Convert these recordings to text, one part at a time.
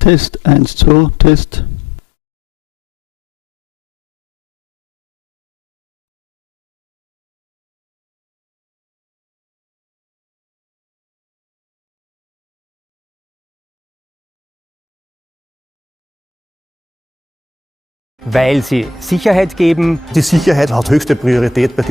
Test 1, 2, Test. Weil sie Sicherheit geben. Die Sicherheit hat höchste Priorität bei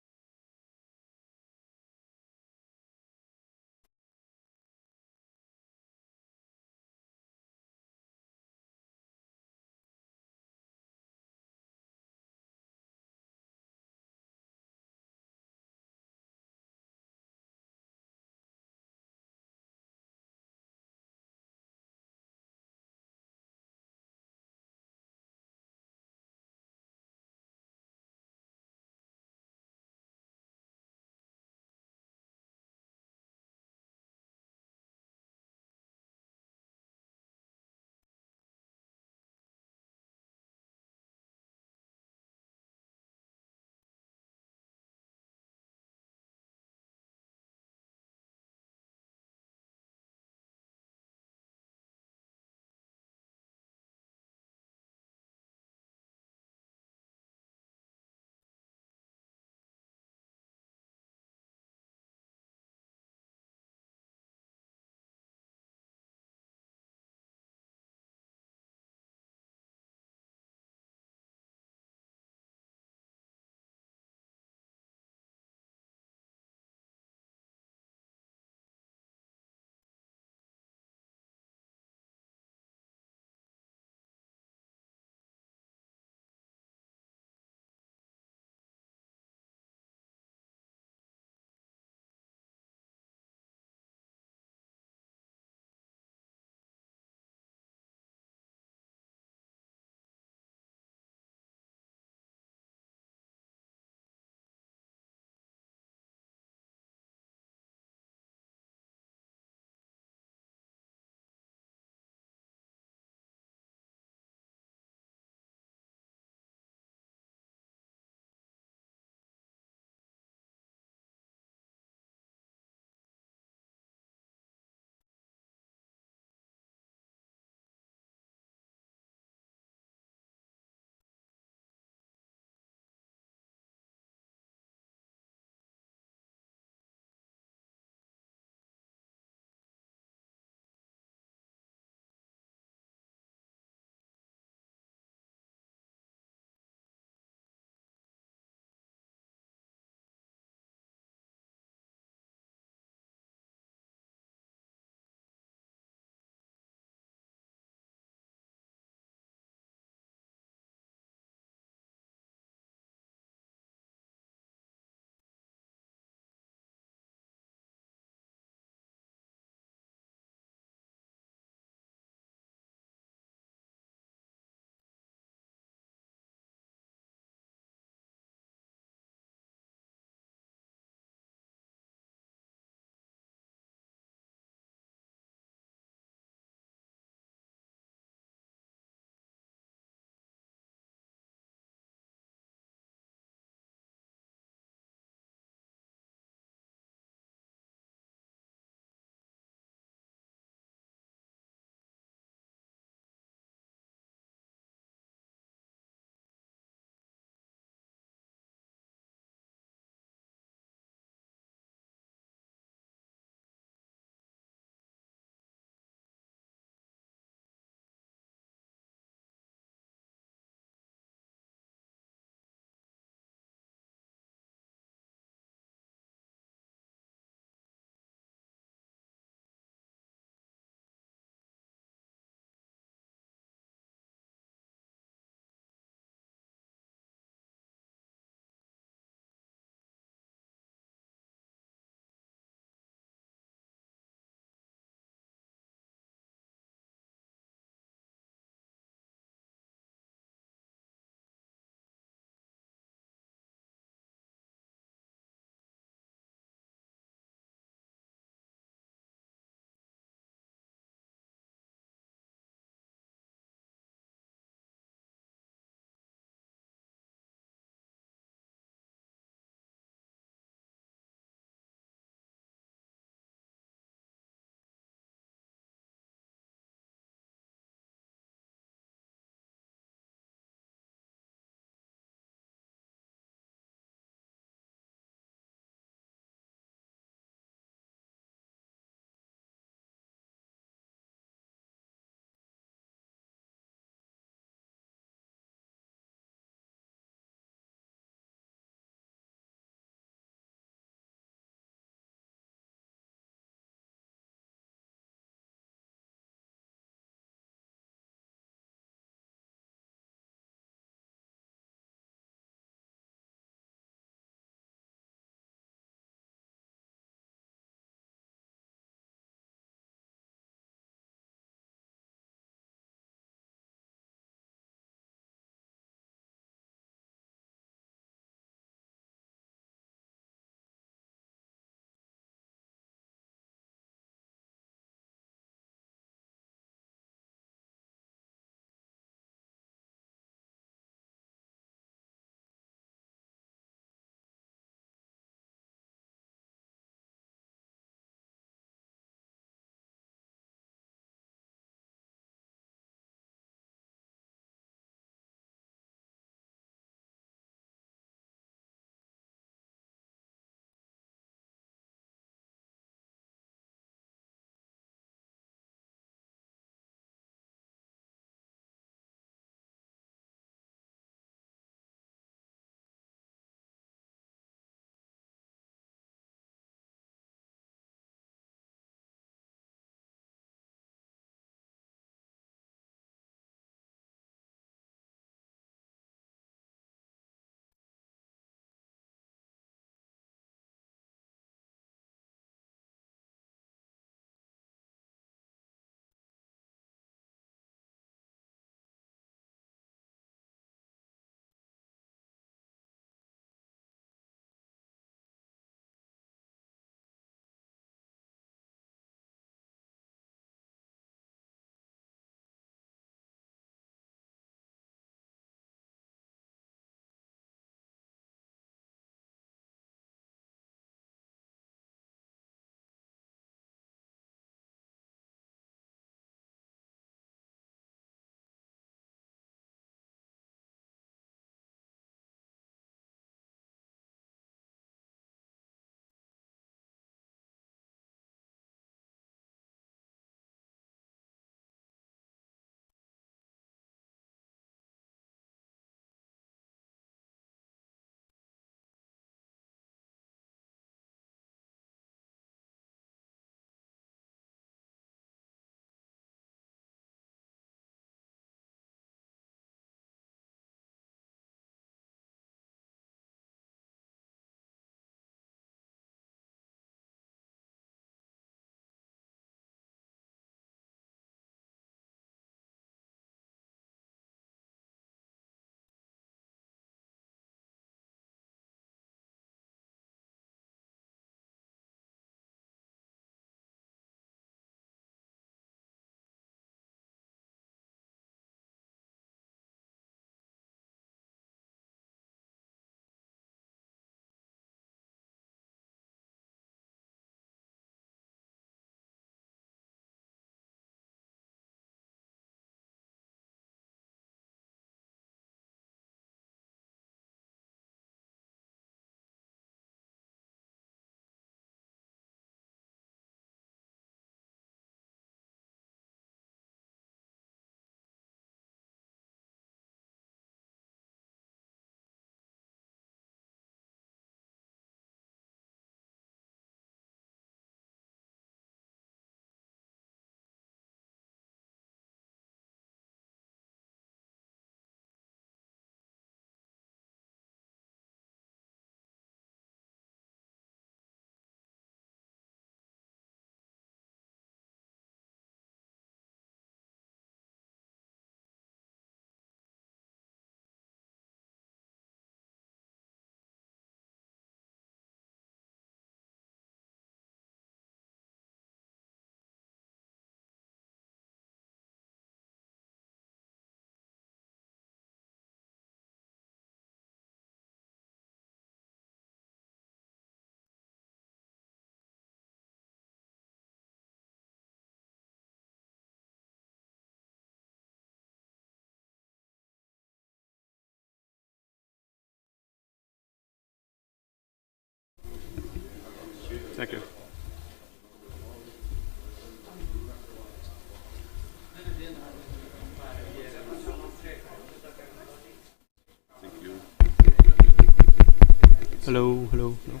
hello, hello. No.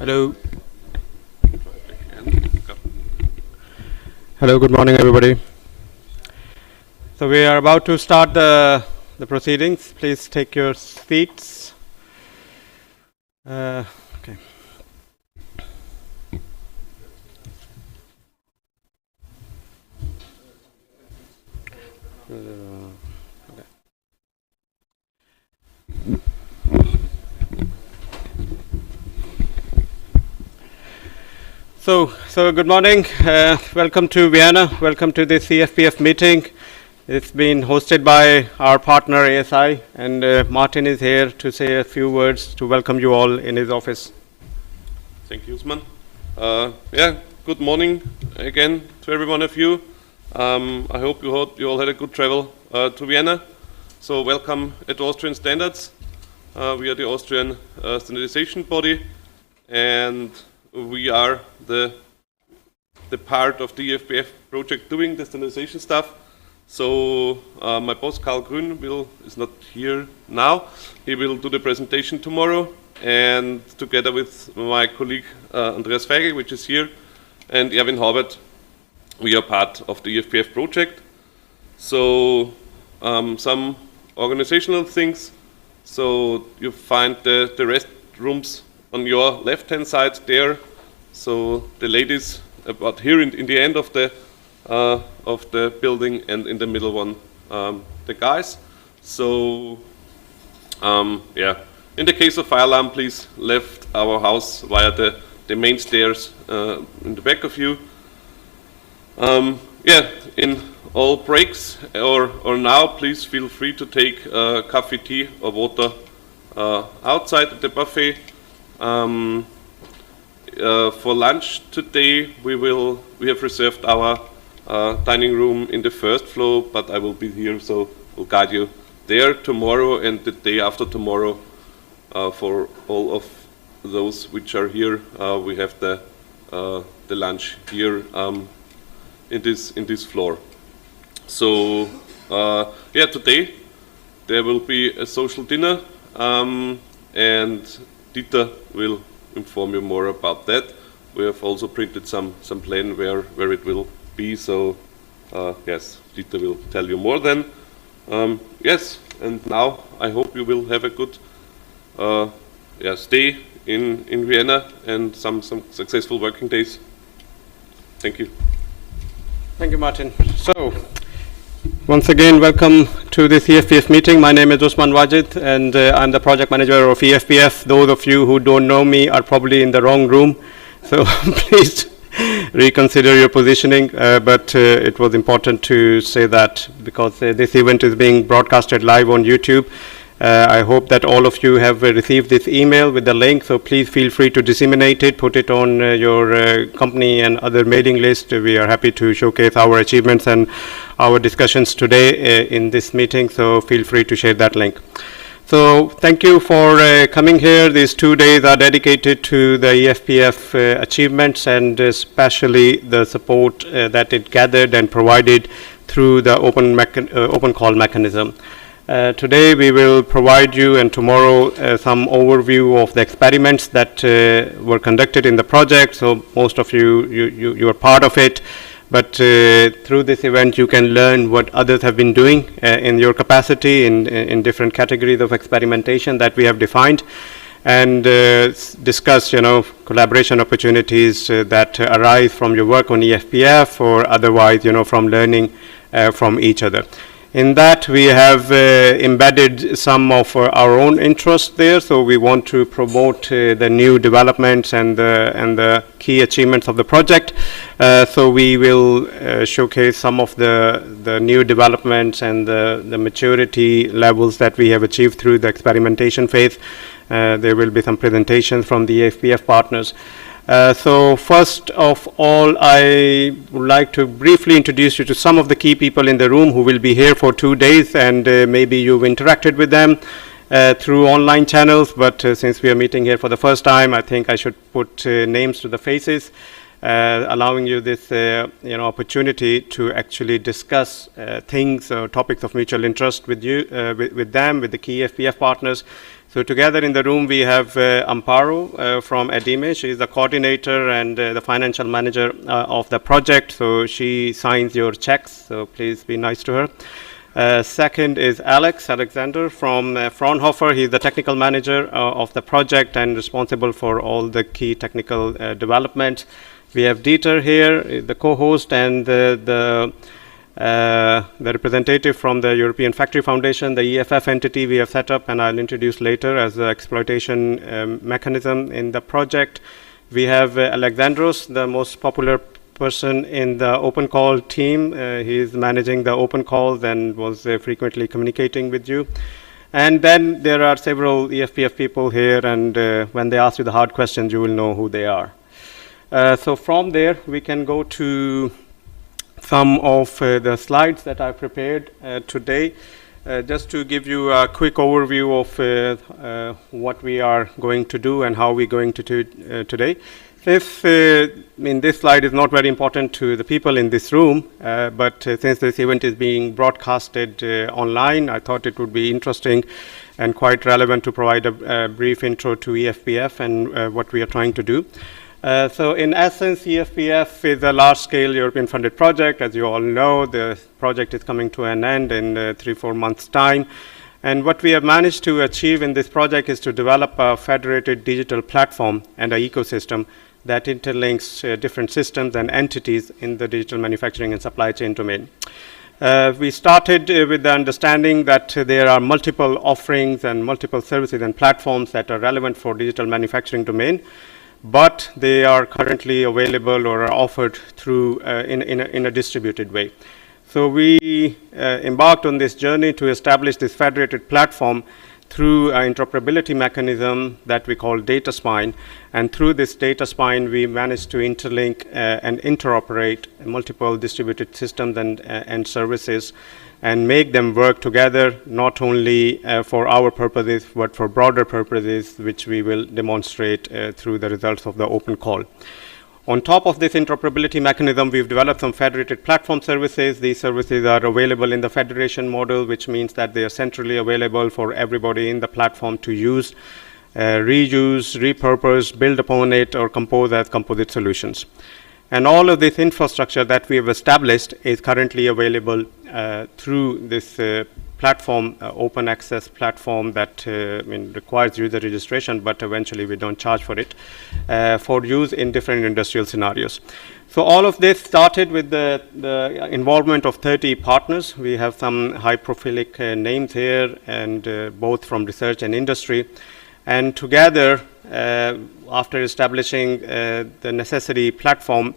Hello. Hello, good morning, everybody. So we are about to start the proceedings. Please take your seats. Okay. So good morning. Welcome to Vienna. Welcome to this EFPF meeting. It's been hosted by our partner ASI, and Martin is here to say a few words to welcome you all in his office. Thank you, Usman. Good morning again to every one of you. I hope you all had a good travel to Vienna. So welcome at Austrian Standards. We are the Austrian standardization body, and we are the part of the EFPF project doing the standardization stuff. So my boss Karl Grün is not here now. He will do the presentation tomorrow, and together with my colleague Andreas Feigl, which is here, and Erwin Haubert, we are part of the EFPF project. So some organizational things. So you find the restrooms on your left-hand side there. So the ladies about here in the end of the building, and in the middle one the guys. So in the case of fire alarm, please left our house via the main stairs in the back of you. In all breaks or now, please feel free to take coffee, tea, or water outside at the buffet. For lunch today, we have reserved our dining room in the first floor, but I will be here, so we'll guide you there tomorrow and the day after tomorrow. For all of those which are here, we have the lunch here in this floor. So today there will be a social dinner, and Dieter will inform you more about that. We have also printed some plan where it will be. So yes, Dieter will tell you more then. Yes, and now I hope you will have a good stay in Vienna and some successful working days. Thank you. Thank you, Martin. So, once again, welcome to this EFPF meeting. My name is Usman Wajid, and I'm the project manager of EFPF. Those of you who don't know me are probably in the wrong room, so please reconsider your positioning. But it was important to say that because this event is being broadcasted live on YouTube. I hope that all of you have received this email with the link, so please feel free to disseminate it, put it on your company and other mailing list. We are happy to showcase our achievements and our discussions today in this meeting, so feel free to share that link. So thank you for coming here. These 2 days are dedicated to the EFPF achievements, and especially the support that it gathered and provided through the open call mechanism. Today we will provide you, and tomorrow some overview of the experiments that were conducted in the project. So most of you are part of it, but through this event you can learn what others have been doing in your capacity in different categories of experimentation that we have defined, and discuss collaboration opportunities that arise from your work on EFPF or otherwise from learning from each other. In that, we have embedded some of our own interests there, so we want to promote the new developments and the key achievements of the project. So we will showcase some of the new developments and the maturity levels that we have achieved through the experimentation phase. There will be some presentations from the EFPF partners. So first of all, I would like to briefly introduce you to some of the key people in the room who will be here for 2 days, and maybe you've interacted with them through online channels, but since we are meeting here for the first time, I think I should put names to the faces, allowing you this opportunity to actually discuss things or topics of mutual interest with you, with them, with the key EFPF partners. So together in the room we have Amparo from Edime. She is the coordinator and the financial manager of the project, so she signs your checks, so please be nice to her. Second is Alexander from Fraunhofer. He's the technical manager of the project and responsible for all the key technical development. We have Dieter here, the co-host, and the representative from the European Factory Foundation, the EFF entity we have set up, and I'll introduce later as the exploitation mechanism in the project. We have Alexandros, the most popular person in the open call team. He's managing the open calls and was frequently communicating with you. And then there are several EFPF people here, and when they ask you the hard questions, you will know who they are. So from there, we can go to some of the slides that I prepared today. Just to give you a quick overview of what we are going to do and how we're going to do today. This slide is not very important to the people in this room, but since this event is being broadcasted online, I thought it would be interesting and quite relevant to provide a brief intro to EFPF and what we are trying to do. So in essence, EFPF is a large-scale European-funded project. As you all know, the project is coming to an end in 3-4 months' time. And what we have managed to achieve in this project is to develop a federated digital platform and an ecosystem that interlinks different systems and entities in the digital manufacturing and supply chain domain. We started with the understanding that there are multiple offerings and multiple services and platforms that are relevant for digital manufacturing domain, but they are currently available or are offered through in a distributed way. So we embarked on this journey to establish this federated platform through an interoperability mechanism that we call data spine. And through this data spine, we managed to interlink and interoperate multiple distributed systems and services and make them work together, not only for our purposes, but for broader purposes, which we will demonstrate through the results of the open call. On top of this interoperability mechanism, we've developed some federated platform services. These services are available in the federation model, which means that they are centrally available for everybody in the platform to use, reuse, repurpose, build upon it, or compose as composite solutions. And all of this infrastructure that we have established is currently available through this platform, open access platform that requires user registration, but eventually we don't charge for it, for use in different industrial scenarios. So all of this started with the involvement of 30 partners. We have some high-profilic names here, and both from research and industry. And together, after establishing the necessary platform,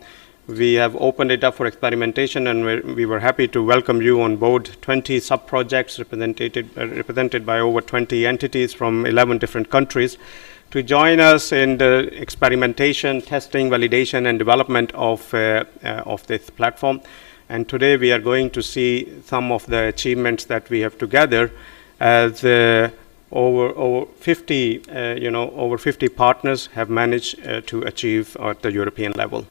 we have opened it up for experimentation, and we were happy to welcome you on board 20 sub-projects represented by over 20 entities from 11 different countries to join us in the experimentation, testing, validation, and development of this platform. And today we are going to see some of the achievements that we have together as over 50 partners have managed to achieve at the European level.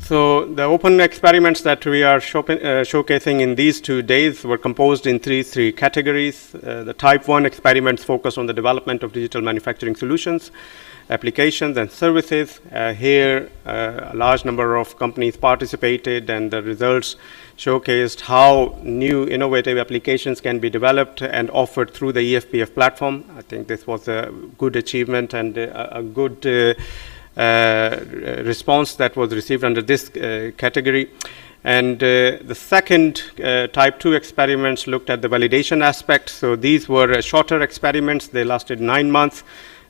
So the open experiments that we are showcasing in these 2 days were composed in three categories. The type 1 experiments focus on the development of digital manufacturing solutions, applications, and services. Here, a large number of companies participated, and the results showcased how new innovative applications can be developed and offered through the EFPF platform. I think this was a good achievement and a good response that was received under this category. And the second type 2 experiments looked at the validation aspect. So these were shorter experiments. They lasted 9 months.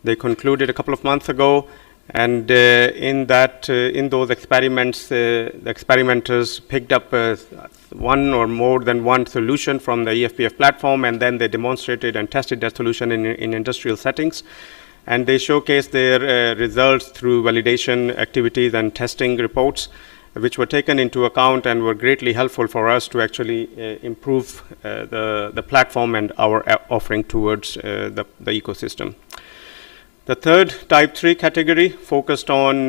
They concluded a couple of months ago. And in those experiments, the experimenters picked up one or more than one solution from the EFPF platform, and then they demonstrated and tested that solution in industrial settings. And they showcased their results through validation activities and testing reports, which were taken into account and were greatly helpful for us to actually improve the platform and our offering towards the ecosystem. The third type 3 category focused on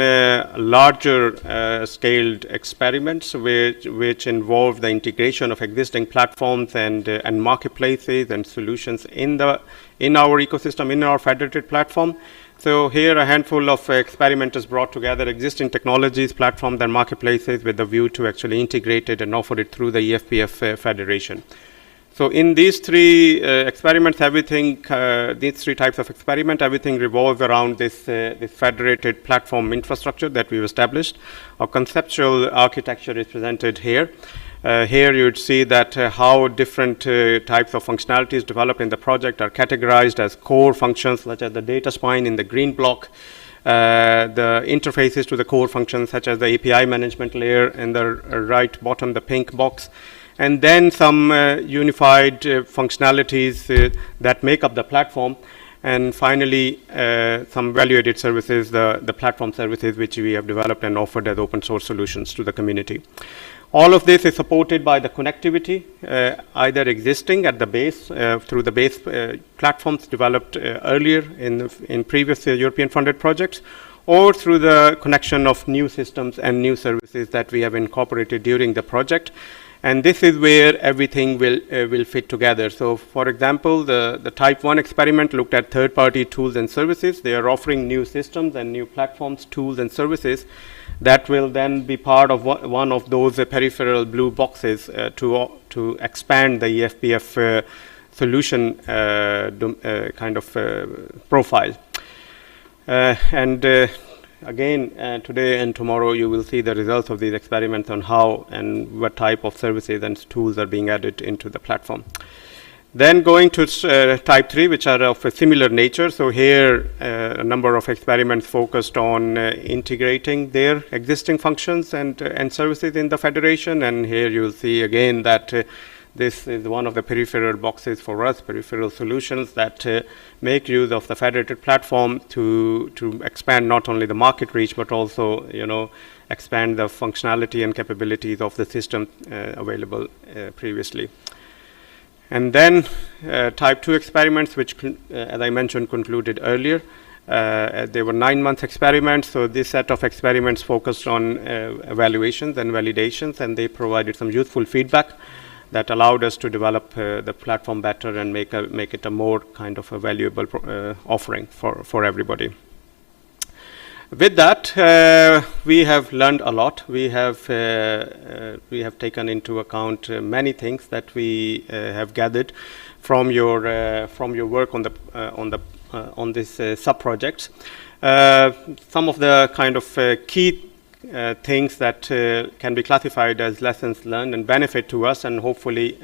larger scaled experiments which involve the integration of existing platforms and marketplaces and solutions in our ecosystem, in our federated platform. So here a handful of experimenters brought together existing technologies, platforms and marketplaces with the view to actually integrate it and offer it through the EFPF Federation. So in these three experiments, these three types of experiment, everything revolves around this federated platform infrastructure that we've established. Our conceptual architecture is presented here. Here you would see that how different types of functionalities developed in the project are categorized as core functions, such as the data spine in the green block, the interfaces to the core functions, such as the API management layer in the right bottom, the pink box, and then some unified functionalities that make up the platform, and finally some value-added services, the platform services which we have developed and offered as open source solutions to the community. All of this is supported by the connectivity, either existing at the base through the base platforms developed earlier in previous European funded projects, or through the connection of new systems and new services that we have incorporated during the project. And this is where everything will fit together. So for example, the type 1 experiment looked at third-party tools and services. They are offering new systems and new platforms, tools and services that will then be part of one of those peripheral blue boxes to expand the EFPF solution kind of profile. Again, today and tomorrow you will see the results of these experiments on how and what type of services and tools are being added into the platform. Then going to type 3, which are of a similar nature. So here a number of experiments focused on integrating their existing functions and services in the federation. And here you will see again that this is one of the peripheral boxes for us, peripheral solutions that make use of the federated platform to expand not only the market reach, but also, expand the functionality and capabilities of the system available previously. And then type 2 experiments, which, as I mentioned, concluded earlier. They were 9-month experiments, so this set of experiments focused on evaluations and validations, and they provided some useful feedback that allowed us to develop the platform better and make it a more kind of a valuable offering for everybody. With that, we have learned a lot. We have taken into account many things that we have gathered from your work on this sub-projects. Some of the kind of key things that can be classified as lessons learned and benefit to us, and hopefully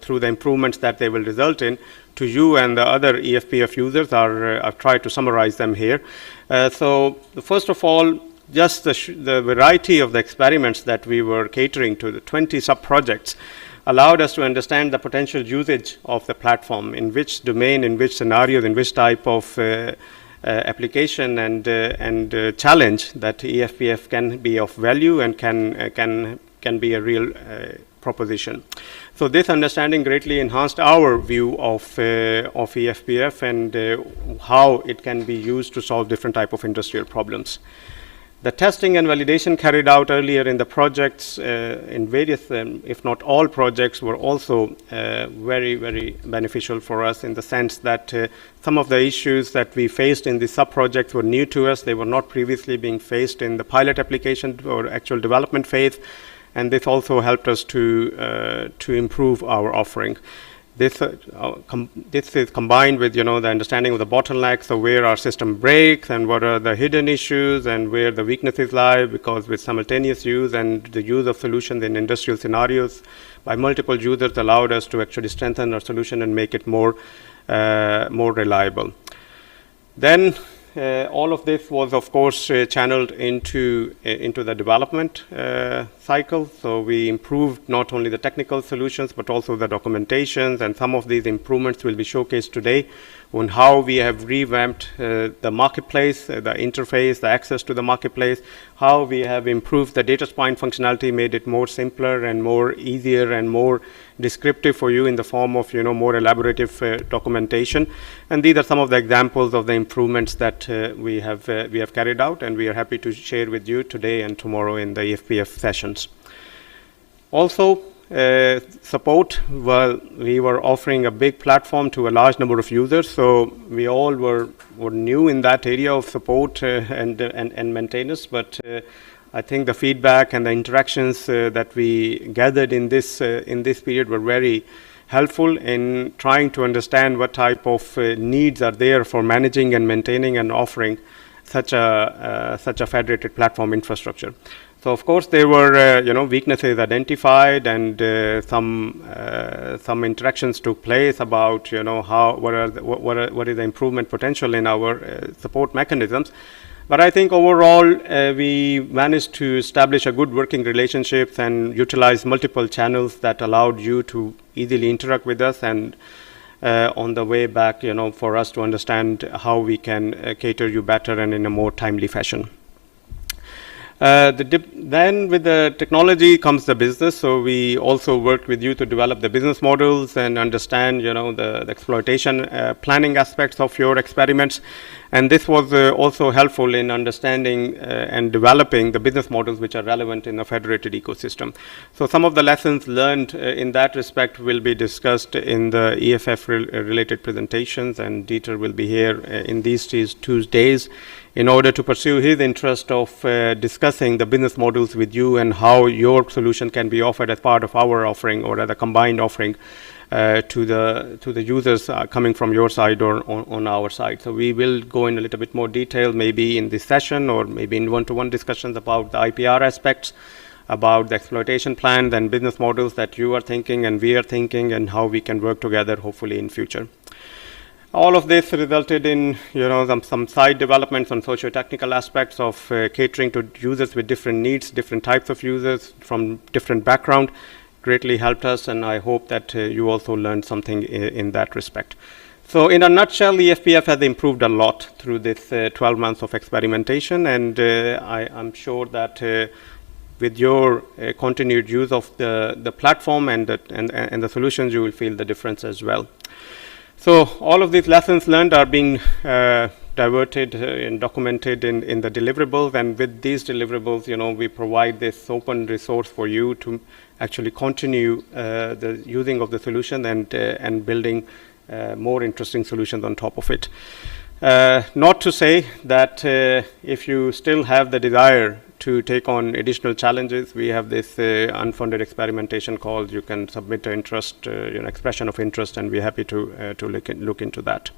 through the improvements that they will result in to you and the other EFPF users I've tried to summarize them here. So first of all, just the variety of the experiments that we were catering to, the 20 sub-projects, allowed us to understand the potential usage of the platform, in which domain, in which scenarios, in which type of application and challenge that EFPF can be of value and can be a real proposition. So this understanding greatly enhanced our view of EFPF and how it can be used to solve different type of industrial problems. The testing and validation carried out earlier in the projects in various, if not all projects, were also very, very beneficial for us, in the sense that some of the issues that we faced in the sub-projects were new to us. They were not previously being faced in the pilot application or actual development phase, and this also helped us to improve our offering. This is combined with the understanding of the bottlenecks, so where our system breaks and what are the hidden issues and where the weaknesses lie, because with simultaneous use and the use of solutions in industrial scenarios by multiple users allowed us to actually strengthen our solution and make it more reliable. Then all of this was, of course, channeled into the development cycle. So we improved not only the technical solutions, but also the documentations, and some of these improvements will be showcased today on how we have revamped the marketplace, the interface, the access to the marketplace, how we have improved the data spine functionality, made it more simpler and more easier and more descriptive for you in the form of more elaborative documentation. And these are some of the examples of the improvements that we have carried out, and we are happy to share with you today and tomorrow in the EFPF sessions. Also, support, well, we were offering a big platform to a large number of users, so we all were new in that area of support and maintenance, but I think the feedback and the interactions that we gathered in this period were very helpful in trying to understand what type of needs are there for managing and maintaining and offering such a federated platform infrastructure. So of course there were weaknesses identified, and some interactions took place about what is the improvement potential in our support mechanisms. But I think overall we managed to establish a good working relationships and utilize multiple channels that allowed you to easily interact with us, and on the way back for us to understand how we can cater you better and in a more timely fashion. Then with the technology comes the business, so we also worked with you to develop the business models and understand the exploitation planning aspects of your experiments, and this was also helpful in understanding and developing the business models which are relevant in a federated ecosystem. So some of the lessons learned in that respect will be discussed in the EFF related presentations, and Dieter will be here in these 2 days in order to pursue his interest of discussing the business models with you and how your solution can be offered as part of our offering or as a combined offering to the users coming from your side or on our side. So we will go in a little bit more detail maybe in this session or maybe in one-to-one discussions about the IPR aspects, about the exploitation plans and business models that you are thinking and we are thinking, and how we can work together hopefully in future. All of this resulted in some side developments on socio-technical aspects of catering to users with different needs, different types of users from different background. Greatly helped us, and I hope that you also learned something in that respect. So in a nutshell, EFPF has improved a lot through this 12 months of experimentation, and I'm sure that with your continued use of the platform and the solutions, you will feel the difference as well. So all of these lessons learned are being diverted and documented in the deliverables, and with these deliverables, we provide this open resource for you to actually continue the using of the solution and building more interesting solutions on top of it. Not to say that if you still have the desire to take on additional challenges, we have this unfunded experimentation call. You can submit an interest, expression of interest, and we're happy to look into that.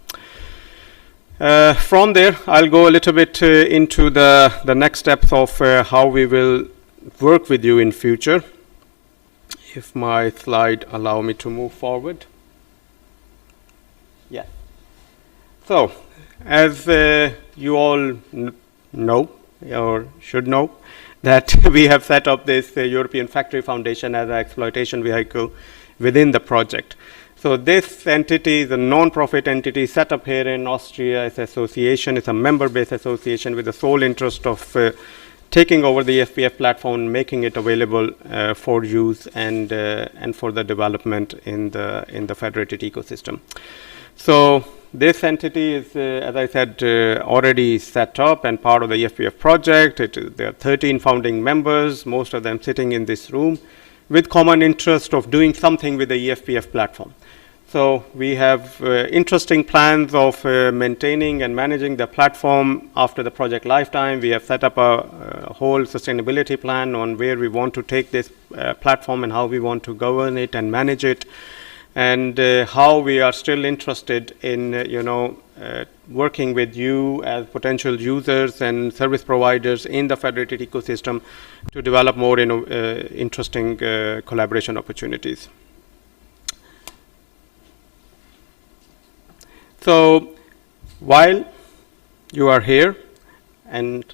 From there, I'll go a little bit into the next steps of how we will work with you in future. If my slide allow me to move forward. Yeah. So, as you all know, or should know, that we have set up this European Factory Foundation as an exploitation vehicle within the project. So this entity is a non-profit entity set up here in Austria. It's an association, it's a member-based association with the sole interest of taking over the EFPF platform, making it available for use and for the development in the federated ecosystem. So this entity is, as I said, already set up and part of the EFPF project. There are 13 founding members, most of them sitting in this room, with common interest of doing something with the EFPF platform. So we have interesting plans of maintaining and managing the platform after the project lifetime. We have set up a whole sustainability plan on where we want to take this platform and how we want to govern it and manage it, and how we are still interested in working with you as potential users and service providers in the federated ecosystem to develop more interesting collaboration opportunities. So while you are here, and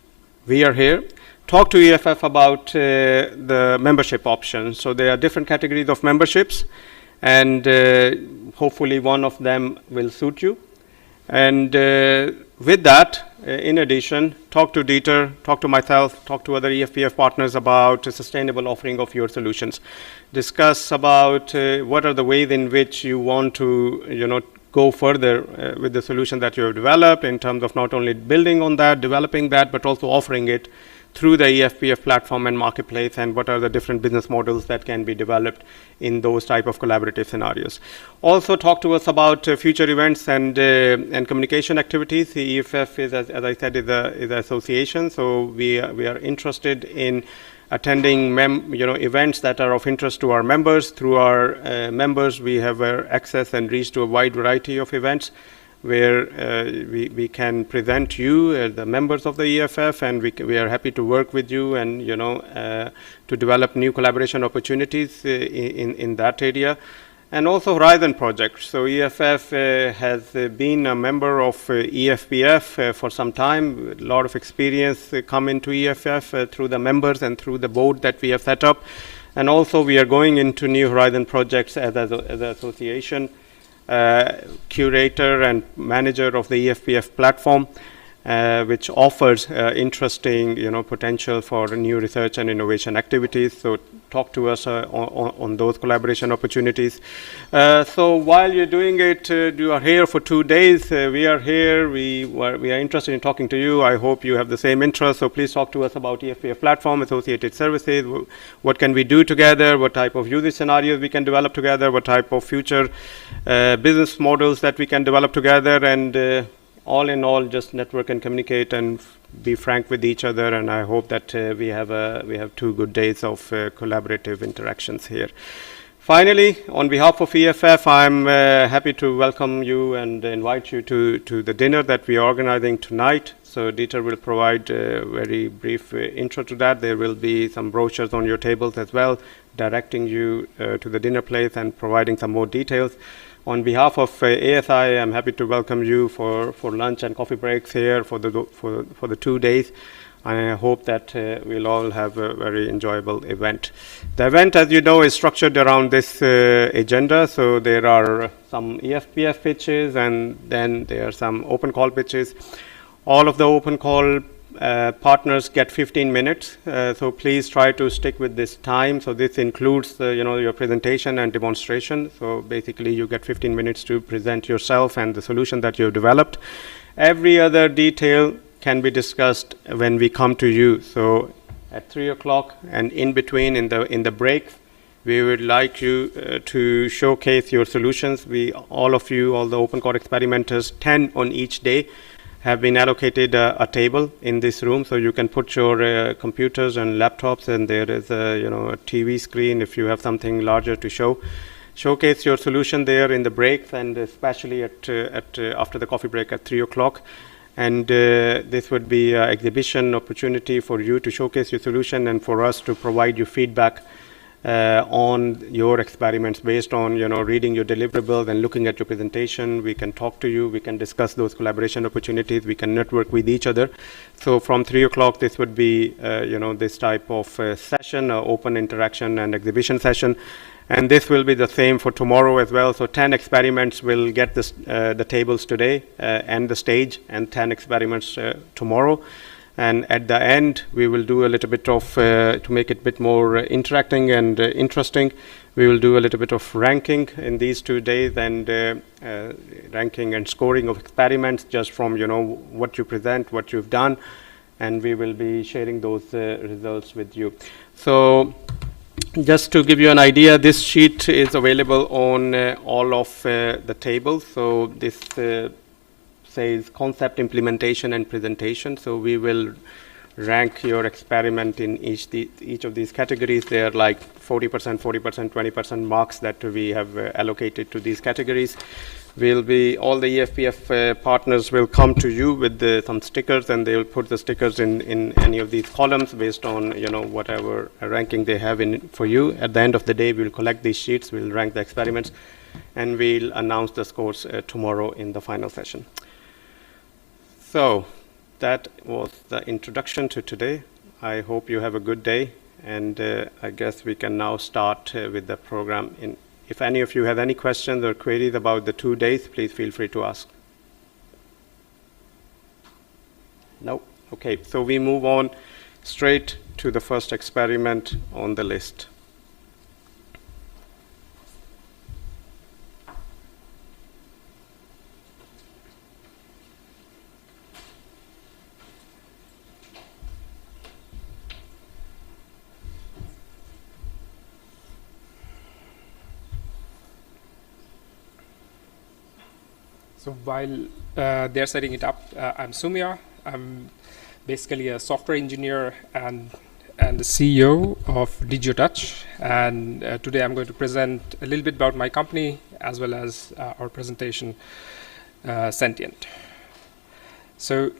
we are here. Talk to EFF about the membership options. So there are different categories of memberships, and hopefully one of them will suit you. And with that, in addition, talk to Dieter, talk to myself, talk to other EFPF partners about a sustainable offering of your solutions. Discuss about what are the ways in which you want to, go further with the solution that you have developed in terms of not only building on that, developing that, but also offering it through the EFPF platform and marketplace, and what are the different business models that can be developed in those type of collaborative scenarios. Also talk to us about future events and communication activities. The EFF is, as I said, is an association, so we are interested in attending events that are of interest to our members. Through our members, we have access and reach to a wide variety of events where we can present you, the members of the EFF, and we are happy to work with you and to develop new collaboration opportunities in that area. And also Horizon project. So EFF has been a member of EFPF for some time. A lot of experience come into EFF through the members and through the board that we have set up. And also we are going into new Horizon projects as an association. Curator and manager of the EFPF platform, which offers interesting, potential for new research and innovation activities. So talk to us on those collaboration opportunities. So while you're doing it, you are here for 2 days. We are here. We are interested in talking to you. I hope you have the same interest. So please talk to us about EFPF platform, associated services. What can we do together? What type of usage scenarios we can develop together? What type of future business models that we can develop together? And all in all, just network and communicate and be frank with each other. And I hope that we have 2 good days of collaborative interactions here. Finally, on behalf of EFF, I'm happy to welcome you and invite you to the dinner that we are organizing tonight. So Dieter will provide a very brief intro to that. There will be some brochures on your tables as well, directing you to the dinner place and providing some more details. On behalf of ASI, I'm happy to welcome you for lunch and coffee breaks here for the 2 days. I hope that we'll all have a very enjoyable event. The event, as you know, is structured around this agenda. So there are some EFPF pitches, and then there are some open call pitches. All of the open call partners get 15 minutes, so please try to stick with this time. So this includes your presentation and demonstration. So basically you get 15 minutes to present yourself and the solution that you've developed. Every other detail can be discussed when we come to you. So at 3 o'clock and in between in the breaks, we would like you to showcase your solutions. All the open code experimenters, 10 on each day, have been allocated a table in this room, so you can put your computers and laptops, and there is a TV screen if you have something larger to showcase your solution there in the breaks, and especially after the coffee break at 3 o'clock. And this would be an exhibition opportunity for you to showcase your solution and for us to provide you feedback on your experiments based on reading your deliverables and looking at your presentation. We can talk to you, we can discuss those collaboration opportunities, we can network with each other. So from 3 o'clock this would be this type of session, open interaction and exhibition session. And this will be the same for tomorrow as well. So 10 experiments will get the tables today and the stage, and 10 experiments tomorrow. And at the end, we will do a little bit of, to make it a bit more interacting and interesting, we will do a little bit of ranking in these 2 days, and ranking and scoring of experiments just from what you present, what you've done, and we will be sharing those results with you. So just to give you an idea, this sheet is available on all of the tables. So this says concept, implementation, and presentation. So we will rank your experiment in each of these categories. They are like 40%, 40%, 20% marks that we have allocated to these categories. All the EFPF partners will come to you with some stickers, and they will put the stickers in any of these columns based on whatever ranking they have for you. At the end of the day, we'll collect these sheets, we'll rank the experiments, and we'll announce the scores tomorrow in the final session. So that was the introduction to today. I hope you have a good day, and I guess we can now start with the program. If any of you have any questions or queries about the 2 days, please feel free to ask. No? Okay, so we move on straight to the first experiment on the list. So while they're setting it up, I'm Sumya. I'm basically a software engineer and the CEO of DigiTouch. And today I'm going to present a little bit about my company as well as our presentation, Sentient. So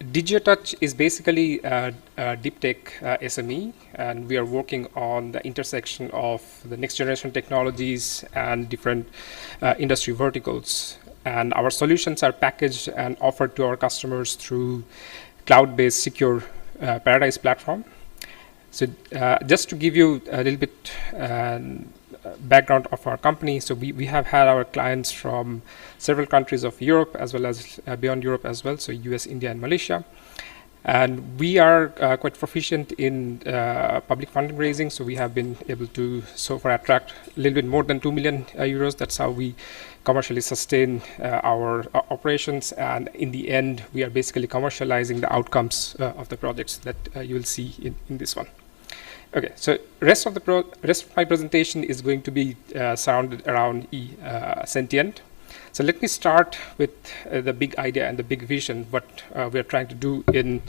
DigiTouch is basically a deep tech SME, and we are working on the intersection of the next generation technologies and different industry verticals. And our solutions are packaged and offered to our customers through cloud-based secure Paradise platform. So just to give you a little bit background of our company, so we have had our clients from several countries of Europe as well as beyond Europe as well, so US, India, and Malaysia. And we are quite proficient in public funding raising, so we have been able to so far attract a little bit more than 2 million euros. That's how we commercially sustain our operations, and in the end, we are basically commercializing the outcomes of the projects that you will see in this one. Okay, so rest of my presentation is going to be surrounded around Sentient. So let me start with the big idea and the big vision, what we are trying to do in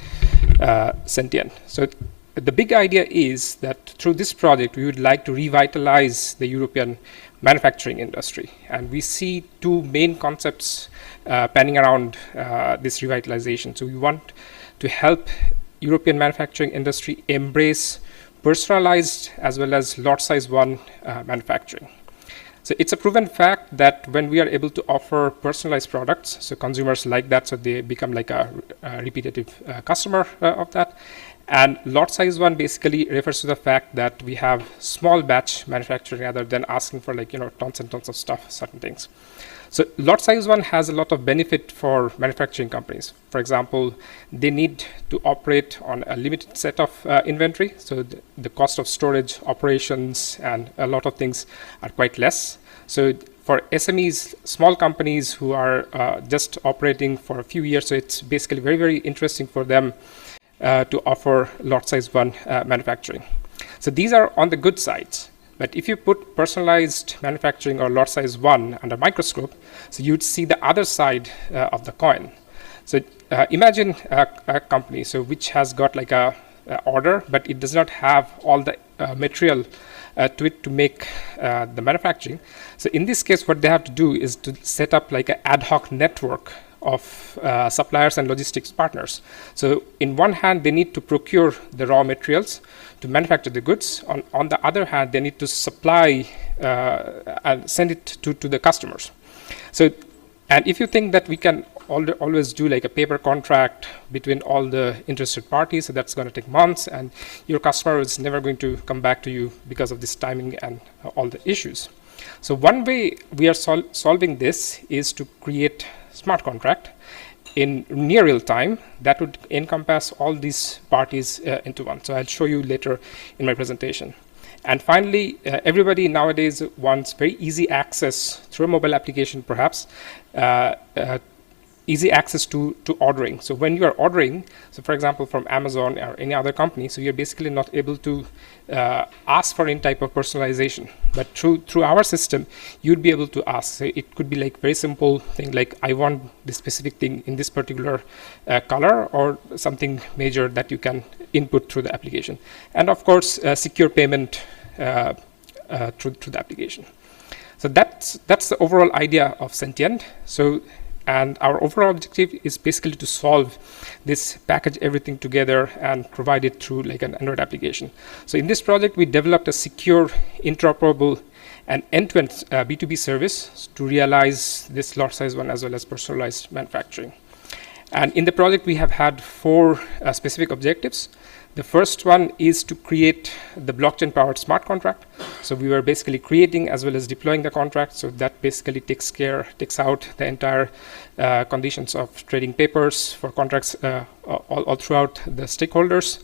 Sentient. So the big idea is that through this project, we would like to revitalize the European manufacturing industry. And we see two main concepts panning around this revitalization. So we want to help European manufacturing industry embrace personalized as well as lot size one manufacturing. So it's a proven fact that when we are able to offer personalized products, so consumers like that, so they become like a repetitive customer of that. And lot size one basically refers to the fact that we have small batch manufacturing rather than asking for tons and tons of stuff, certain things. So lot size one has a lot of benefit for manufacturing companies. For example, they need to operate on a limited set of inventory. So the cost of storage, operations, and a lot of things are quite less. So for SMEs, small companies who are just operating for a few years, so it's basically very, very interesting for them to offer lot size one manufacturing. So these are on the good sides. But if you put personalized manufacturing or lot size one under microscope, so you'd see the other side of the coin. So imagine a company which has got like a order, but it does not have all the material to it to make the manufacturing. So in this case, what they have to do is to set up like an ad hoc network of suppliers and logistics partners. So in one hand, they need to procure the raw materials to manufacture the goods. On the other hand, they need to supply and send it to the customers. So, and if you think that we can always do like a paper contract between all the interested parties, so that's going to take months, and your customer is never going to come back to you because of this timing and all the issues. So one way we are solving this is to create smart contract in near real time that would encompass all these parties into one. So I'll show you later in my presentation. And finally, everybody nowadays wants very easy access through a mobile application, perhaps, easy access to ordering. So when you are ordering, so for example, from Amazon or any other company, so you're basically not able to ask for any type of personalization. But through our system, you'd be able to ask. So it could be like very simple thing like, I want this specific thing in this particular color, or something major that you can input through the application. And of course, secure payment through the application. So that's the overall idea of Sentient. So, and our overall objective is basically to solve this, package everything together and provide it through like an Android application. So in this project, we developed a secure, interoperable, and end-to-end B2B service to realize this lot size one as well as personalized manufacturing. And in the project, we have had 4 specific objectives. The first one is to create the blockchain-powered smart contract. So we were basically creating as well as deploying the contract. So that basically takes out the entire conditions of trading papers for contracts all throughout the stakeholders.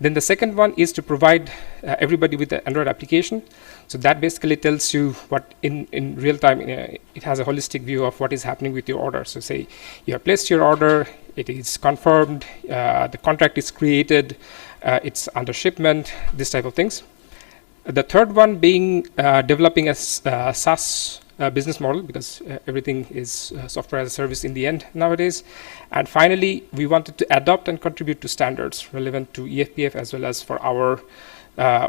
Then the second one is to provide everybody with an Android application. So that basically tells you what in real time, it has a holistic view of what is happening with your order. So say you have placed your order, it is confirmed, the contract is created, it's under shipment, this type of things. The third one being developing a SaaS business model, because everything is software as a service in the end nowadays. And finally, we wanted to adopt and contribute to standards relevant to EFPF as well as for our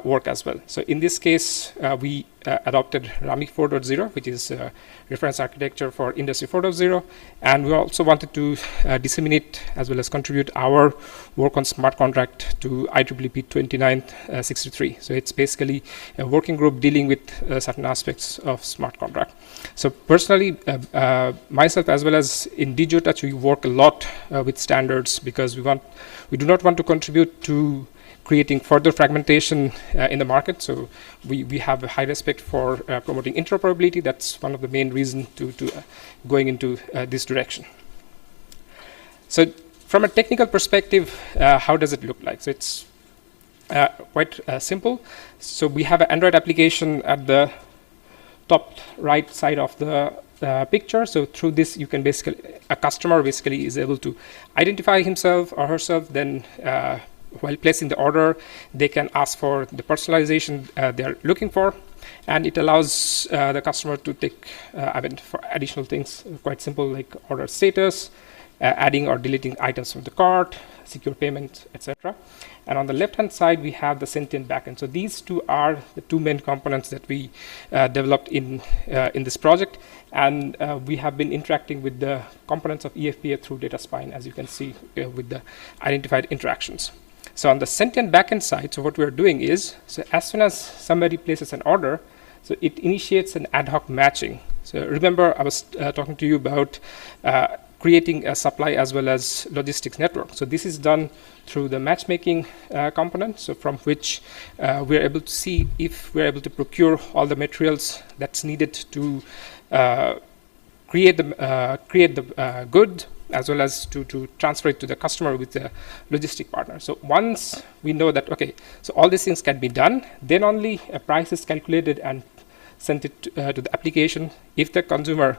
work as well. So in this case, we adopted RAMI 4.0, which is reference architecture for Industry 4.0, and we also wanted to disseminate as well as contribute our work on smart contract to IEEE 2963. So it's basically a working group dealing with certain aspects of smart contract. So personally, myself as well as in DigiTouch, we work a lot with standards, because we do not want to contribute to creating further fragmentation in the market. So we have a high respect for promoting interoperability. That's one of the main reasons to going into this direction. So from a technical perspective, how does it look like? So it's quite simple. So we have an Android application at the top right side of the picture. So through this, you can basically, a customer basically is able to identify himself or herself, then while placing the order, they can ask for the personalization they're looking for, and it allows the customer to take for additional things, quite simple, like order status, adding or deleting items from the cart, secure payment, etc. And on the left-hand side, we have the sentient backend. So these two are the 2 main components that we developed in this project, and we have been interacting with the components of EFPF through data spine, as you can see with the identified interactions. So on the sentient backend side, so what we're doing is, so as soon as somebody places an order, so it initiates an ad hoc matching. So remember, I was talking to you about creating a supply as well as logistics network. So this is done through the matchmaking component, so from which we're able to see if we're able to procure all the materials that's needed to create the good, as well as to transfer it to the customer with the logistic partner. So once we know that, okay, so all these things can be done, then only a price is calculated and sent it to the application. If the consumer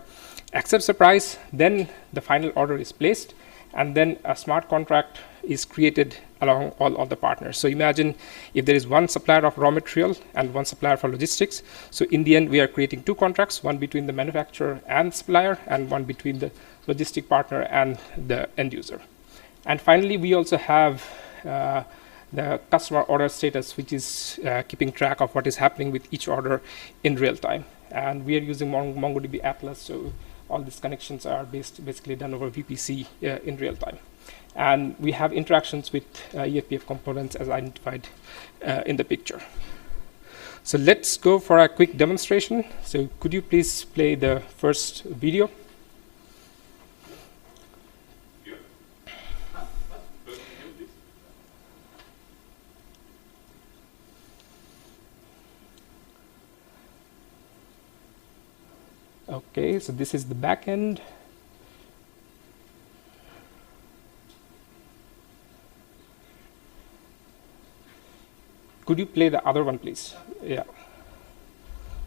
accepts the price, then the final order is placed, and then a smart contract is created along all the partners. So imagine if there is one supplier of raw material and one supplier for logistics. So in the end, we are creating 2 contracts, one between the manufacturer and supplier, and one between the logistic partner and the end user. And finally, we also have the customer order status, which is keeping track of what is happening with each order in real time. And we are using MongoDB Atlas, so all these connections are basically done over VPC in real time. And we have interactions with EFPF components as identified in the picture. So let's go for a quick demonstration. So could you please play the first video? Okay, so this is the back end. Could you play the other one, please? Yeah.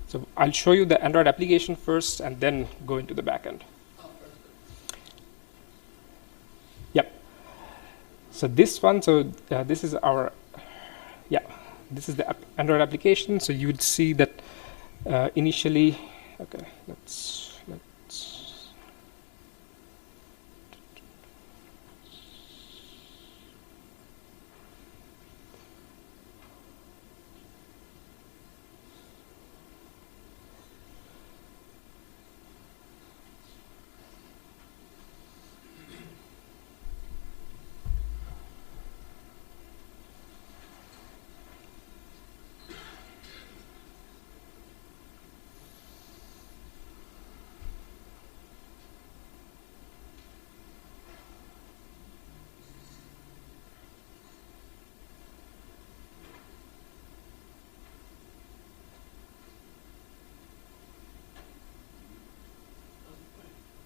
So I'll show you the Android application first and then go into the back end. Yep. So this one, this is our, this is the Android application. So you would see that initially, okay, let's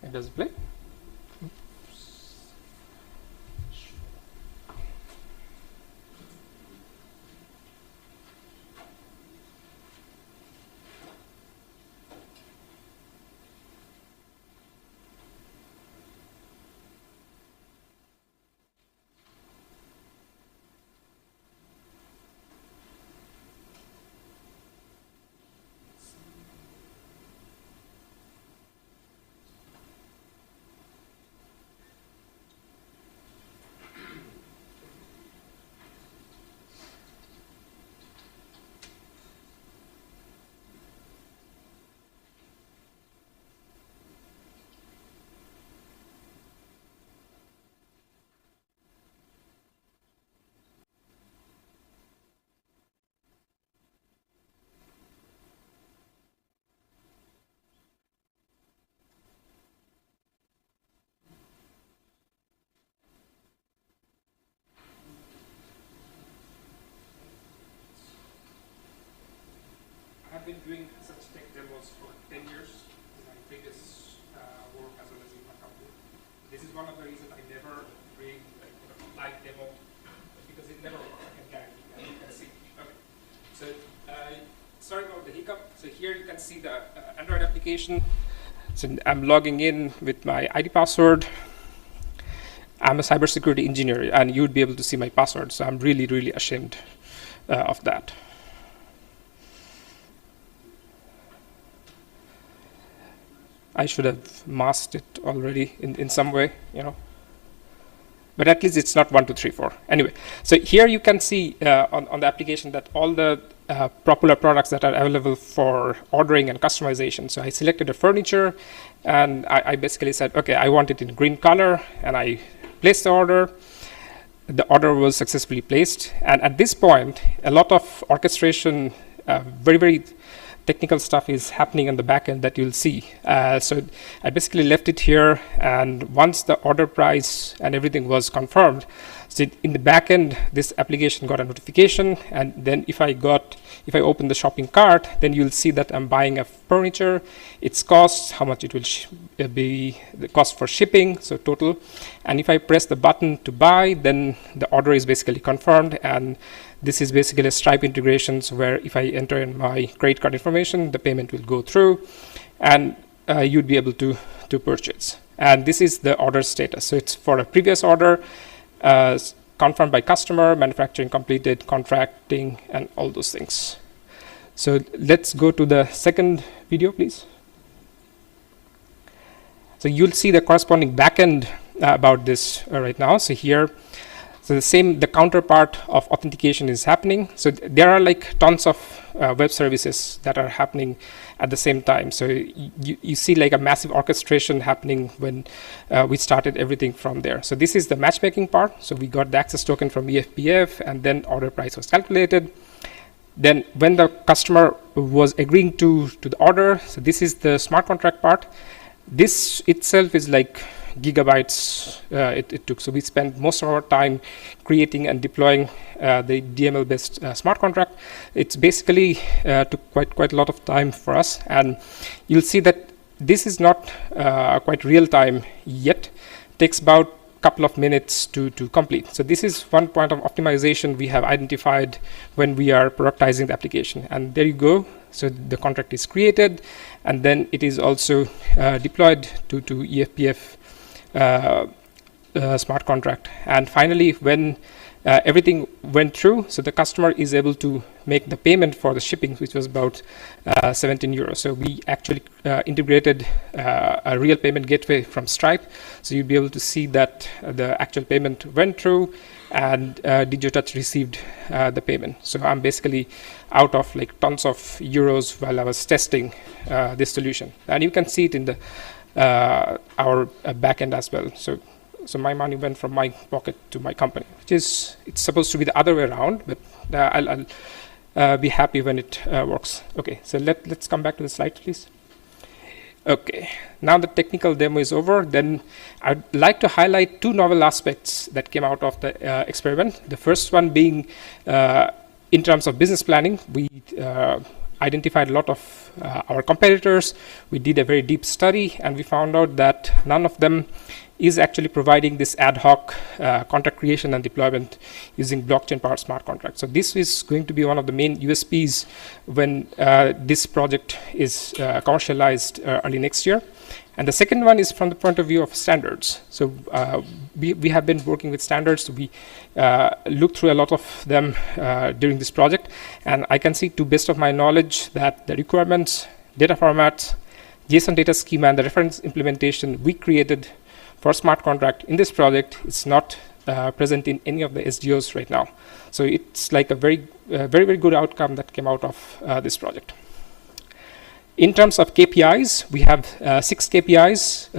It does play. I've been doing such tech demos for 10 years in my previous work as well as in my company. This is one of the reasons I never bring live demo because it never works. I can guarantee, and you can see. Okay. So sorry about the hiccup. So here you can see the Android application. So I'm logging in with my ID password. I'm a cybersecurity engineer, and you would be able to see my password. So I'm really, really ashamed of that. I should have masked it already in some way, you know. But at least it's not 1, 2, 3, 4. Anyway, so here you can see on the application that all the popular products that are available for ordering and customization. So I selected a furniture, and I basically said, okay, I want it in green color, and I placed the order. The order was successfully placed. And at this point, a lot of orchestration, very, very technical stuff is happening on the back end that you'll see. So I basically left it here, and once the order price and everything was confirmed, so in the back end, this application got a notification, and then if I open the shopping cart, then you'll see that I'm buying a furniture, its cost, how much it will be, the cost for shipping, so total. And if I press the button to buy, then the order is basically confirmed, and this is basically a Stripe integrations where if I enter in my credit card information, the payment will go through, and you'd be able to purchase. And this is the order status. So it's for a previous order, confirmed by customer, manufacturing completed, contracting, and all those things. So let's go to the second video, please. So you'll see the corresponding backend about this right now. So here, so the counterpart of authentication is happening. So there are like tons of web services that are happening at the same time. So you see like a massive orchestration happening when we started everything from there. So this is the matchmaking part. So we got the access token from EFPF, and then order price was calculated. Then when the customer was agreeing to the order, so this is the smart contract part. This itself is like gigabytes it took. So we spent most of our time creating and deploying the DML-based smart contract. It's basically took quite a lot of time for us, and you'll see that this is not quite real time yet. It takes about a couple of minutes to complete. So this is one point of optimization we have identified when we are productizing the application. And there you go. So the contract is created, and then it is also deployed to EFPF smart contract. And finally, when everything went through, so the customer is able to make the payment for the shipping, which was about 17 euros. So we actually integrated a real payment gateway from Stripe. So you'll be able to see that the actual payment went through, and DigiTouch received the payment. So I'm basically out of like tons of euros while I was testing this solution. And you can see it in the our backend as well. So my money went from my pocket to my company, which is, it's supposed to be the other way around, but I'll be happy when it works. Okay, so let's come back to the slide, please. Okay, now the technical demo is over. Then I'd like to highlight two novel aspects that came out of the experiment. The first one being in terms of business planning, we identified a lot of our competitors. We did a very deep study, and we found out that none of them is actually providing this ad hoc contract creation and deployment using blockchain-powered smart contracts. So this is going to be one of the main USPs when this project is commercialized early next year. And the second one is from the point of view of standards. So we have been working with standards. We looked through a lot of them during this project, and I can see, to best of my knowledge, that the requirements, data formats, JSON data schema, and the reference implementation we created for smart contract in this project is not present in any of the SDOs right now. So it's like a very, very good outcome that came out of this project. In terms of KPIs, we have 6 KPIs.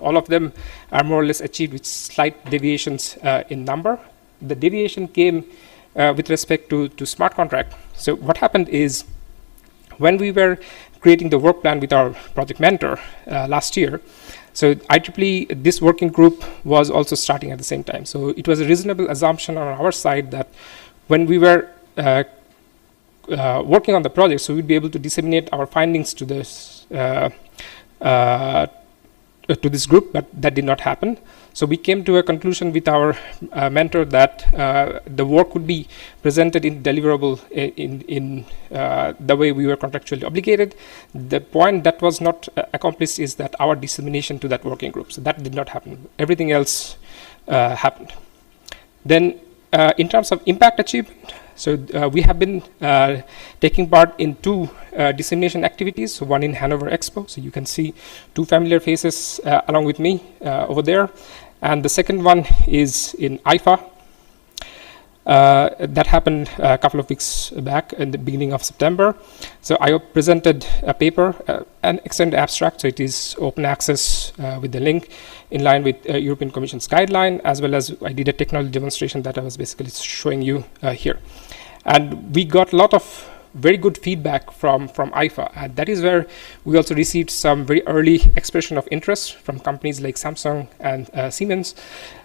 All of them are more or less achieved with slight deviations in number. The deviation came with respect to smart contract. So what happened is, when we were creating the work plan with our project mentor last year, so IEEE, this working group was also starting at the same time. So it was a reasonable assumption on our side that when we were working on the project, so we'd be able to disseminate our findings to this group, but that did not happen. So we came to a conclusion with our mentor that the work would be presented in deliverable in the way we were contractually obligated. The point that was not accomplished is that our dissemination to that working group. So that did not happen. Everything else happened. Then in terms of impact achievement, so we have been taking part in 2 dissemination activities, so one in Hanover Expo. So you can see 2 familiar faces along with me over there. And the second one is in IFA. That happened a couple of weeks back in the beginning of September. So I presented a paper, an extended abstract, so it is open access with the link in line with European Commission's guideline, as well as I did a technology demonstration that I was basically showing you here. And we got a lot of very good feedback from IFA, and that is where we also received some very early expression of interest from companies like Samsung and Siemens.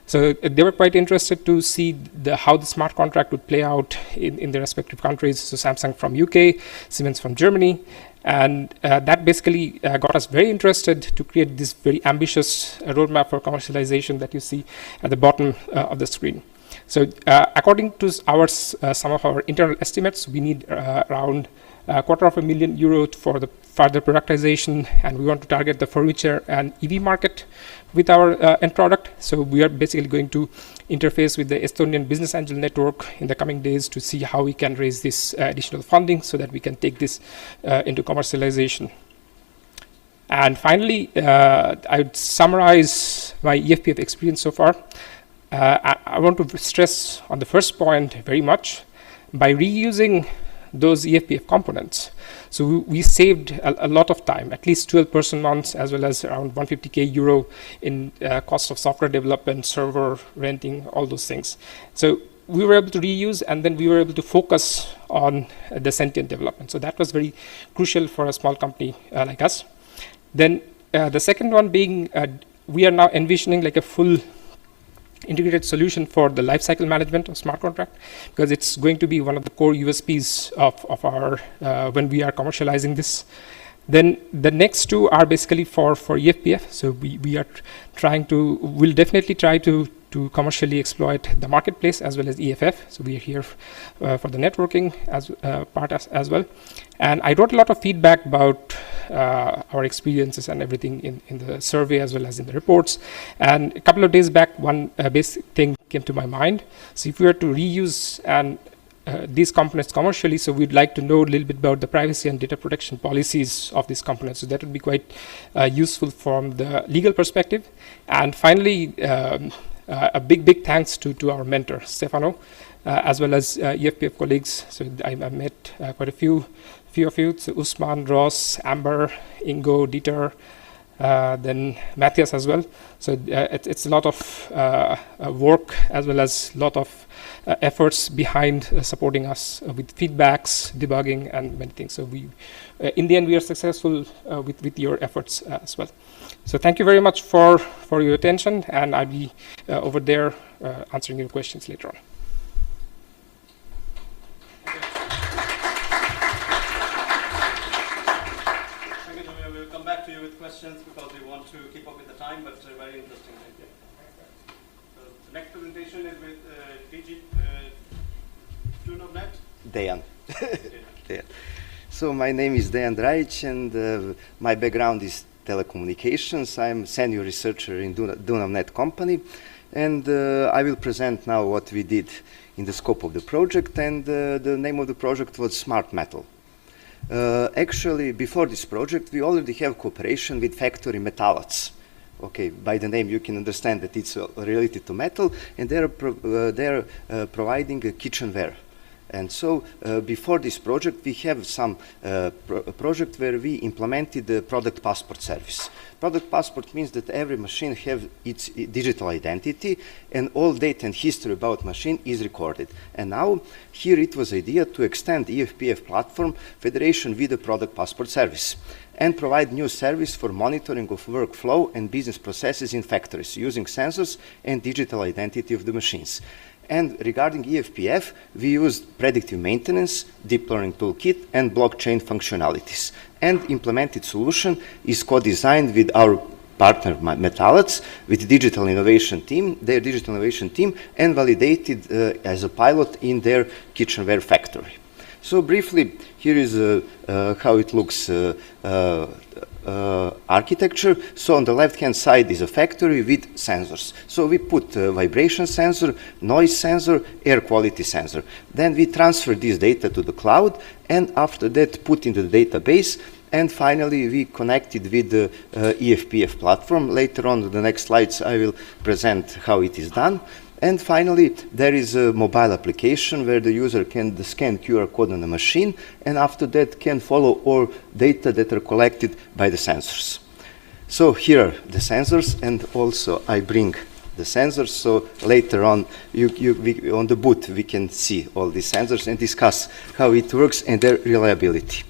So they were quite interested to see how the smart contract would play out in their respective countries. So Samsung from UK, Siemens from Germany, and that basically got us very interested to create this very ambitious roadmap for commercialization that you see at the bottom of the screen. So according to some of our internal estimates, we need around €250,000 for the further productization, and we want to target the furniture and EV market with our end product. So we are basically going to interface with the Estonian Business Angel Network in the coming days to see how we can raise this additional funding so that we can take this into commercialization. And finally, I would summarize my EFPF experience so far. I want to stress on the first point very much. By reusing those EFPF components, so we saved a lot of time, at least 12 person months, as well as around €150,000 in cost of software development, server renting, all those things. So we were able to reuse, and then we were able to focus on the sentient development. So that was very crucial for a small company like us. Then the second one being, we are now envisioning like a full integrated solution for the lifecycle management of smart contract, because it's going to be one of the core USPs of our when we are commercializing this. Then the next 2 are basically for EFPF. So we are we'll definitely try to commercially exploit the marketplace as well as EFF. So we are here for the networking part as well. And I wrote a lot of feedback about our experiences and everything in the survey as well as in the reports. And a couple of days back, one basic thing came to my mind. So if we were to reuse and these components commercially, so we'd like to know a little bit about the privacy and data protection policies of these components. So that would be quite useful from the legal perspective. And finally, a big thanks to our mentor, Stefano, as well as EFPF colleagues. So I met quite a few of you, so Usman, Ross, Amber, Ingo, Dieter, then Matthias as well. So it's a lot of work as well as a lot of efforts behind supporting us with feedbacks, debugging, and many things. So we, in the end, we are successful with your efforts as well. So thank you very much for your attention, and I'll be over there answering your questions later on. questions because we want to keep up with the time, but very interesting idea. So the next presentation is with DG2.net. Dejan. Dejan. So my name is Dejan Drajic, and my background is telecommunications. I'm senior researcher in DunavNet company, and I will present now what we did in the scope of the project, and the name of the project was Smart Metal. Actually, before this project, we already have cooperation with factory Metalac. Okay, by the name you can understand that it's related to metal, and they're providing a kitchenware. And so before this project, we have some project where we implemented the product passport service. Product passport means that every machine have its digital identity, and all data and history about machine is recorded. And now here it was idea to extend EFPF platform federation with the product passport service and provide new service for monitoring of workflow and business processes in factories using sensors and digital identity of the machines. And regarding EFPF, we used predictive maintenance, deep learning toolkit, and blockchain functionalities. And implemented solution is co-designed with our partner Metalac, with digital innovation team, their digital innovation team, and validated as a pilot in their kitchenware factory. So briefly, here is how it looks architecture. So on the left-hand side is a factory with sensors. So we put vibration sensor, noise sensor, air quality sensor. Then we transfer this data to the cloud, and after that put into the database, and finally we connected with the EFPF platform. Later on in the next slides I will present how it is done. And finally, there is a mobile application where the user can scan QR code on the machine, and after that can follow all data that are collected by the sensors. So here are the sensors, and also I bring the sensors, so later on on the booth we can see all these sensors and discuss how it works and their reliability.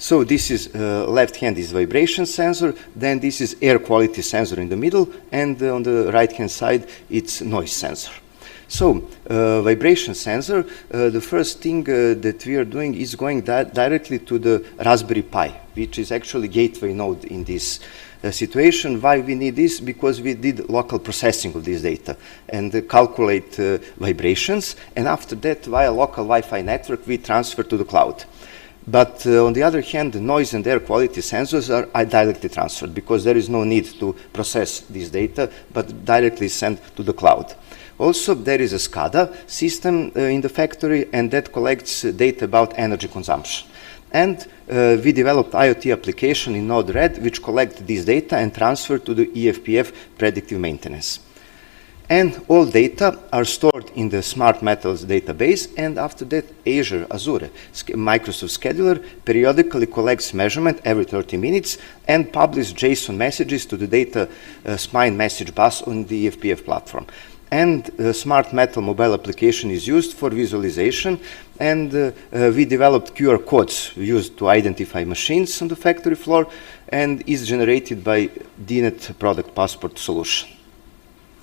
So this is left hand is vibration sensor, then this is air quality sensor in the middle, and on the right hand side it's noise sensor. So vibration sensor, the first thing that we are doing is going directly to the Raspberry Pi, which is actually gateway node in this situation. Why we need this? Because we did local processing of this data and calculate vibrations, and after that via local Wi-Fi network we transfer to the cloud. But on the other hand, the noise and air quality sensors are directly transferred because there is no need to process this data, but directly sent to the cloud. Also, there is a SCADA system in the factory, and that collects data about energy consumption. And we developed IoT application in Node-RED, which collect this data and transfer to the EFPF predictive maintenance. And all data are stored in the Smart Metals database, and after that Azure Microsoft Scheduler periodically collects measurement every 30 minutes and publishes JSON messages to the data spine message bus on the EFPF platform. And Smart Metal mobile application is used for visualization, and we developed QR codes used to identify machines on the factory floor, and is generated by DNet product passport solution.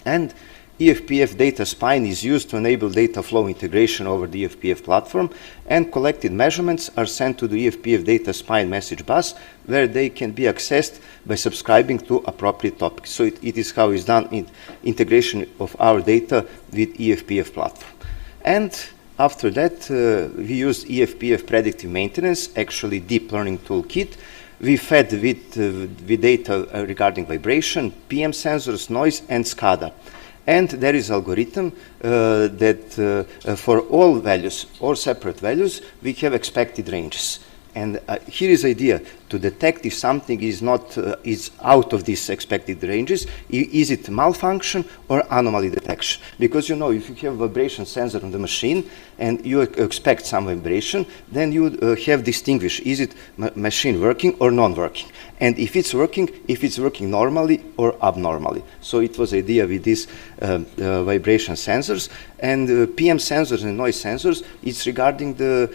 And EFPF data spine is used to enable data flow integration over the EFPF platform, and collected measurements are sent to the EFPF data spine message bus, where they can be accessed by subscribing to appropriate topics. So it is how it's done in integration of our data with EFPF platform. And after that, we used EFPF predictive maintenance, actually deep learning toolkit. We fed with data regarding vibration, PM sensors, noise, and SCADA. And there is algorithm that for all values or separate values, we have expected ranges. And here is the idea to detect if something is not is out of these expected ranges. Is it malfunction or anomaly detection? Because you know, if you have a vibration sensor on the machine and you expect some vibration, then you have distinguish, is it machine working or non-working? And if it's working normally or abnormally. So it was the idea with these vibration sensors. And PM sensors and noise sensors, it's regarding the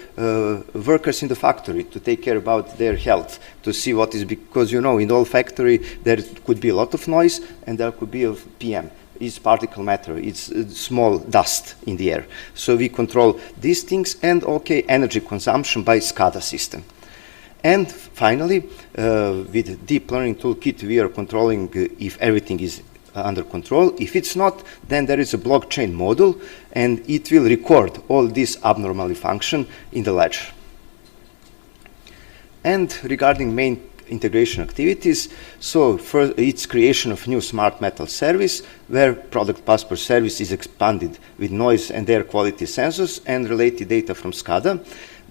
workers in the factory to take care about their health, to see what is, because you know, in all factory there could be a lot of noise and there could be of PM. It's particle matter, it's small dust in the air. So we control these things, and okay, energy consumption by SCADA system. And finally, with deep learning toolkit, we are controlling if everything is under control. If it's not, then there is a blockchain module, and it will record all this abnormally function in the ledger. And regarding main integration activities, so first, it's creation of new smart metal service, where product passport service is expanded with noise and air quality sensors and related data from SCADA.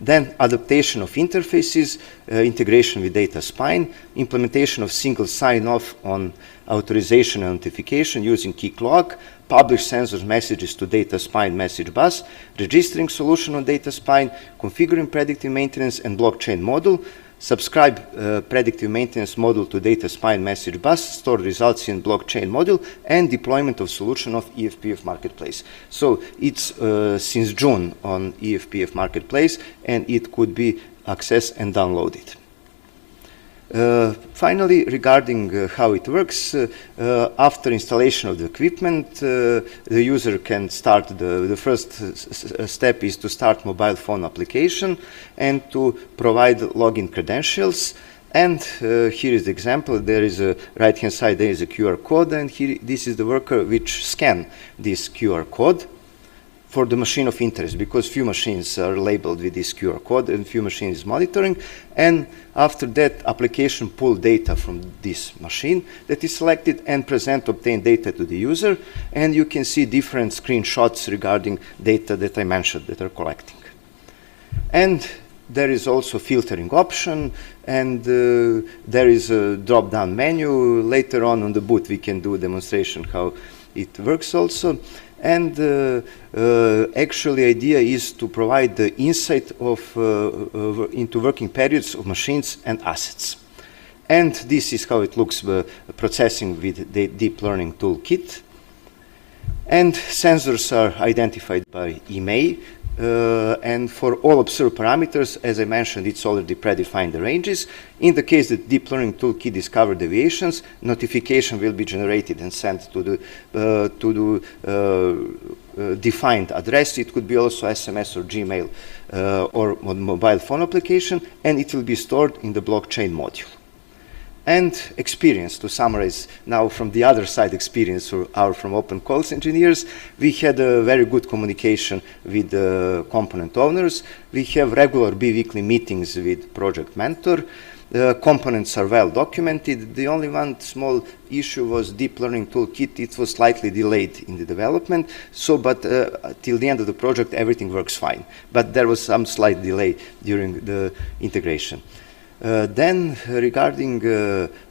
Then adaptation of interfaces, integration with data spine, implementation of single sign-off on authorization and notification using key cloak, publish sensors messages to data spine message bus, registering solution on data spine, configuring predictive maintenance and blockchain module, subscribe predictive maintenance module to data spine message bus, store results in blockchain module, and deployment of solution of EFPF Marketplace. So it's since June on EFPF Marketplace, and it could be accessed and downloaded. Finally, regarding how it works, after installation of the equipment, the user can start, the first step is to start mobile phone application and to provide login credentials. And here is the example. There is a right-hand side, there is a QR code, and here, this is the worker which scan this QR code for the machine of interest, because few machines are labeled with this QR code and few machines monitoring. And after that, application pull data from this machine that is selected and present obtained data to the user. And you can see different screenshots regarding data that I mentioned that are collecting. And there is also filtering option, and there is a drop-down menu. Later on the booth, we can do a demonstration how it works also. And actually, idea is to provide the insight of into working periods of machines and assets. And this is how it looks processing with the deep learning toolkit. And sensors are identified by IMEI. And for all observed parameters, as I mentioned, it's already predefined the ranges. In the case that deep learning toolkit discover deviations, notification will be generated and sent to the defined address. It could be also SMS or Gmail or mobile phone application, and it will be stored in the blockchain module. And experience, to summarize now from the other side experience from open calls engineers, we had a very good communication with the component owners. We have regular bi-weekly meetings with project mentor. Components are well documented. The only one small issue was deep learning toolkit. It was slightly delayed in the development. So, but till the end of the project, everything works fine. But there was some slight delay during the integration. Then regarding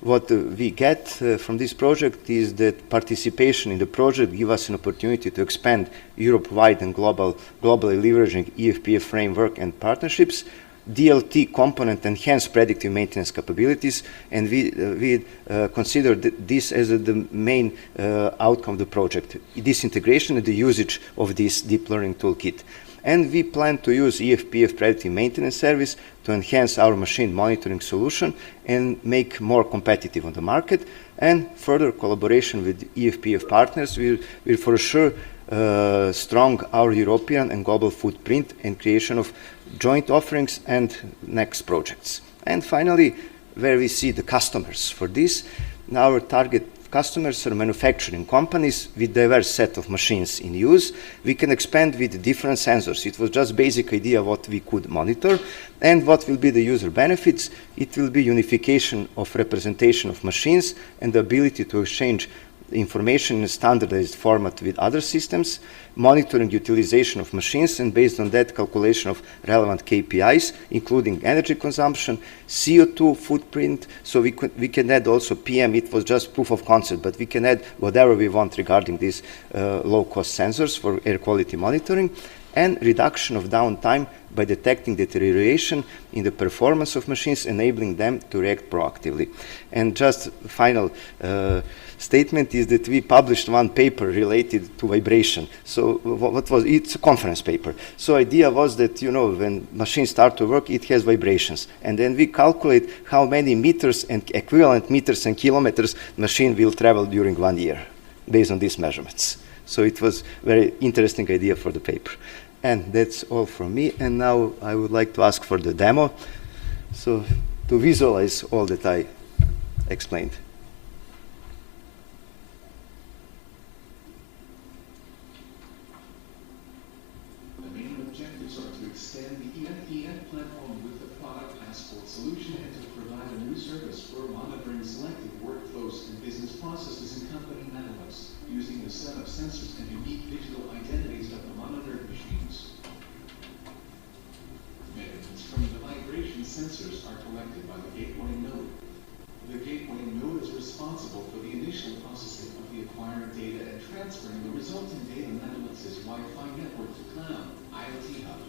what we get from this project is that participation in the project gives us an opportunity to expand Europe-wide and globally leveraging EFPF framework and partnerships, DLT component enhanced predictive maintenance capabilities, and we consider this as the main outcome of the project, this integration and the usage of this deep learning toolkit. And we plan to use EFPF predictive maintenance service to enhance our machine monitoring solution and make more competitive on the market. And further collaboration with EFPF partners will for sure strong our European and global footprint and creation of joint offerings and next projects. And finally, where we see the customers for this, our target customers are manufacturing companies with diverse set of machines in use. We can expand with different sensors. It was just basic idea what we could monitor. And what will be the user benefits? It will be unification of representation of machines and the ability to exchange information in a standardized format with other systems, monitoring utilization of machines, and based on that, calculation of relevant KPIs, including energy consumption, CO2 footprint. So we can add also PM. It was just proof of concept, but we can add whatever we want regarding these low-cost sensors for air quality monitoring, and reduction of downtime by detecting deterioration in the performance of machines, enabling them to react proactively. And just final statement is that we published one paper related to vibration. So it's a conference paper. So idea was that, you know, when machines start to work, it has vibrations. And then we calculate how many meters and equivalent meters and kilometers machine will travel during 1 year based on these measurements. So it was very interesting idea for the paper. And that's all from me. And now I would like to ask for the demo. So to visualize all that I explained. The main objectives are to extend the EFPF platform with the product passport solution and to provide a new service for monitoring selected workflows and business processes in company networks using a set of sensors and unique digital identities of the monitored machines. Measurements from the vibration sensors are collected by the gateway node. The gateway node is responsible for the initial processing of the acquired data and transferring the resulting data Netherlands' Wi-Fi network to cloud, IoT hub.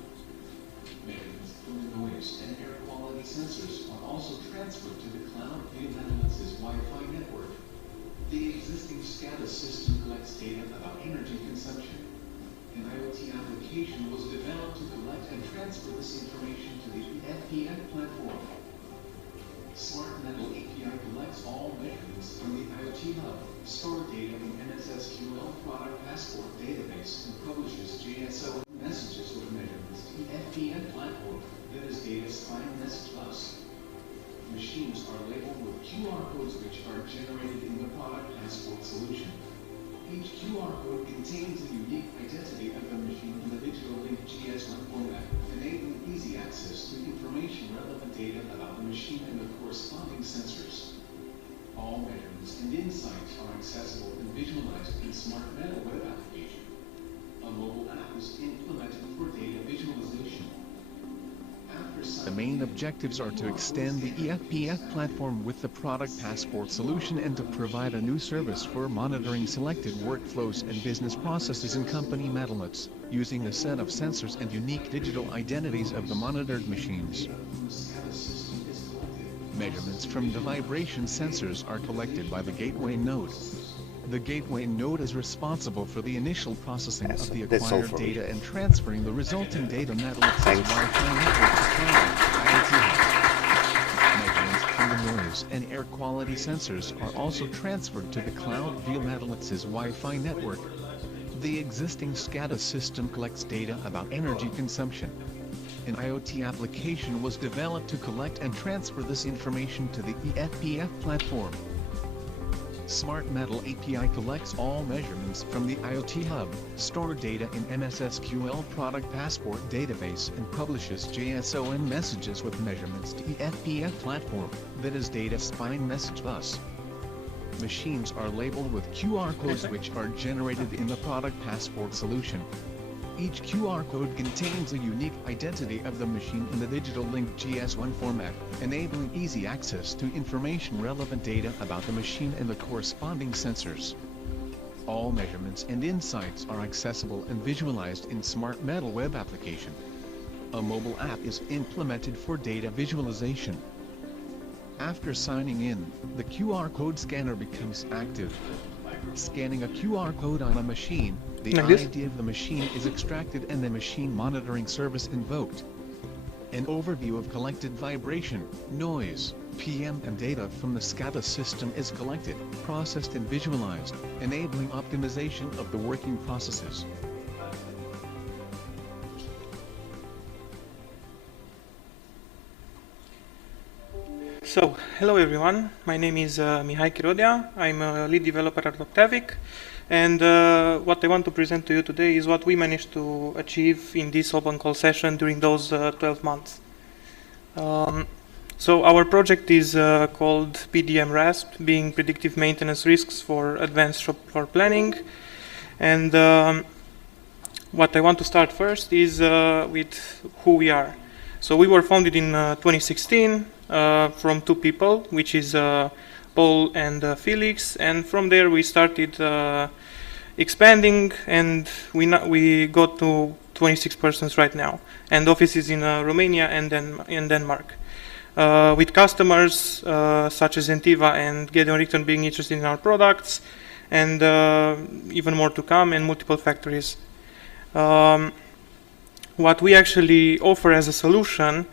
Measurements from the noise and air quality sensors are also transferred to the cloud via Netherlands' Wi-Fi network. The existing SCADA system collects data about energy consumption. An IoT application was developed to collect and transfer this information to the EFPF platform. Smart Metal API collects all measurements from the IoT hub, store data in MSSQL product passport database, and publishes JSON messages with measurements to the EFPF platform that is data spine message bus. Machines are labeled with QR codes which are generated in the product passport solution. Each QR code contains a unique identity of the machine in the digital link GS1 format, enabling easy access to information relevant data about the machine and the corresponding sensors. All measurements and insights are accessible and visualized in Smart Metal web application. A mobile app is implemented for data visualization. The main objectives are to extend the EFPF platform with the product passport solution and to provide a new service for monitoring selected workflows and business processes in company Netherlands, using a set of sensors and unique digital identities of the monitored machines. Measurements from the vibration sensors are collected by the gateway node. The gateway node is responsible for the initial processing of the acquired data and transferring the resulting data Netherlands' Wi-Fi network to cloud, IoT hub. Measurements from the noise and air quality sensors are also transferred to the cloud via Netherlands' Wi-Fi network. The existing SCADA system collects data about energy consumption. An IoT application was developed to collect and transfer this information to the EFPF platform. Smart Metal API collects all measurements from the IoT hub, store data in MSSQL product passport database and publishes JSON messages with measurements to EFPF platform, that is data spine message bus. Machines are labeled with QR codes which are generated in the product passport solution. Each QR code contains a unique identity of the machine in the digital link GS1 format, enabling easy access to information relevant data about the machine and the corresponding sensors. All measurements and insights are accessible and visualized in Smart Metal web application. A mobile app is implemented for data visualization. After signing in, the QR code scanner becomes active. Scanning a QR code on a machine, the ID of the machine is extracted and the machine monitoring service invoked. An overview of collected vibration, noise, PM and data from the SCADA system is collected, processed and visualized, enabling optimization of the working processes. So, hello everyone, my name is Mihai Chirodia, I'm a lead developer at Optavic, and what I want to present to you today is what we managed to achieve in this open call session during those 12 months. So our project is called PDM RASP, being Predictive Maintenance Risks for Advanced Shop Floor Planning, and what I want to start first is with who we are. So we were founded in 2016 from two people, which is Paul and Felix, and from there we started expanding, and we got to 26 persons right now, and offices in Romania and Denmark. With customers such as Zentiva and Gedeon Richter being interested in our products, and even more to come, and multiple factories. What we actually offer as a solution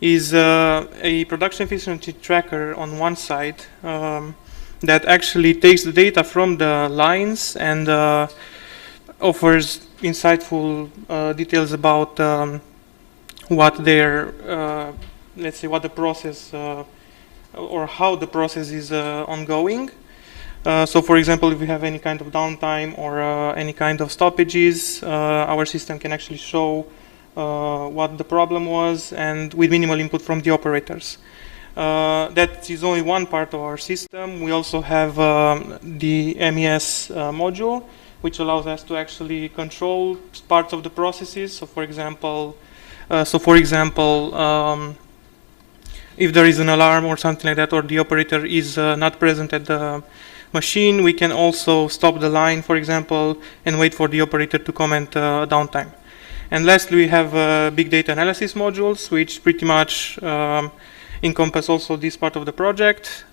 is a production efficiency tracker on one side that actually takes the data from the lines and offers insightful details about what their let's say, what the process or how the process is ongoing. So, for example, if we have any kind of downtime or any kind of stoppages, our system can actually show what the problem was, and with minimal input from the operators. That is only one part of our system. We also have the MES module, which allows us to actually control parts of the processes. So, for example, if there is an alarm or something like that, or the operator is not present at the machine, we can also stop the line, for example, and wait for the operator to comment downtime. And lastly, we have big data analysis modules, which pretty much encompass also this part of the project.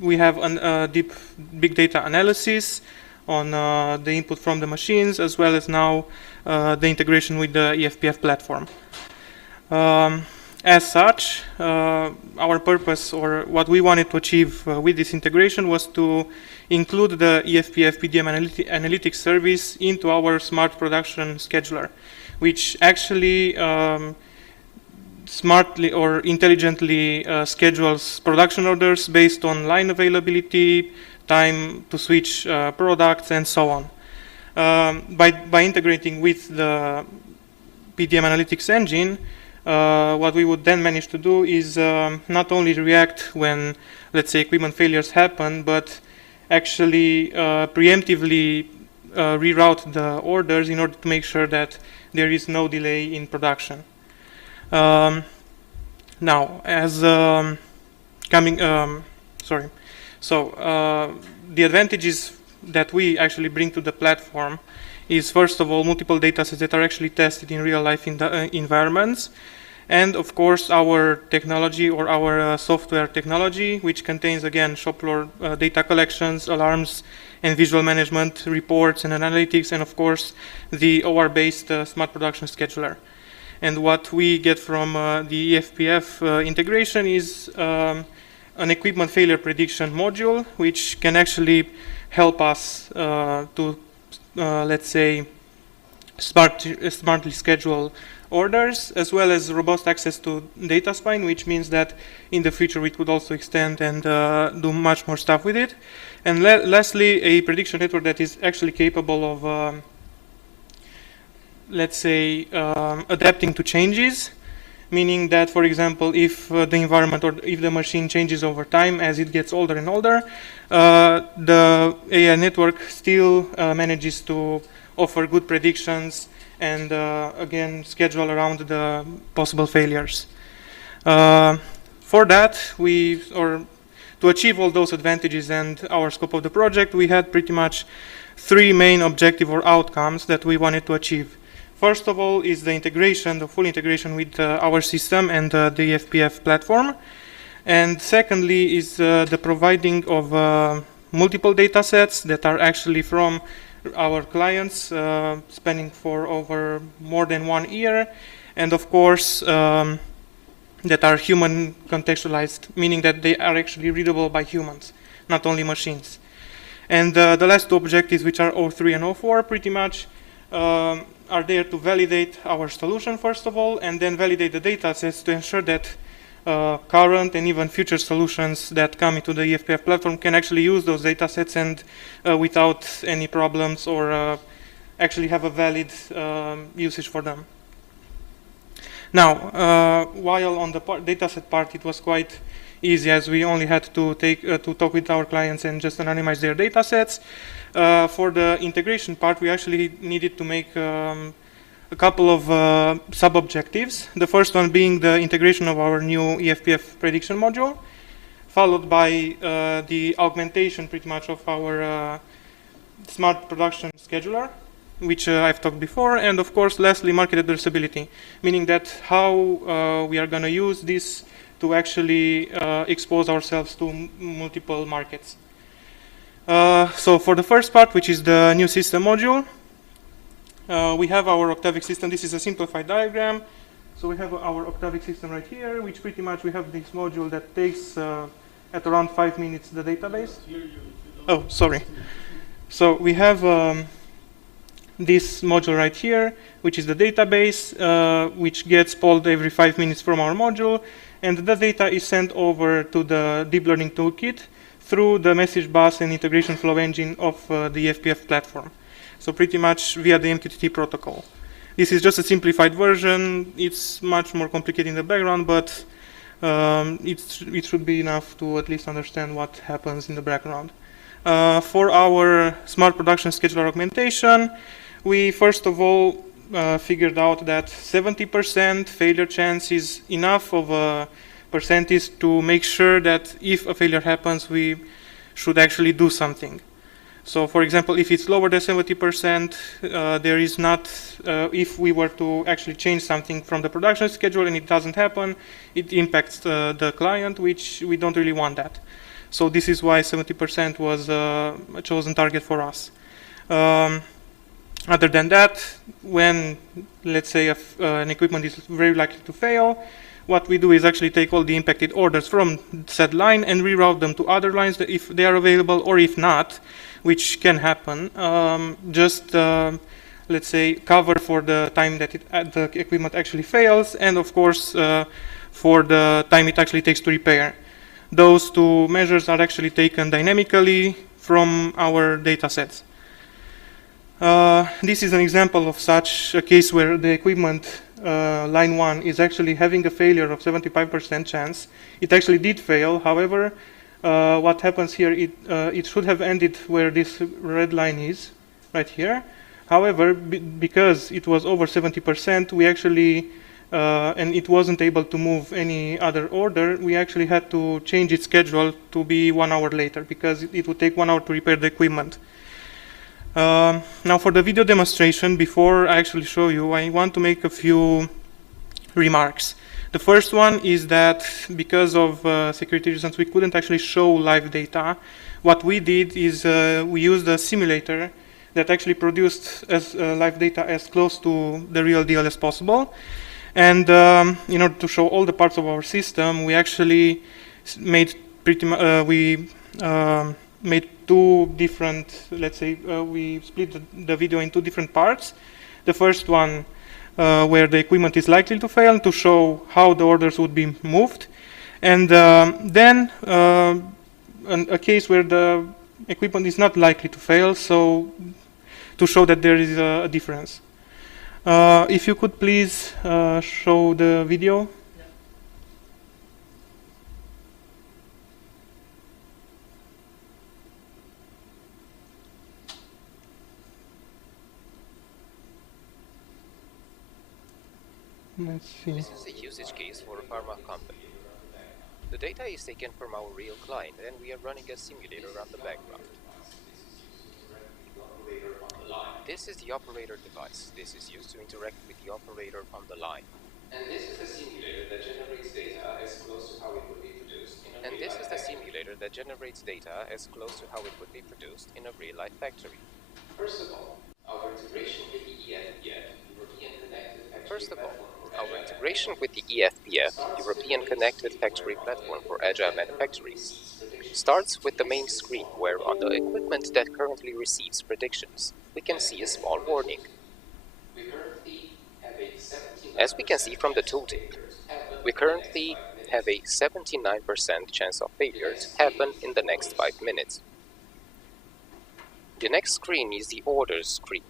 We have a deep big data analysis on the input from the machines, as well as now the integration with the EFPF platform. As such, our purpose, or what we wanted to achieve with this integration, was to include the EFPF PDM analytics service into our smart production scheduler, which actually smartly or intelligently schedules production orders based on line availability, time to switch products, and so on. By integrating with the PDM analytics engine, what we would then manage to do is not only react when, let's say, equipment failures happen, but actually preemptively reroute the orders in order to make sure that there is no delay in production. Now, as the advantages that we actually bring to the platform is, first of all, multiple data sets that are actually tested in real life in the environments, and of course our technology, or our software technology, which contains, again, shop floor data collections, alarms, and visual management reports and analytics, and of course the OR-based smart production scheduler. And what we get from the EFPF integration is an equipment failure prediction module, which can actually help us to, let's say, smartly schedule orders, as well as robust access to data spine, which means that in the future we could also extend and do much more stuff with it. And lastly, a prediction network that is actually capable of, let's say, adapting to changes, meaning that, for example, if the environment or if the machine changes over time as it gets older and older, the AI network still manages to offer good predictions and, again, schedule around the possible failures. For that, to achieve all those advantages and our scope of the project, we had pretty much three main objectives or outcomes that we wanted to achieve. First of all is the integration, the full integration with our system and the EFPF platform. And secondly is the providing of multiple data sets that are actually from our clients, spanning for over more than 1 year. And of course, that are human contextualized, meaning that they are actually readable by humans, not only machines. And the last two objectives, which are O3 and O4, pretty much are there to validate our solution, first of all, and then validate the data sets to ensure that current and even future solutions that come into the EFPF platform can actually use those data sets and without any problems, or actually have a valid usage for them. Now, while on the dataset part, it was quite easy, as we only had to talk with our clients and just anonymize their data sets. For the integration part, we actually needed to make a couple of sub-objectives. The first one being the integration of our new EFPF prediction module, followed by the augmentation pretty much of our smart production scheduler, which I've talked before, and of course, lastly, market addressability, meaning that how we are going to use this to actually expose ourselves to multiple markets. So for the first part, which is the new system module, we have our Octavic system. This is a simplified diagram. So we have our Octavic system right here, which pretty much we have this module that takes at around 5 minutes the database. Oh, sorry. So we have this module right here, which is the database, which gets pulled every 5 minutes from our module, and the data is sent over to the deep learning toolkit through the message bus and integration flow engine of the EFPF platform. So pretty much via the MQTT protocol. This is just a simplified version. It's much more complicated in the background, but it should be enough to at least understand what happens in the background. For our smart production scheduler augmentation, we first of all figured out that 70% failure chance is enough of a percentage to make sure that if a failure happens, we should actually do something. So for example, if it's lower than 70%, there is not, if we were to actually change something from the production schedule and it doesn't happen, it impacts the client, which we don't really want that. So this is why 70% was a chosen target for us. Other than that, when, let's say, an equipment is very likely to fail, what we do is actually take all the impacted orders from said line and reroute them to other lines that if they are available, or if not, which can happen, let's say, cover for the time that the equipment actually fails, and of course, for the time it actually takes to repair. Those two measures are actually taken dynamically from our data sets. This is an example of such a case where the equipment, line 1, is actually having a failure of 75% chance. It actually did fail. However, what happens here, it should have ended where this red line is, right here. However, because it was over 70%, we actually, and it wasn't able to move any other order, we actually had to change its schedule to be 1 hour later, because it would take 1 hour to repair the equipment. Now for the video demonstration, before I actually show you, I want to make a few remarks. The first one is that because of security reasons, we couldn't actually show live data. What we did is we used a simulator that actually produced live data as close to the real deal as possible. And in order to show all the parts of our system, we actually made made two different, let's say, we split the video in two different parts. The first one where the equipment is likely to fail, to show how the orders would be moved. And then a case where the equipment is not likely to fail, so to show that there is a difference. If you could please show the video. Let's see. This is a usage case for a pharma company. The data is taken from our real client, and we are running a simulator on the background. This is the operator device. This is used to interact with the operator on the line. And this is the simulator that generates data as close to how it would be produced in a real-life factory. First of all, our integration with the EFPF, European Connected Factory Platform for Agile Manufacturing, starts with the main screen, where on the equipment that currently receives predictions, we can see a small warning. As we can see from the tooltip, we currently have a 79% chance of failure to happen in the next 5 minutes. The next screen is the orders screen.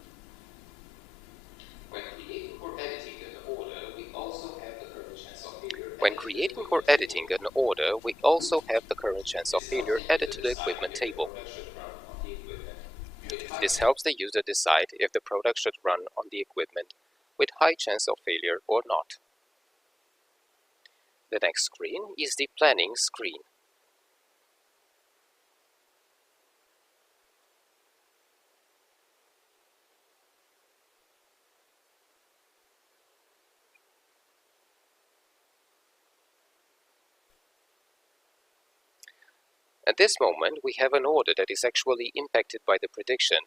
When creating or editing an order, we also have the current chance of failure added to the equipment table. This helps the user decide if the product should run on the equipment with high chance of failure or not. The next screen is the planning screen. At this moment, we have an order that is actually impacted by the prediction,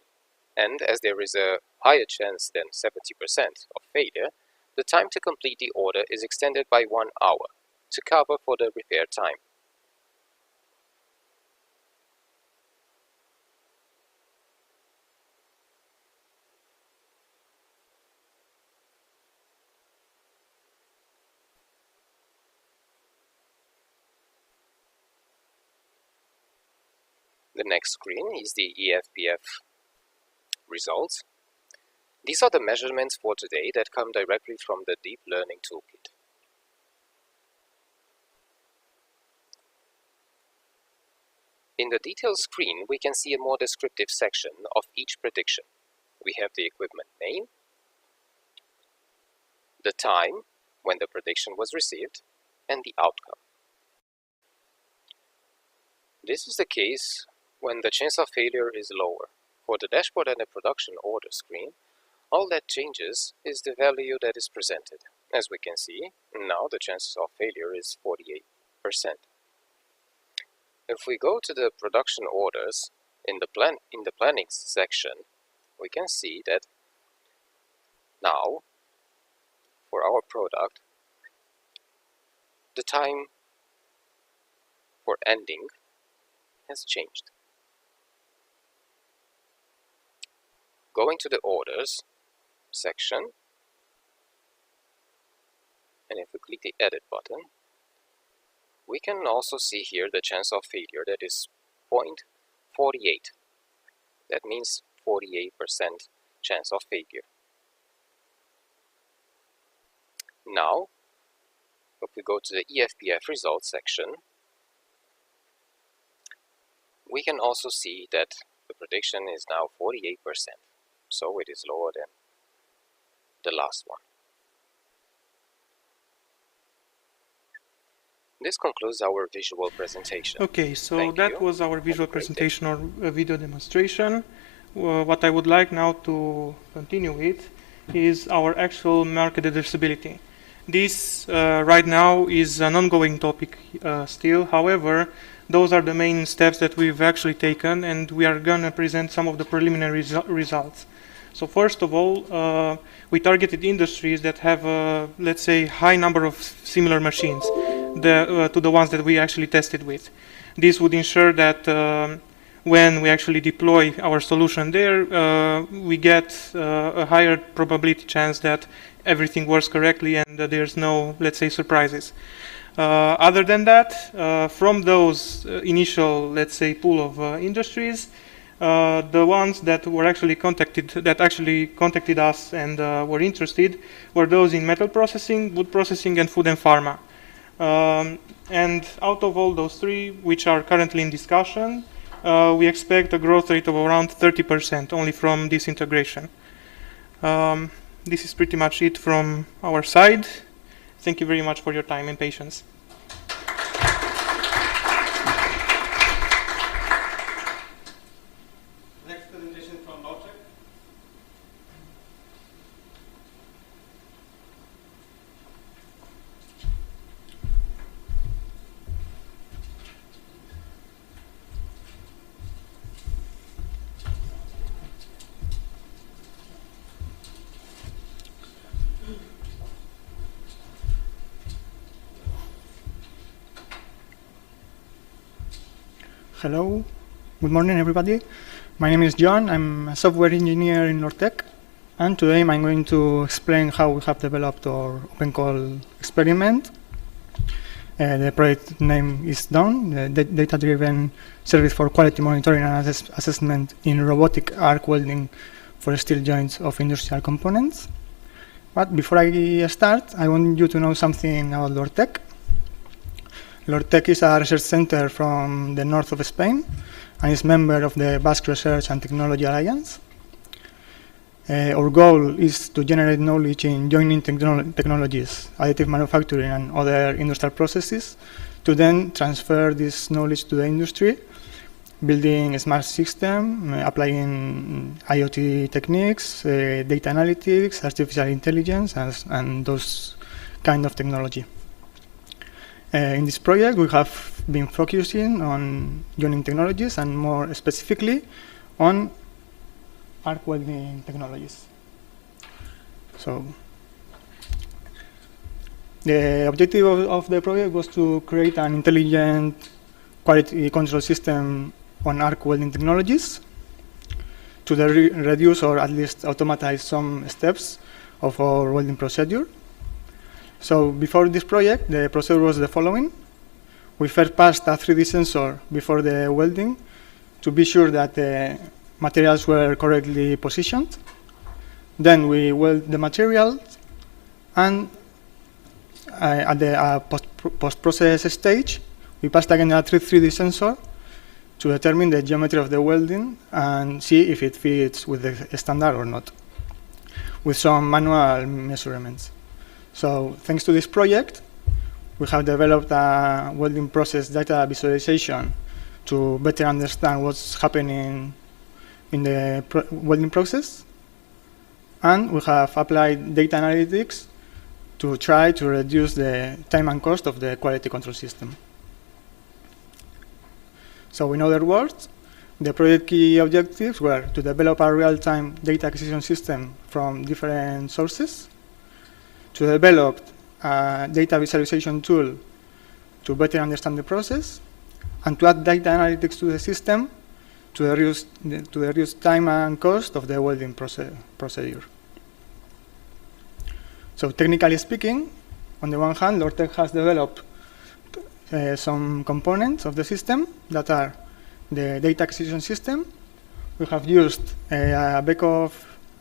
and as there is a higher chance than 70% of failure, the time to complete the order is extended by 1 hour to cover for the repair time. The next screen is the EFPF results. These are the measurements for today that come directly from the Deep Learning Toolkit. In the details screen, we can see a more descriptive section of each prediction. We have the equipment name, the time when the prediction was received, and the outcome. This is the case when the chance of failure is lower. For the dashboard and the production order screen, all that changes is the value that is presented. As we can see, now the chance of failure is 48%. If we go to the production orders in the planning section, we can see that now for our product, the time for ending has changed. Going to the orders section, and if we click the edit button, we can also see here the chance of failure that is 0.48. That means 48% chance of failure. Now, if we go to the EFPF results section, we can also see that the prediction is now 48%. So it is lower than the last one. This concludes our visual presentation. Okay, so that was our visual presentation or video demonstration. What I would like now to continue with is our actual market addressability. This right now is an ongoing topic still. However, those are the main steps that we've actually taken, and we are going to present some of the preliminary results. So first of all, we targeted industries that have, let's say, high number of similar machines to the ones that we actually tested with. This would ensure that when we actually deploy our solution there, we get a higher probability chance that everything works correctly and that there's no, let's say, surprises. Other than that, from those initial, let's say, pool of industries, the ones that were actually contacted us and were interested were those in metal processing, wood processing, and food and pharma. And out of all those three, which are currently in discussion, we expect a growth rate of around 30% only from this integration. This is pretty much it from our side. Thank you very much for your time and patience. Next presentation from Wojciech. Hello, good morning everybody. My name is John, I'm a software engineer in Lortec, and today I'm going to explain how we have developed our OpenCall experiment. The project name is DAWN, the Data-Driven Service for Quality Monitoring and Assessment in Robotic Arc Welding for Steel Joints of Industrial Components. But before I start, I want you to know something about Lortec. Lortec is a research center from the north of Spain and is member of the Basque Research and Technology Alliance. Our goal is to generate knowledge in joining technologies, additive manufacturing, and other industrial processes, to then transfer this knowledge to the industry, building a smart system, applying IoT techniques, data analytics, artificial intelligence, and those kind of technology. In this project, we have been focusing on joining technologies and more specifically on arc welding technologies. So the objective of the project was to create an intelligent quality control system on arc welding technologies to reduce or at least automatize some steps of our welding procedure. So before this project, the procedure was the following. We first passed a 3D sensor before the welding to be sure that the materials were correctly positioned. Then we weld the materials, and at the post-process stage, we passed again a 3D sensor to determine the geometry of the welding and see if it fits with the standard or not, with some manual measurements. So thanks to this project, we have developed a welding process data visualization to better understand what's happening in the welding process. And we have applied data analytics to try to reduce the time and cost of the quality control system. So in other words, the project key objectives were to develop a real-time data acquisition system from different sources, to develop a data visualization tool to better understand the process, and to add data analytics to the system to reduce time and cost of the welding procedure. So technically speaking, on the one hand, Lortec has developed some components of the system that are the data acquisition system. We have used a Beckhoff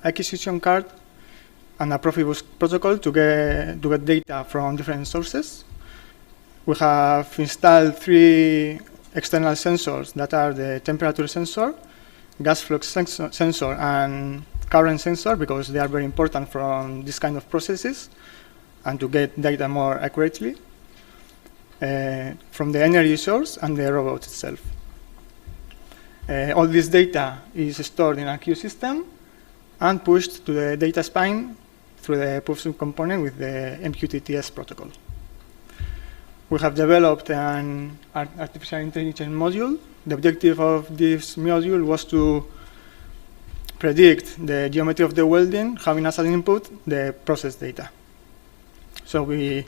acquisition card and a Profibus protocol to get data from different sources. We have installed 3 external sensors that are the temperature sensor, gas flux sensor, and current sensor, because they are very important from this kind of processes and to get data more accurately from the energy source and the robot itself. All this data is stored in a queue system and pushed to the data spine through the PubSub component with the MQTT protocol. We have developed an artificial intelligence module. The objective of this module was to predict the geometry of the welding, having as an input the process data. So we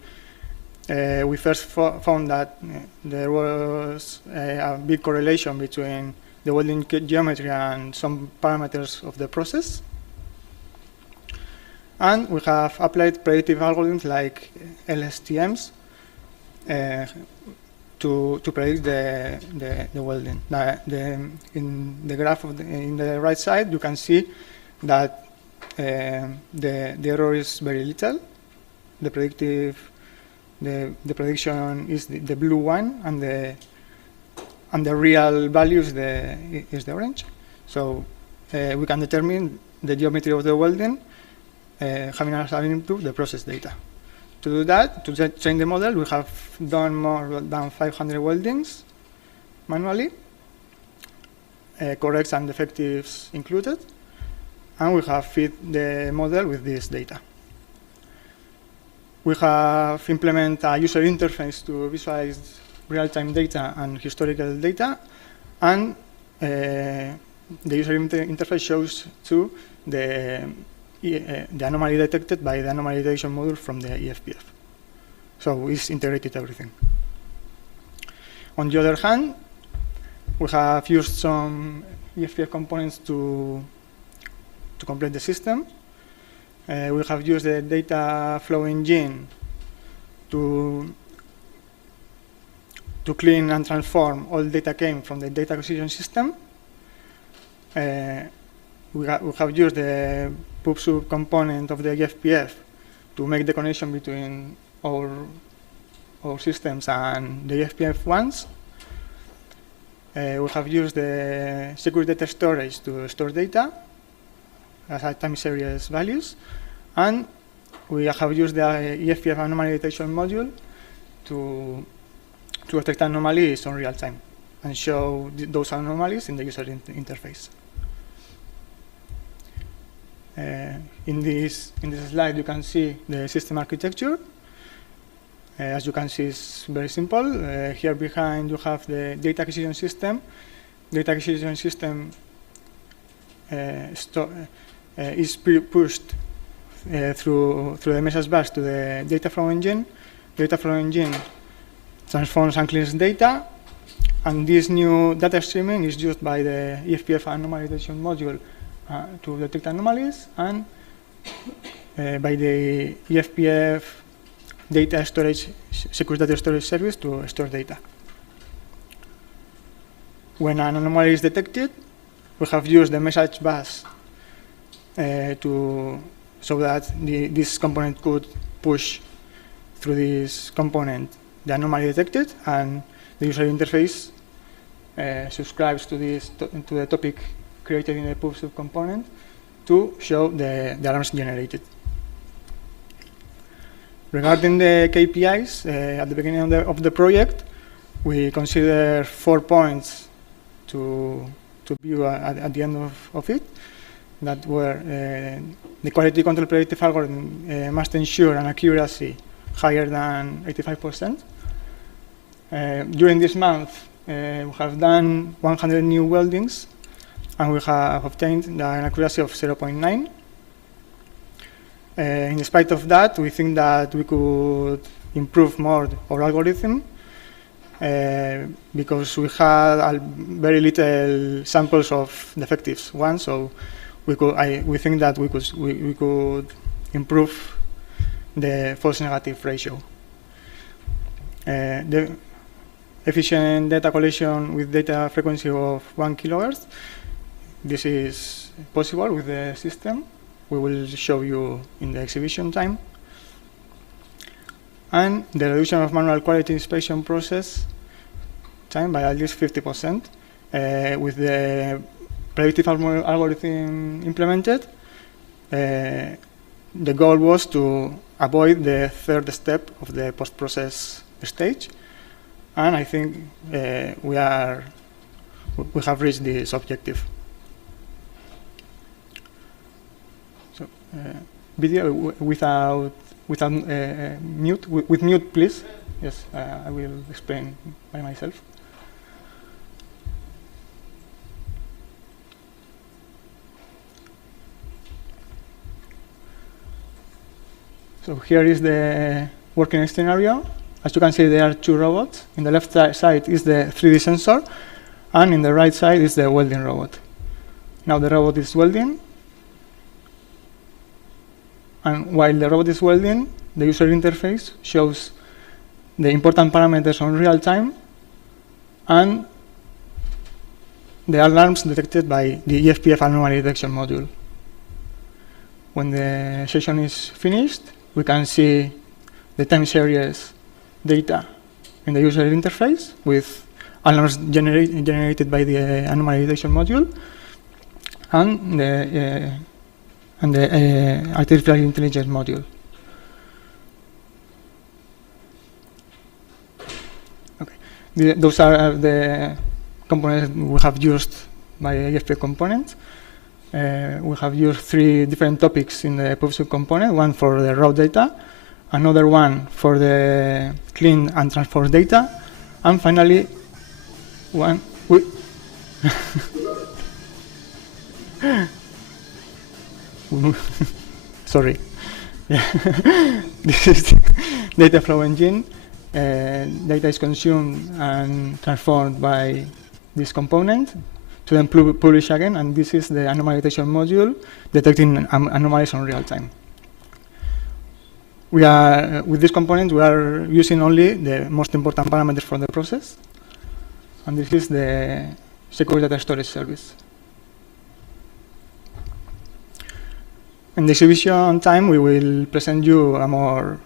first found that there was a big correlation between the welding geometry and some parameters of the process. And we have applied predictive algorithms like LSTMs to predict the welding. In the graph in the right side, you can see that the error is very little. The prediction is the blue one, and the real value is the orange. So we can determine the geometry of the welding having as an input the process data. To do that, to train the model, we have done more than 500 weldings manually, corrects and defectives included, and we have fed the model with this data. We have implemented a user interface to visualize real-time data and historical data, and the user interface shows to the anomaly detected by the anomaly detection module from the EFPF. So it's integrated everything. On the other hand, we have used some EFPF components to complete the system. We have used the data flow engine to clean and transform all data came from the data acquisition system. We have used the PubSub component of the EFPF to make the connection between our systems and the EFPF ones. We have used the secure data storage to store data as time series values, and we have used the EFPF anomaly detection module to detect anomalies on real time and show those anomalies in the user interface. In this slide, you can see the system architecture. As you can see, it's very simple. Here behind, you have the data acquisition system. Data acquisition system is pushed through the message bus to the data flow engine. Data flow engine transforms and cleans data, and this new data streaming is used by the EFPF anomaly detection module to detect anomalies, and by the EFPF data storage, secure data storage service to store data. when an anomaly is detected, we have used the message bus so that this component could push through this component the anomaly detected, and the user interface subscribes to the topic created in the pub subcomponent to show the alarms generated. Regarding the KPIs, at the beginning of the project, we consider 4 points to view at the end of it. That were the quality control predictive algorithm must ensure an accuracy higher than 85%. During this month, we have done 100 new weldings, and we have obtained an accuracy of 0.9. In spite of that, we think that we could improve more our algorithm because we had very little samples of defective ones. So we think that we could improve the false negative ratio. The efficient data collection with data frequency of 1 kilohertz. This is possible with the system. We will show you in the exhibition time. And the reduction of manual quality inspection process time by at least 50%. With the predictive algorithm implemented, the goal was to avoid the third step of the post-process stage. And I think we have reached this objective. So, video without mute, with mute, please. Yes, I will explain by myself. So here is the working scenario. As you can see, there are 2 robots. In the left side is the 3D sensor, and in the right side is the welding robot. Now the robot is welding, and while the robot is welding, the user interface shows the important parameters on real time and the alarms detected by the EFPF anomaly detection module. When the session is finished, we can see the time series data in the user interface with alarms generated by the anomaly detection module and the artificial intelligence module. Okay, those are the components we have used by EFPF components. We have used 3 different topics in the PubSub component, one for the raw data, another one for the clean and transform data, and finally one sorry. This is data flow engine. Data is consumed and transformed by this component to then publish again, and this is the anomaly detection module detecting anomalies on real time. With this component, we are using only the most important parameters for the process, and this is the secure data storage service. In the exhibition time, we will present you a more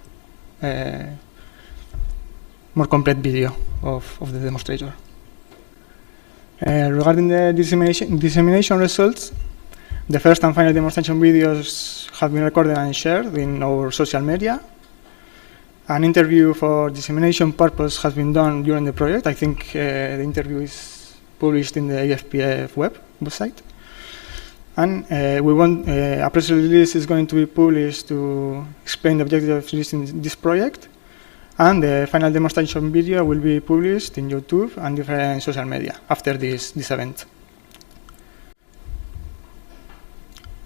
complete video of the demonstrator. Regarding the dissemination results, the first and final demonstration videos have been recorded and shared in our social media. An interview for dissemination purpose has been done during the project. I think the interview is published in the EFPF website. And a press release is going to be published to explain the objectives of this project. And the final demonstration video will be published in YouTube and different social media after this event.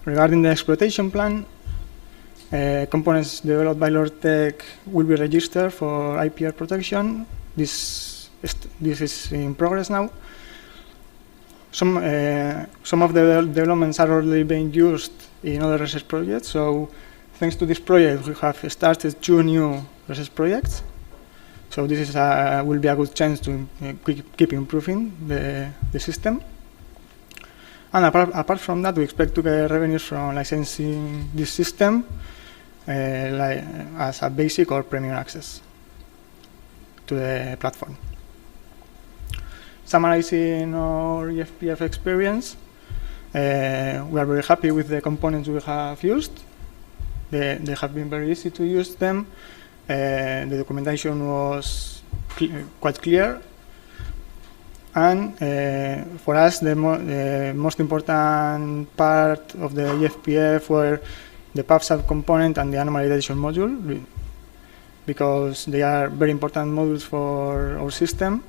Regarding the exploitation plan, components developed by LordTech will be registered for IPR protection. This is in progress now. Some of the developments are already being used in other research projects. So thanks to this project, we have started 2 new research projects. So this is will be a good chance to keep improving the system. And apart from that, we expect to get revenues from licensing this system as a basic or premium access to the platform. Summarizing our EFPF experience, we are very happy with the components we have used. They have been very easy to use them. The documentation was quite clear. And for us, the most important part of the EFPF were the PAF subcomponent and the anomaly detection module, because they are very important modules for our system.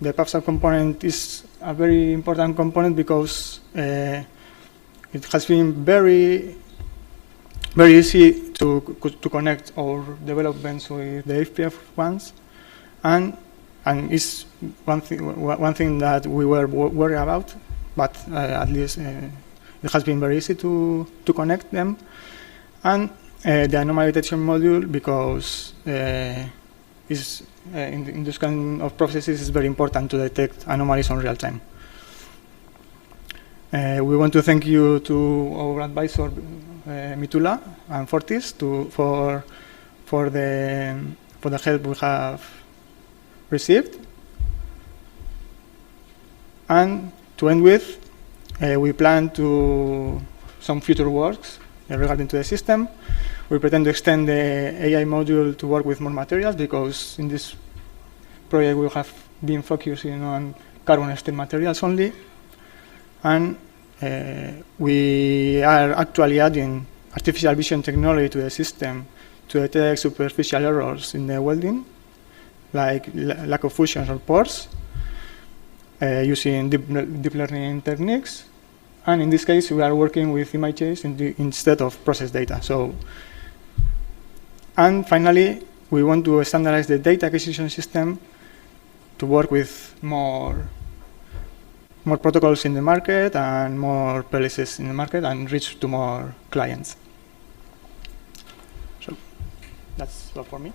The PAF subcomponent is a very important component because it has been very easy to connect our developments with the EFPF ones, and is one thing that we were worried about, but at least it has been very easy to connect them. And the anomaly detection module, because is in this kind of processes, is very important to detect anomalies on real time. We want to thank you to our advisor Mitula and Fortis for the help we have received. And to end with, we plan to some future works regarding to the system. We pretend to extend the AI module to work with more materials, because in this project we have been focusing on carbon and steel materials only. And we are actually adding artificial vision technology to the system to detect superficial errors in the welding, like lack of fusions or pores, using deep learning techniques. And in this case, we are working with images instead of process data. And finally, we want to standardize the data acquisition system to work with more protocols in the market and more policies in the market and reach to more clients. So that's all for me.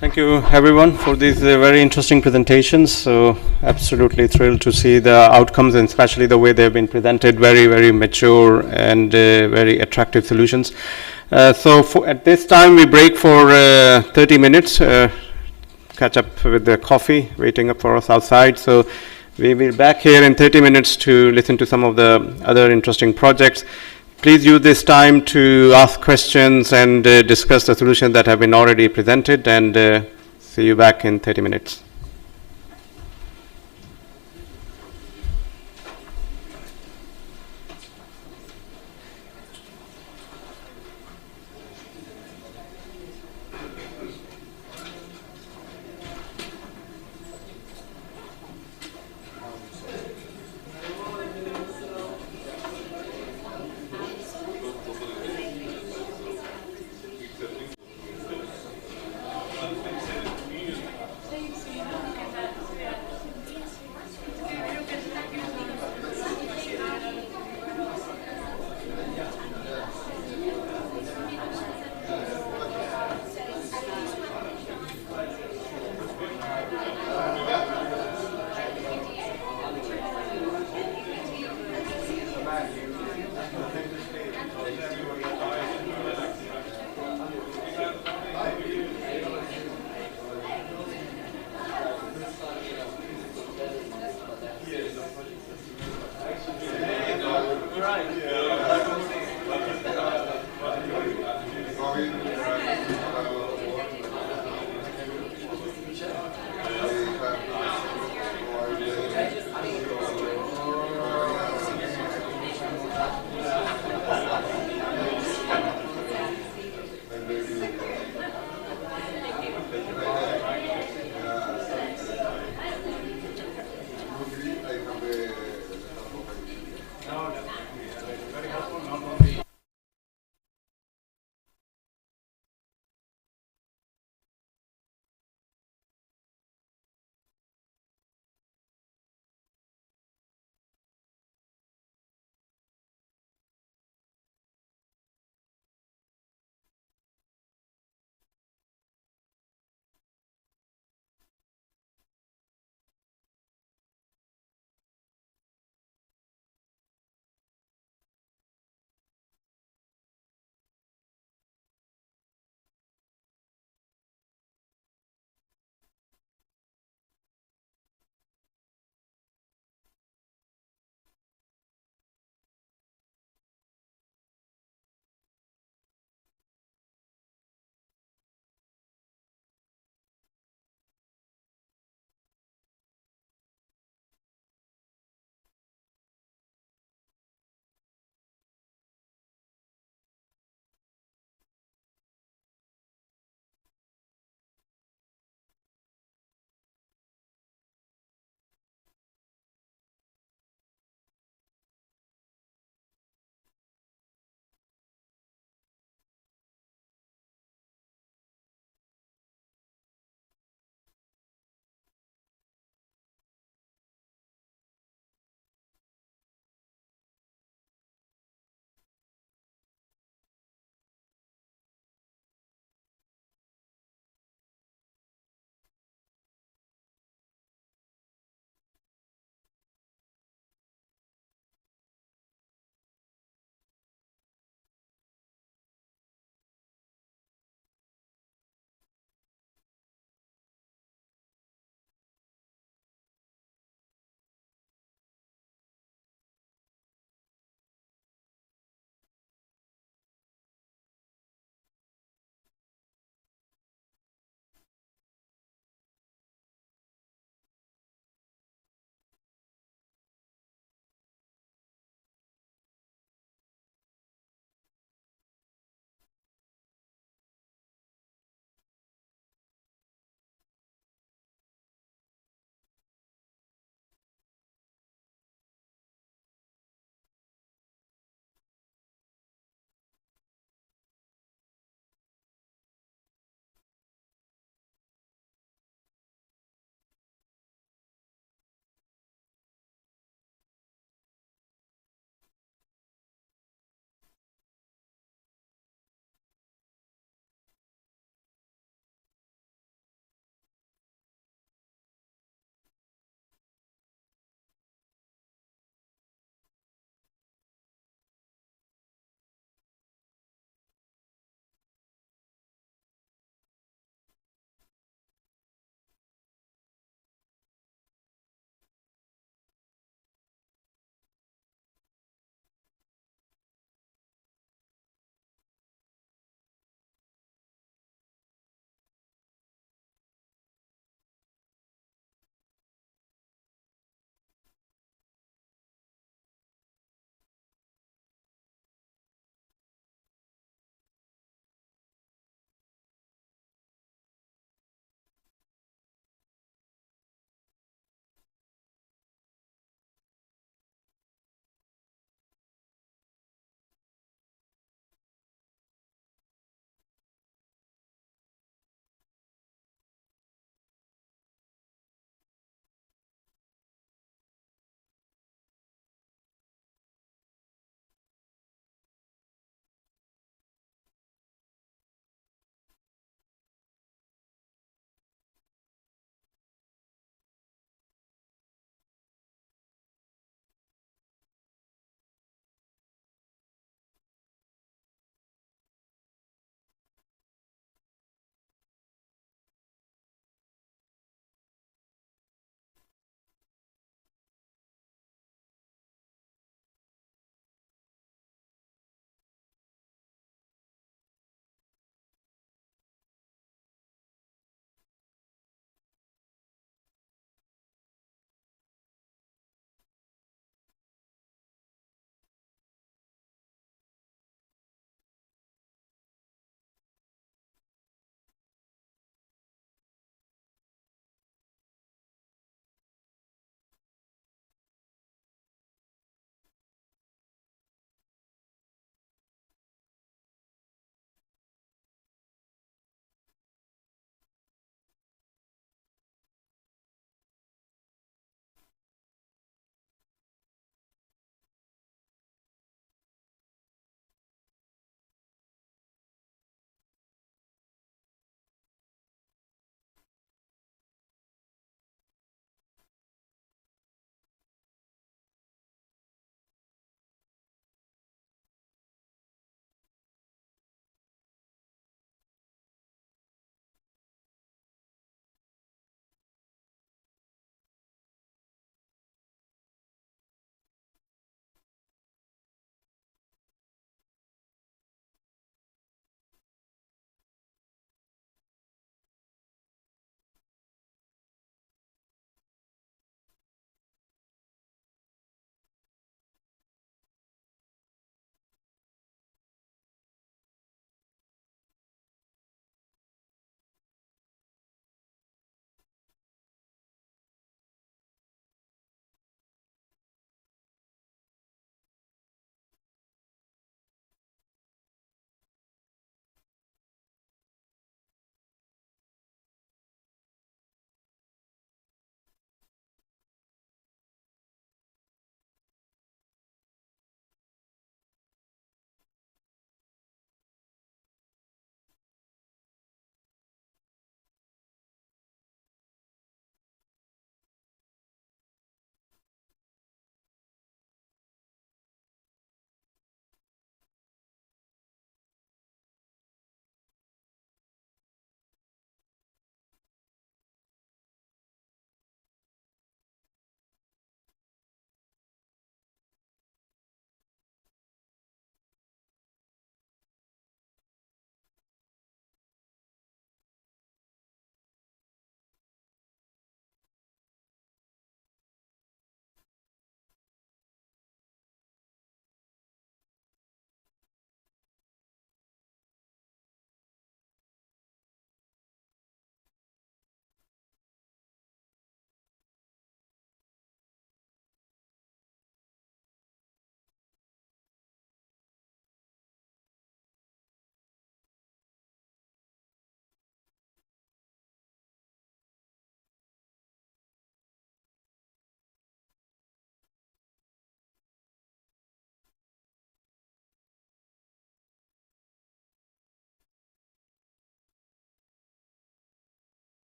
Thank you, everyone, for these very interesting presentations. So absolutely thrilled to see the outcomes, and especially the way they've been presented, very, very mature and very attractive solutions. So at this time, we break for 30 minutes, catch up with the coffee waiting up for us outside. So we will be back here in 30 minutes to listen to some of the other interesting projects. Please use this time to ask questions and discuss the solutions that have been already presented, and see you back in 30 minutes.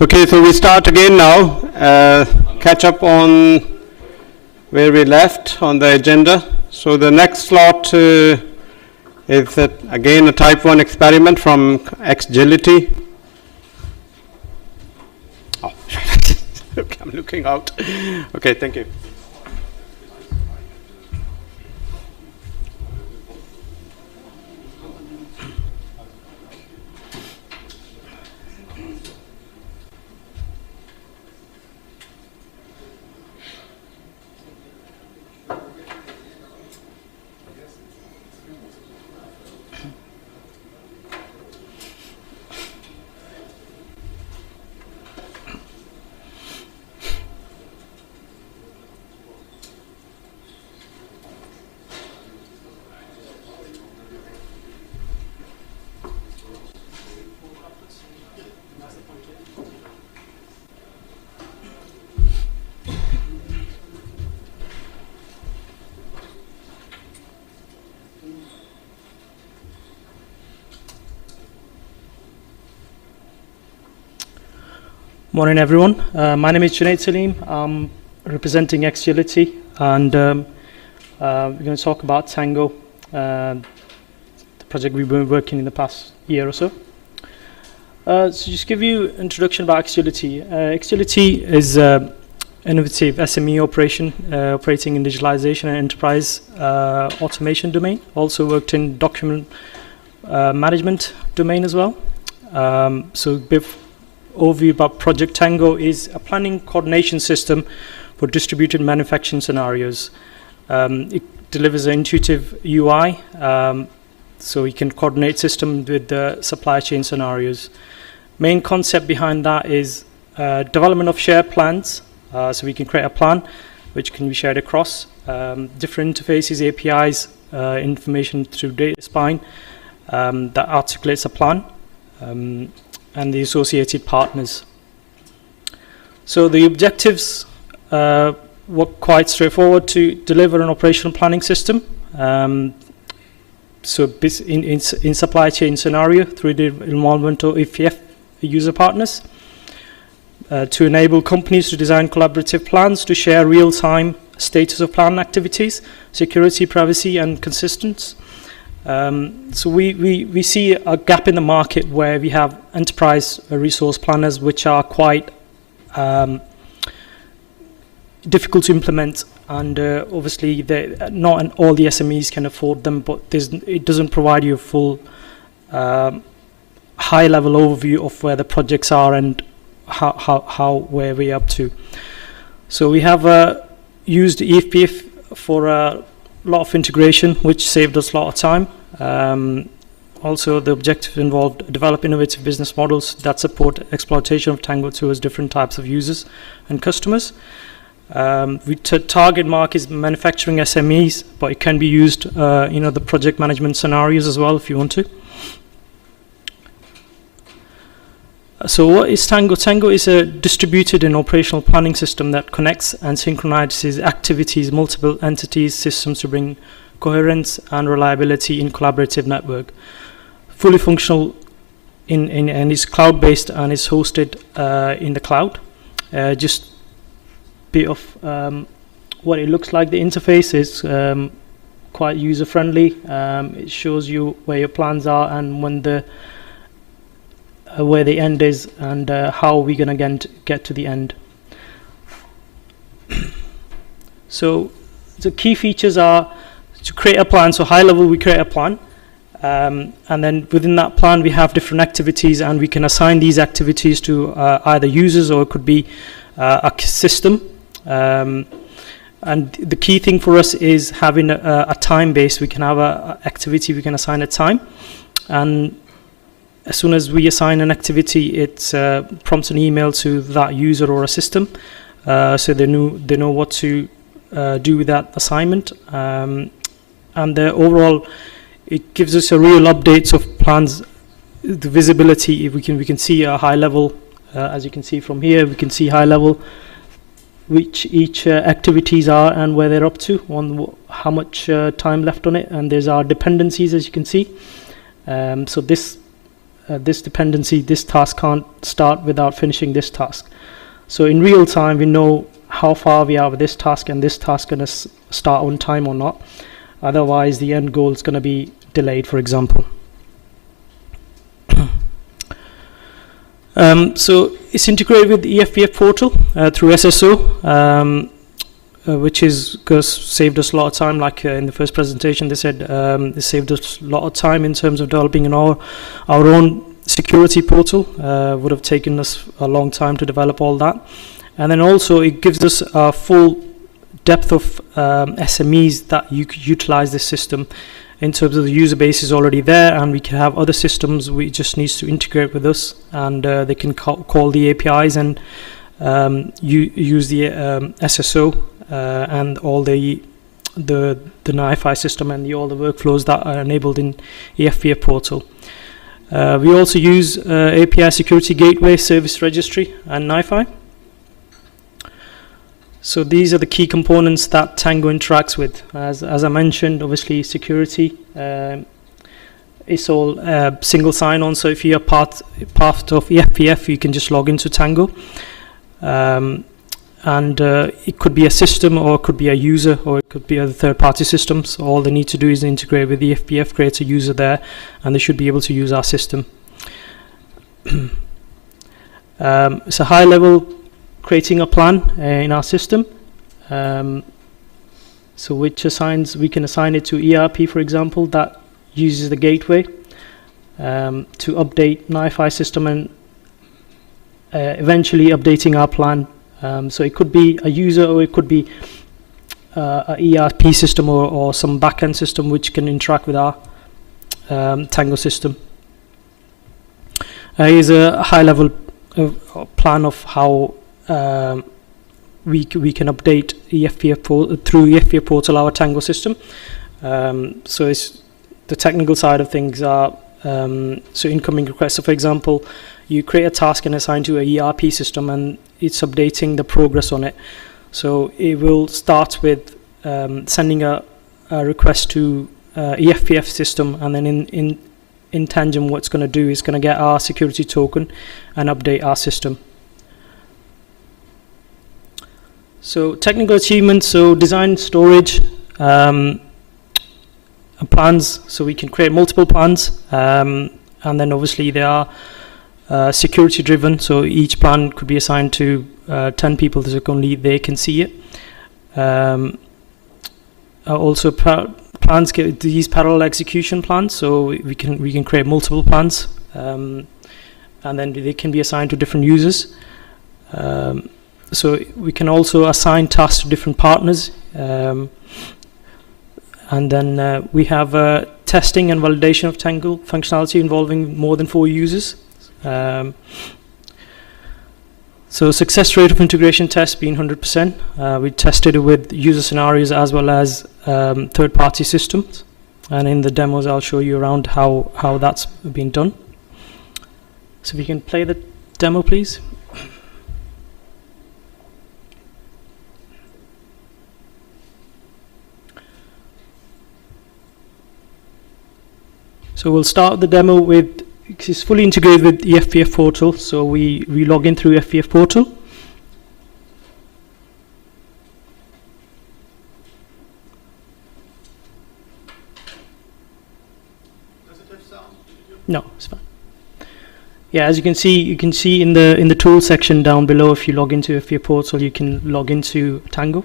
Okay, so we start again now. Catch up on where we left on the agenda. So the next slot is again a type 1 experiment from Agility. Oh, okay, I'm looking out. Okay, thank you. Morning, everyone. My name is Junaid Salim. I'm representing Agility, and we're going to talk about Tango, the project we've been working in the past year or so. So just give you an introduction about Agility. Agility is an innovative SME operation operating in digitalization and enterprise automation domain. Also worked in document management domain as well. So overview about Project Tango is a planning coordination system for distributed manufacturing scenarios. It delivers an intuitive UI, so you can coordinate system with the supply chain scenarios. Main concept behind that is development of shared plans, so we can create a plan which can be shared across different interfaces, APIs, information through data spine that articulates a plan. And the associated partners. So the objectives were quite straightforward: to deliver an operational planning system. So in supply chain scenario through the involvement of EFPF user partners, to enable companies to design collaborative plans to share real-time status of plan activities, security, privacy, and consistency. So we see a gap in the market where we have enterprise resource planners which are quite difficult to implement, and obviously not all the SMEs can afford them, but it doesn't provide you a full high level overview of where the projects are and where we're up to. So we have used EFPF for a lot of integration, which saved us a lot of time. Also, the objective involved develop innovative business models that support exploitation of Tango towards different types of users and customers. We target market manufacturing SMEs, but it can be used, the project management scenarios as well if you want to. So what is Tango? Tango is a distributed and operational planning system that connects and synchronizes activities, multiple entities, systems to bring coherence and reliability in collaborative network. Fully functional and is cloud-based and is hosted in the cloud. Just bit of what it looks like. The interface is quite user-friendly. It shows you where your plans are and when where the end is, and how we're going to get to the end. So the key features are to create a plan. So high level, we create a plan, and then within that plan we have different activities, and we can assign these activities to either users, or it could be a system. And the key thing for us is having a time base. We can have an activity, we can assign a time, and as soon as we assign an activity, it prompts an email to that user or a system, so they know what to do with that assignment. And overall, it gives us a real updates of plans, the visibility. If we can see a high level, as you can see from here, we can see high level which each activities are and where they're up to, on how much time left on it, and there's our dependencies, as you can see. So this this dependency, this task can't start without finishing this task. So in real time, we know how far we are with this task, and this task going to start on time or not. Otherwise, the end goal is going to be delayed, for example. So it's integrated with the EFPF portal through SSO, which is saved us a lot of time. Like in the first presentation, they said it saved us a lot of time in terms of developing our own security portal. Would have taken us a long time to develop all that. And then also it gives us a full depth of SMEs that you could utilize this system. In terms of the user base is already there, and we can have other systems we just needs to integrate with us, and they can call the APIs and use the SSO and all the NiFi system and all the workflows that are enabled in EFPF portal. We also use API Security Gateway, Service Registry, and NiFi. So these are the key components that Tango interacts with. As I mentioned, obviously security, it's all single sign-on. So if you're part of EFPF, you can just log into Tango. And it could be a system, or it could be a user, or it could be other third-party systems. All they need to do is integrate with EFPF, create a user there, and they should be able to use our system. It's a high-level creating a plan in our system, so we can assign it to ERP, for example, that uses the gateway to update NiFi system and eventually updating our plan. So it could be a user, or it could be a ERP system, or some backend system which can interact with our Tango system. Here's a high-level plan of how we can update EFPF through EFPF portal our Tango system. So it's the technical side of things are so incoming requests. So for example, you create a task and assign to a ERP system, and it's updating the progress on it. So it will start with sending a request to EFPF system, and then in tangent, what it's going to do is going to get our security token and update our system. So technical achievements, so design, storage, and plans. So we can create multiple plans, and then obviously they are security driven. So each plan could be assigned to 10 people, so only they can see it. Also, plans get these parallel execution plans, so we can create multiple plans, and then they can be assigned to different users. So we can also assign tasks to different partners, and then we have testing and validation of Tango functionality involving more than 4 users. So success rate of integration tests being 100%. We tested it with user scenarios as well as third-party systems, and in the demos I'll show you around how that's being done. So if you can play the demo, please. So we'll start the demo with, it's fully integrated with EFPF portal, so we log in through EFPF portal. Does it have sound? No, it's fine. Yeah, as you can see in the tool section down below, if you log into EFPF portal, you can log into Tango.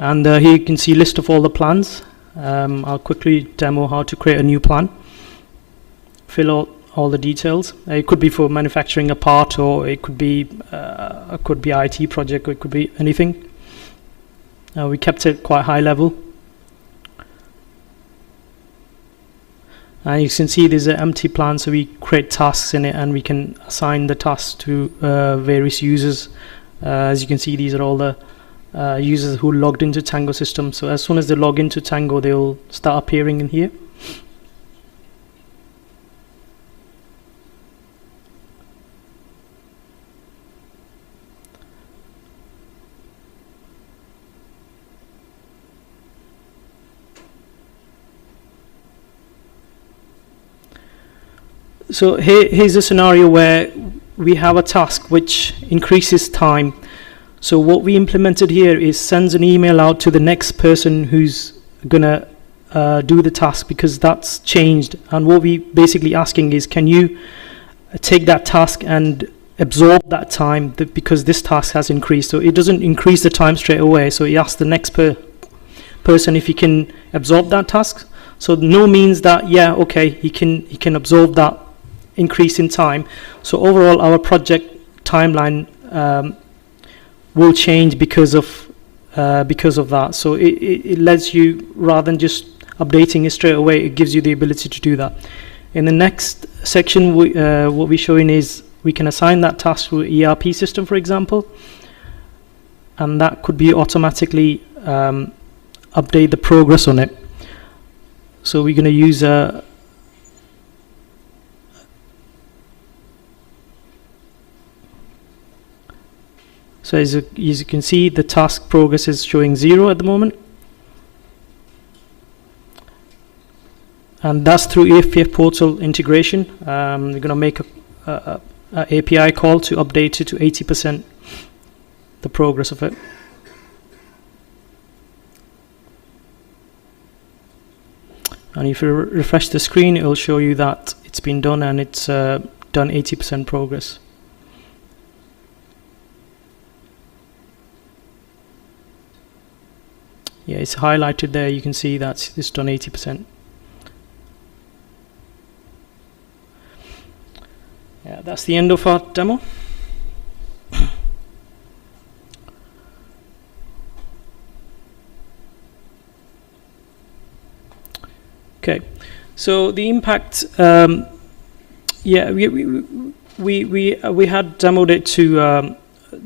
And here you can see a list of all the plans. I'll quickly demo how to create a new plan. Fill out all the details. It could be for manufacturing a part, or it could be IT project, or it could be anything. We kept it quite high level. And you can see there's an empty plan, so we create tasks in it, and we can assign the tasks to various users. As you can see, these are all the users who logged into Tango system. So as soon as they log into Tango, they'll start appearing in here. So here's a scenario where we have a task which increases time. So what we implemented here is sends an email out to the next person who's gonna do the task, because that's changed. And what we basically asking is, can you take that task and absorb that time, because this task has increased. So it doesn't increase the time straight away. So he asks the next person if he can absorb that task. So no means that, yeah, okay, he can absorb that increase in time. So overall, our project timeline will change because of that. So it lets you, rather than just updating it straight away, it gives you the ability to do that. In the next section, what we're showing is we can assign that task to an ERP system, for example, and that could be automatically update the progress on it. So we're going to use so as you can see, the task progress is showing 0 at the moment. And that's through EFPF portal integration. We're going to make a API call to update it to 80%, the progress of it. And if you refresh the screen, it will show you that it's been done, and it's done 80% progress. Yeah, it's highlighted there. You can see that it's done 80%. Yeah, that's the end of our demo. Okay, so the impact. Yeah, we had demoed it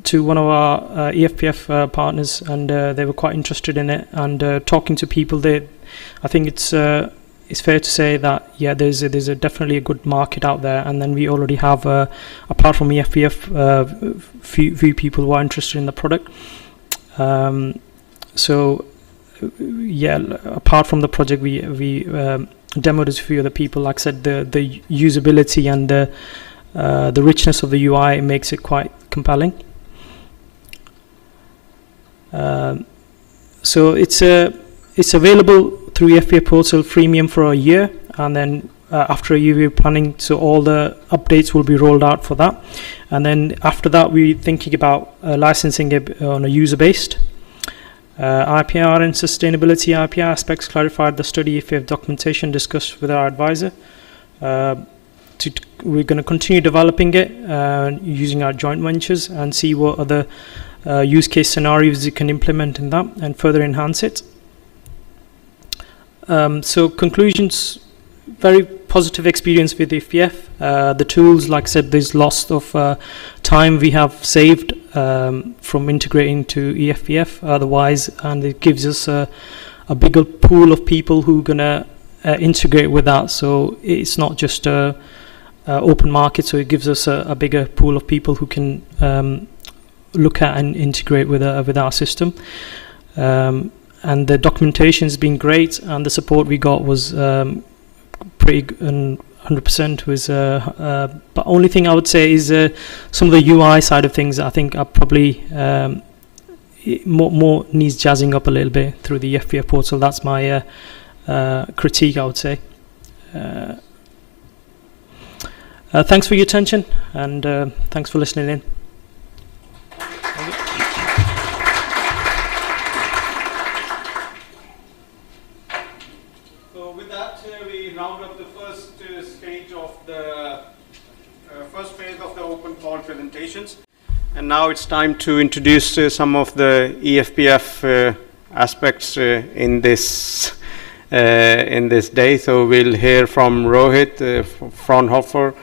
to one of our EFPF partners, and they were quite interested in it. And talking to people, I think it's fair to say that, yeah, there's definitely a good market out there. And then we already have, apart from EFPF, few people who are interested in the product. So yeah, apart from the project, we demoed it to a few other people. Like I said, the usability and the richness of the UI makes it quite compelling. So it's available through EFPF Portal Freemium for a year, and then after a year we're planning, so all the updates will be rolled out for that. And then after that, we're thinking about licensing it on a user-based. IPR and sustainability IPR aspects clarified the study EFPF documentation discussed with our advisor. We're going to continue developing it using our joint ventures and see what other use case scenarios you can implement in that and further enhance it. So conclusions, very positive experience with EFPF. The tools, like I said, there's lots of time we have saved from integrating to EFPF otherwise, and it gives us a bigger pool of people who are going to integrate with that. So it's not just a open market, so it gives us a bigger pool of people who can look at and integrate with our system. And the documentation has been great, and the support we got was pretty good, and 100% was. But only thing I would say is some of the UI side of things I think are probably more needs jazzing up a little bit through the EFPF portal. That's my critique, I would say. Thanks for your attention, and thanks for listening in. So with that, we round up the first stage of the first phase of the open call presentations. And now it's time to introduce some of the EFPF aspects in this day. So we'll hear from Rohit Fraunhofer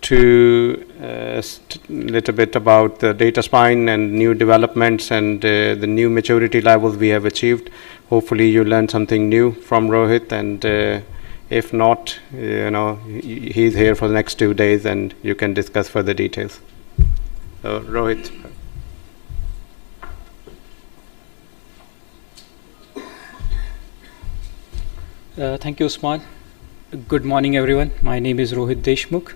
to a little bit about the data spine and new developments and the new maturity levels we have achieved. Hopefully you learned something new from Rohit, and if not, he's here for the next 2 days and you can discuss further details. So Rohit. Thank you, Usman. Good morning, everyone. My name is Rohit Deshmukh.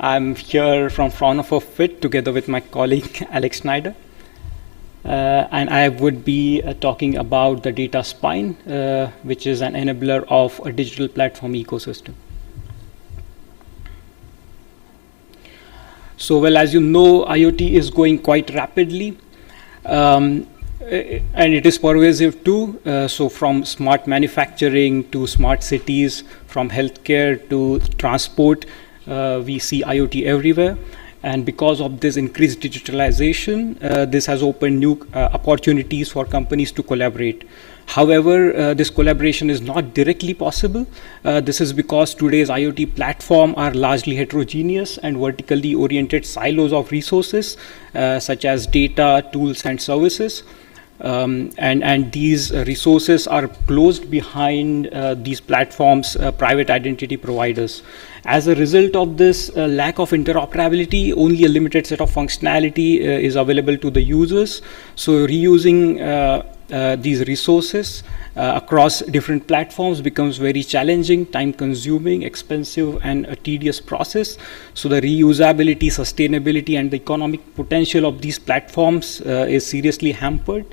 I'm here from Fraunhofer FIT together with my colleague Alex Schneider. And I would be talking about the data spine, which is an enabler of a digital platform ecosystem. So, well, as you know, IoT is going quite rapidly. And it is pervasive too. So from smart manufacturing to smart cities, from healthcare to transport, we see IoT everywhere. And because of this increased digitalization, this has opened new opportunities for companies to collaborate. However, this collaboration is not directly possible. This is because today's IoT platform are largely heterogeneous and vertically oriented silos of resources, such as data, tools, and services. And these resources are closed behind these platforms' private identity providers. As a result of this lack of interoperability, only a limited set of functionality is available to the users. So reusing these resources across different platforms becomes very challenging, time-consuming, expensive, and a tedious process. So the reusability, sustainability, and the economic potential of these platforms is seriously hampered.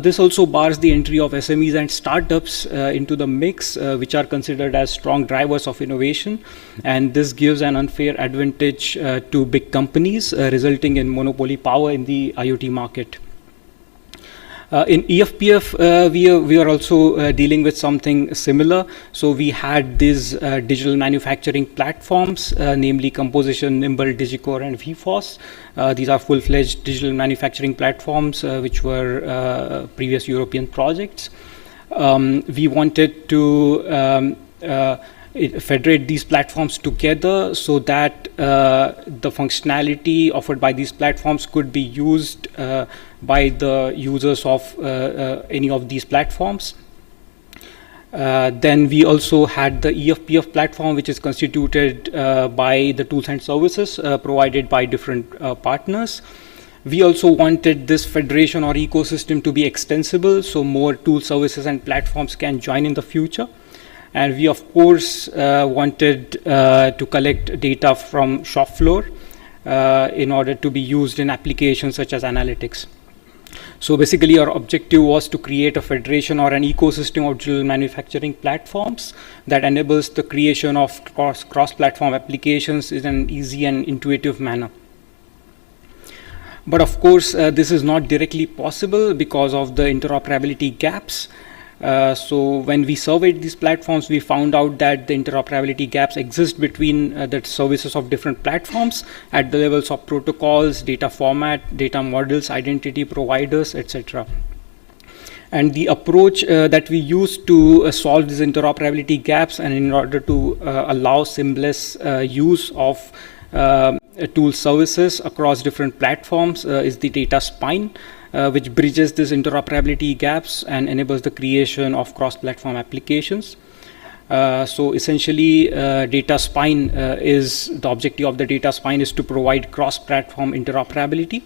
This also bars the entry of SMEs and startups into the mix, which are considered as strong drivers of innovation. And this gives an unfair advantage to big companies, resulting in monopoly power in the IoT market. In EFPF, we are also dealing with something similar. So we had these digital manufacturing platforms, namely Composition, Nimble, Digicore, and VFOS. These are full-fledged digital manufacturing platforms, which were previous European projects. We wanted to federate these platforms together so that the functionality offered by these platforms could be used by the users of any of these platforms. Then we also had the EFPF platform, which is constituted by the tools and services provided by different partners. We also wanted this federation or ecosystem to be extensible, so more tools, services, and platforms can join in the future. And we, of course, wanted to collect data from shop floor in order to be used in applications such as analytics. So basically, our objective was to create a federation or an ecosystem of digital manufacturing platforms that enables the creation of cross-platform applications in an easy and intuitive manner. But of course, this is not directly possible because of the interoperability gaps. So when we surveyed these platforms, we found out that the interoperability gaps exist between the services of different platforms at the levels of protocols, data format, data models, identity providers, etc. And the approach that we used to solve these interoperability gaps and in order to allow seamless use of tool services across different platforms is the data spine. Which bridges these interoperability gaps and enables the creation of cross-platform applications. So essentially, data spine is the objective of the data spine is to provide cross-platform interoperability.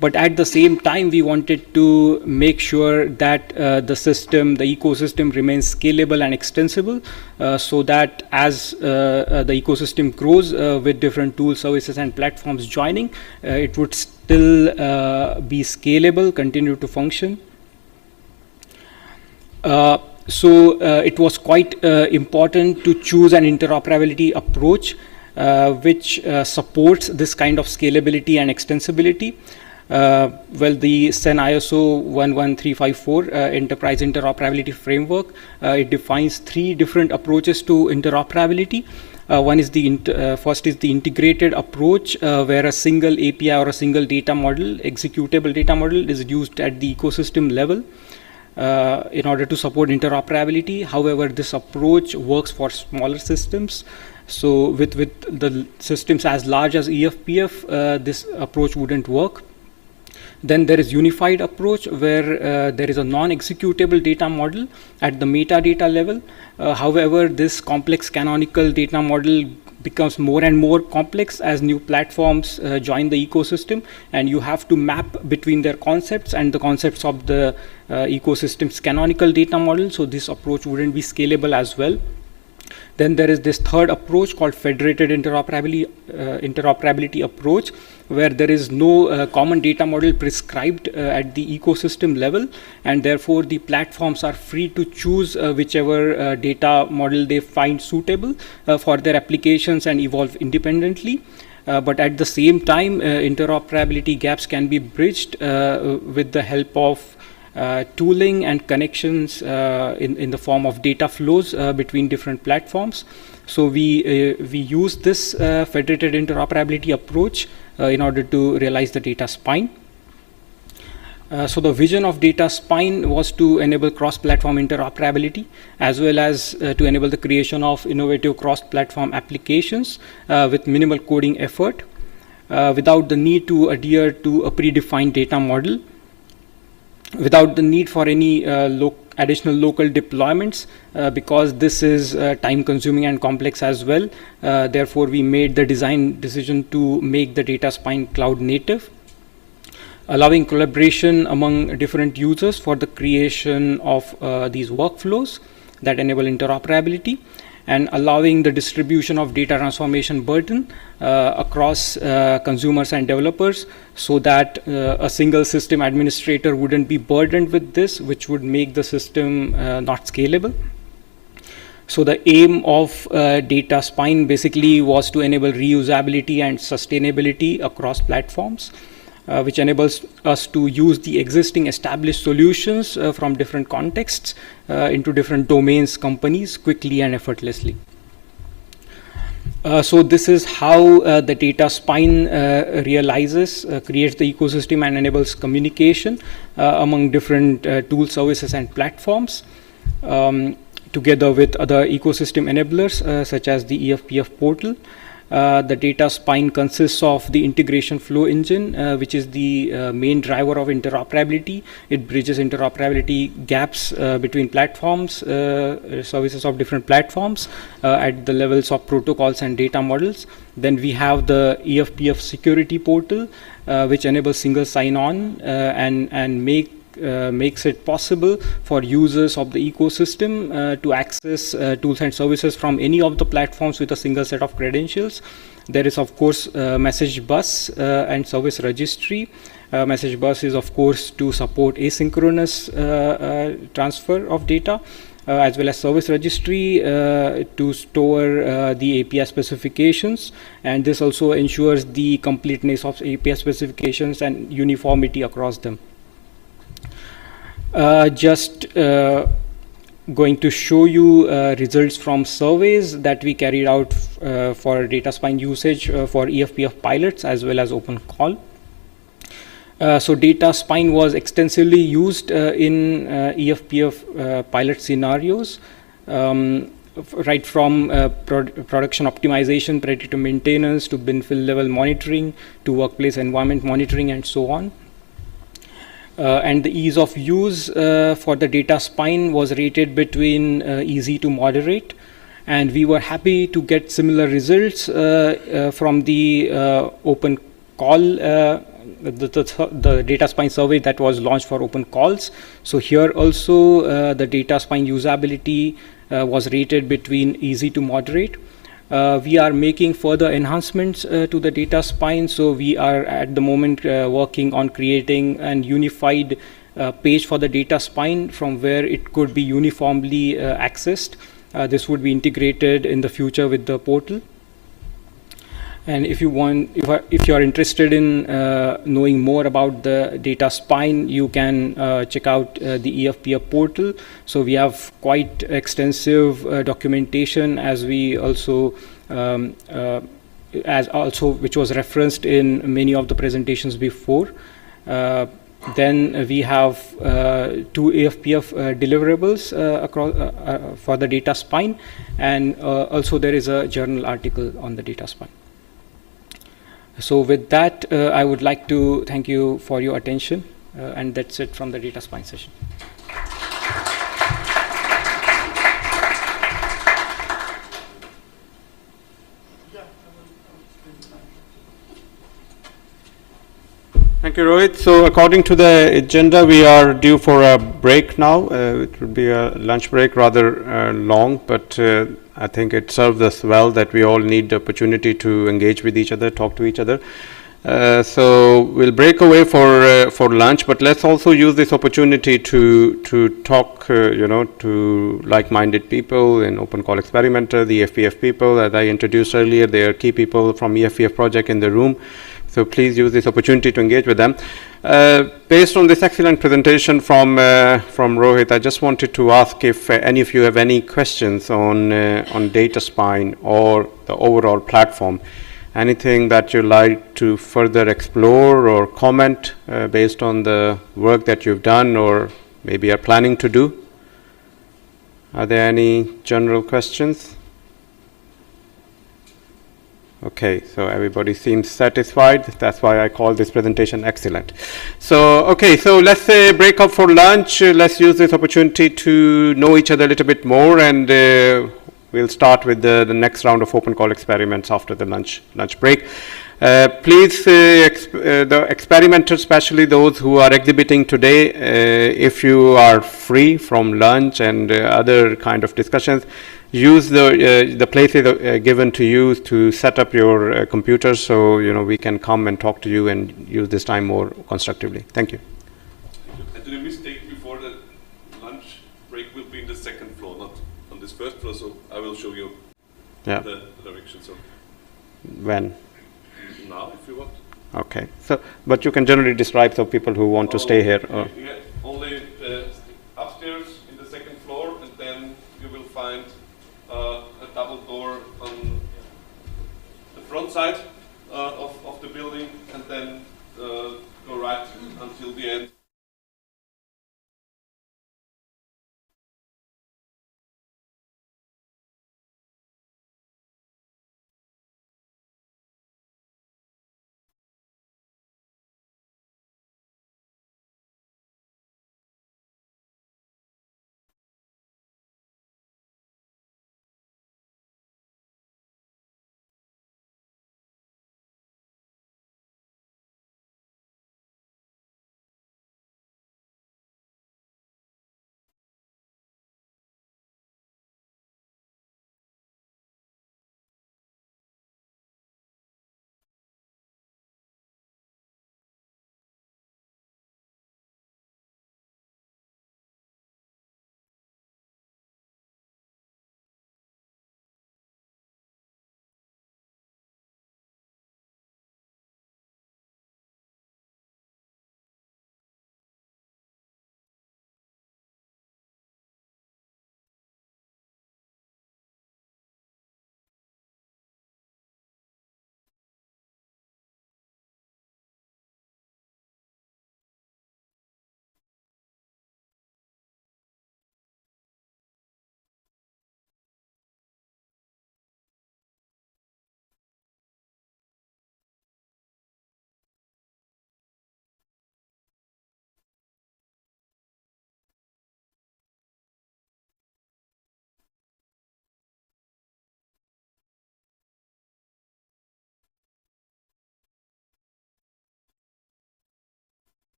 But at the same time, we wanted to make sure that the ecosystem remains scalable and extensible so that as the ecosystem grows with different tools, services, and platforms joining, it would still be scalable, continue to function. So it was quite important to choose an interoperability approach which supports this kind of scalability and extensibility. Well, the CEN ISO 11354 Enterprise Interoperability Framework, it defines 3 different approaches to interoperability. One is first is the integrated approach, where a single API or a single data model, executable data model, is used at the ecosystem level in order to support interoperability. However, this approach works for smaller systems. So with the systems as large as EFPF, this approach wouldn't work. Then there is unified approach, where there is a non-executable data model at the metadata level. However, this complex canonical data model becomes more and more complex as new platforms join the ecosystem, and you have to map between their concepts and the concepts of the ecosystem's canonical data model. So this approach wouldn't be scalable as well. Then there is this third approach called federated interoperability approach, where there is no common data model prescribed at the ecosystem level, and therefore the platforms are free to choose whichever data model they find suitable for their applications and evolve independently. But at the same time, interoperability gaps can be bridged with the help of tooling and connections in the form of data flows between different platforms. So we use this federated interoperability approach in order to realize the data spine. So the vision of data spine was to enable cross-platform interoperability, as well as to enable the creation of innovative cross-platform applications with minimal coding effort, without the need to adhere to a predefined data model, without the need for any additional local deployments, because this is time consuming and complex as well. Therefore, we made the design decision to make the data spine cloud native, allowing collaboration among different users for the creation of these workflows that enable interoperability, and allowing the distribution of data transformation burden across consumers and developers, so that a single system administrator wouldn't be burdened with this, which would make the system not scalable. So the aim of data spine basically was to enable reusability and sustainability across platforms, which enables us to use the existing established solutions from different contexts into different domains, companies, quickly and effortlessly. So this is how the data spine creates the ecosystem and enables communication among different tool services and platforms, together with other ecosystem enablers such as the EFPF portal. The data spine consists of the integration flow engine, which is the main driver of interoperability. It bridges interoperability gaps between platforms, services of different platforms at the levels of protocols and data models. Then we have the EFPF security portal, which enables single sign-on and makes it possible for users of the ecosystem to access tools and services from any of the platforms with a single set of credentials. There is, of course, message bus and service registry. Message bus is, of course, to support asynchronous transfer of data, as well as service registry to store the API specifications, and this also ensures the completeness of API specifications and uniformity across them. Going to show you results from surveys that we carried out for data spine usage for EFPF pilots as well as OpenCall. So data spine was extensively used in EFPF pilot scenarios, right from production optimization, predictive maintenance, to bin fill level monitoring, to workplace environment monitoring, and so on. And the ease of use for the data spine was rated between easy to moderate, and we were happy to get similar results from the OpenCall, the data spine survey that was launched for OpenCalls. So here also the data spine usability was rated between easy to moderate. We are making further enhancements to the data spine, so we are at the moment working on creating an unified page for the data spine from where it could be uniformly accessed. This would be integrated in the future with the portal. And if you are interested in knowing more about the data spine, you can check out the EFPF portal. So we have quite extensive documentation, as we also which was referenced in many of the presentations before. Then we have 2 EFPF deliverables across for the data spine, and also there is a journal article on the data spine. So with that, I would like to thank you for your attention, and that's it from the data spine session. Yeah, Thank you, Rohit. So according to the agenda, we are due for a break now. It will be a lunch break, rather long, but I think it serves us well that we all need the opportunity to engage with each other, talk to each other. So we'll break away for lunch, but let's also use this opportunity to talk, to like-minded people in Open Call Experimenter, the EFPF people. As I introduced earlier, they are key people from EFPF project in the room. So please use this opportunity to engage with them. Based on this excellent presentation from Rohit, I just wanted to ask if any of you have any questions on Data Spine or the overall platform. Anything that you'd like to further explore or comment based on the work that you've done or maybe are planning to do? Are there any general questions? Okay, so everybody seems satisfied. That's why I call this presentation excellent. So, okay, so let's break up for lunch. Let's use this opportunity to know each other a little bit more, and we'll start with the next round of open call experiments after the lunch break. Please, the experimenters, especially those who are exhibiting today, if you are free from lunch and other kind of discussions, use the places given to you to set up your computers, so we can come and talk to you and use this time more constructively. Thank you. And to the mistake before, the lunch break will be in the second floor, not on this first floor. So I will show you the direction. So when? Now, if you want. Okay. So, but you can generally describe for people who want to stay here. Or only upstairs in the second floor, and then you will find a double door on the front side of the building, and then go right until the end.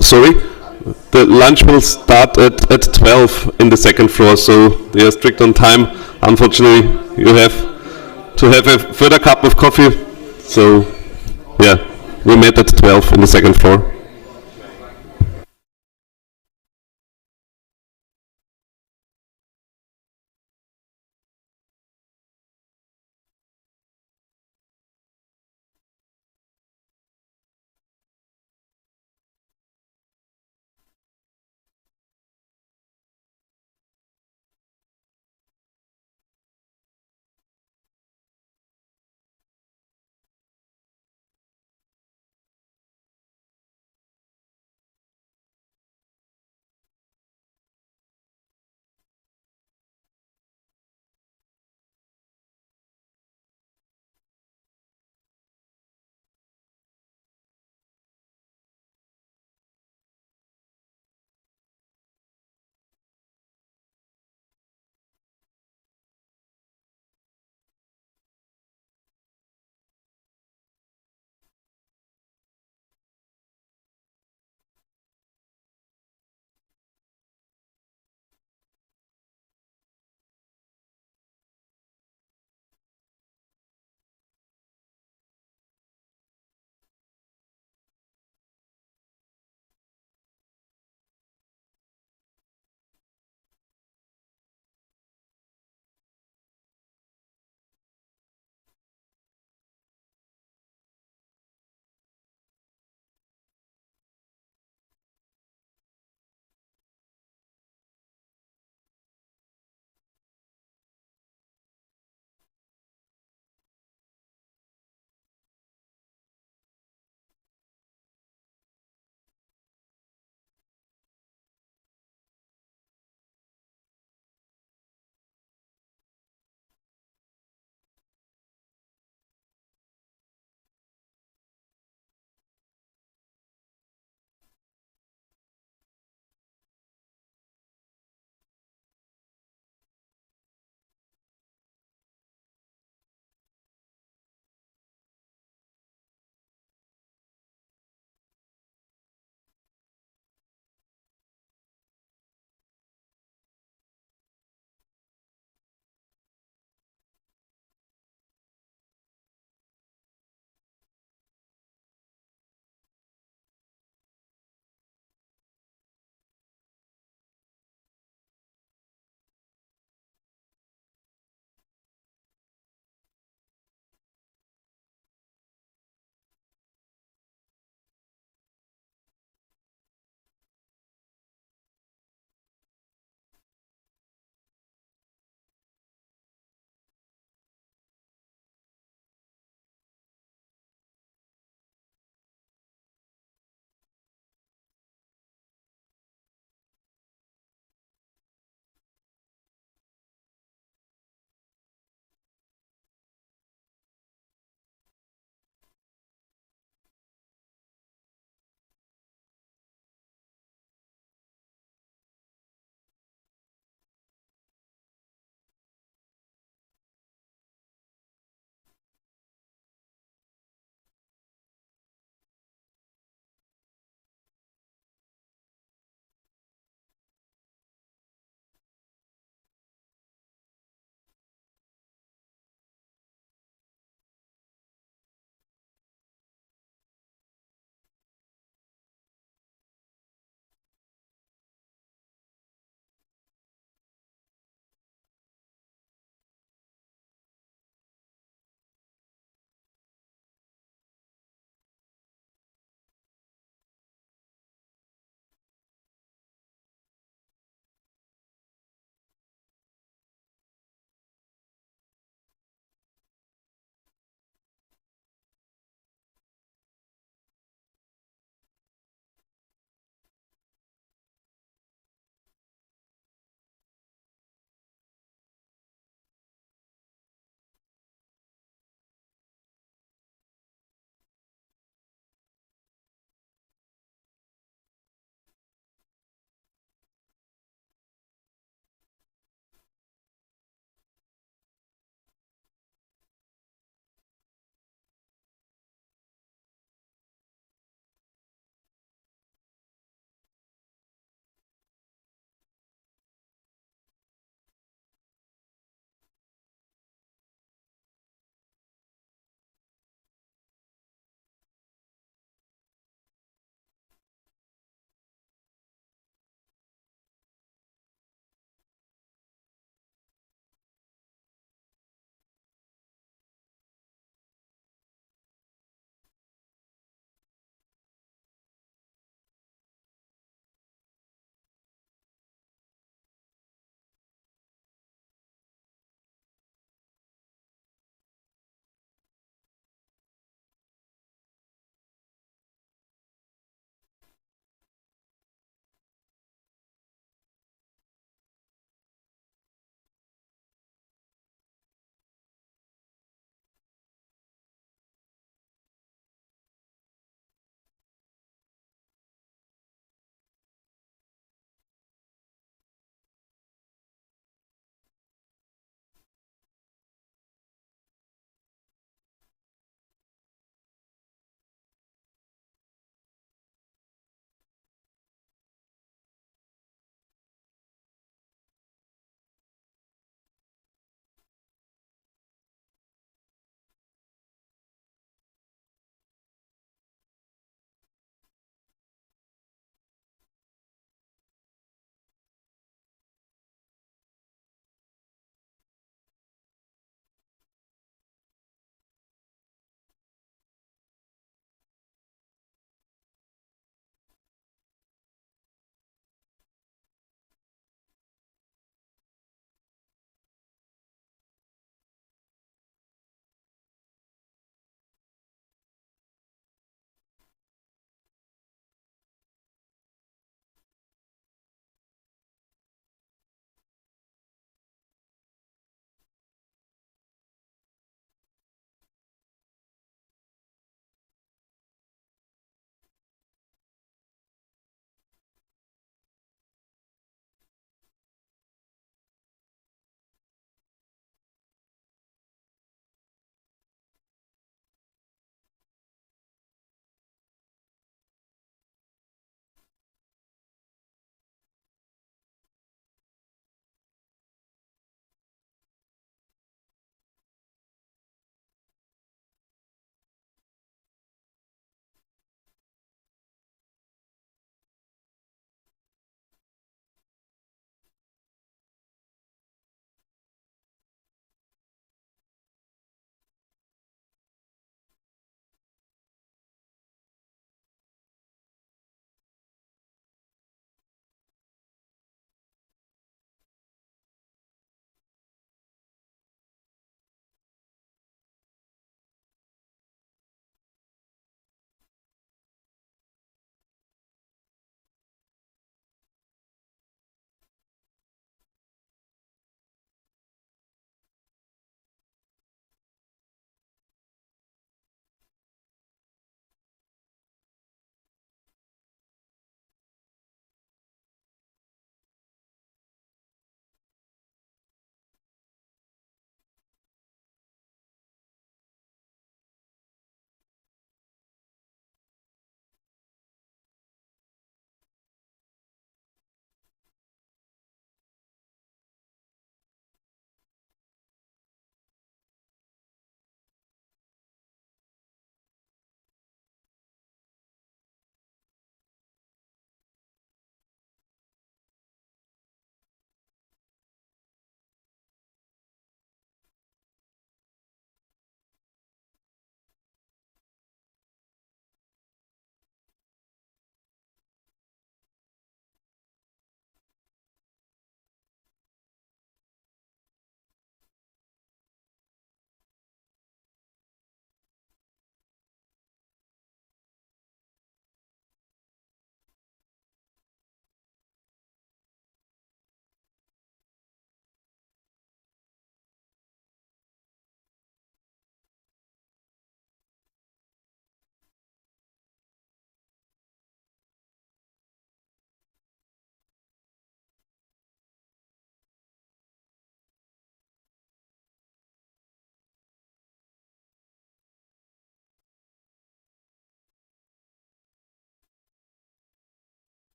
Sorry? the lunch will start at 12 in the second floor, so they are strict on time. Unfortunately, you have to have a further cup of coffee. So, yeah, we met at 12 in the second floor.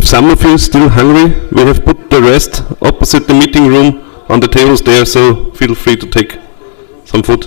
if some of you are still hungry, we have put the rest opposite the meeting room on the tables there, so feel free to take some food.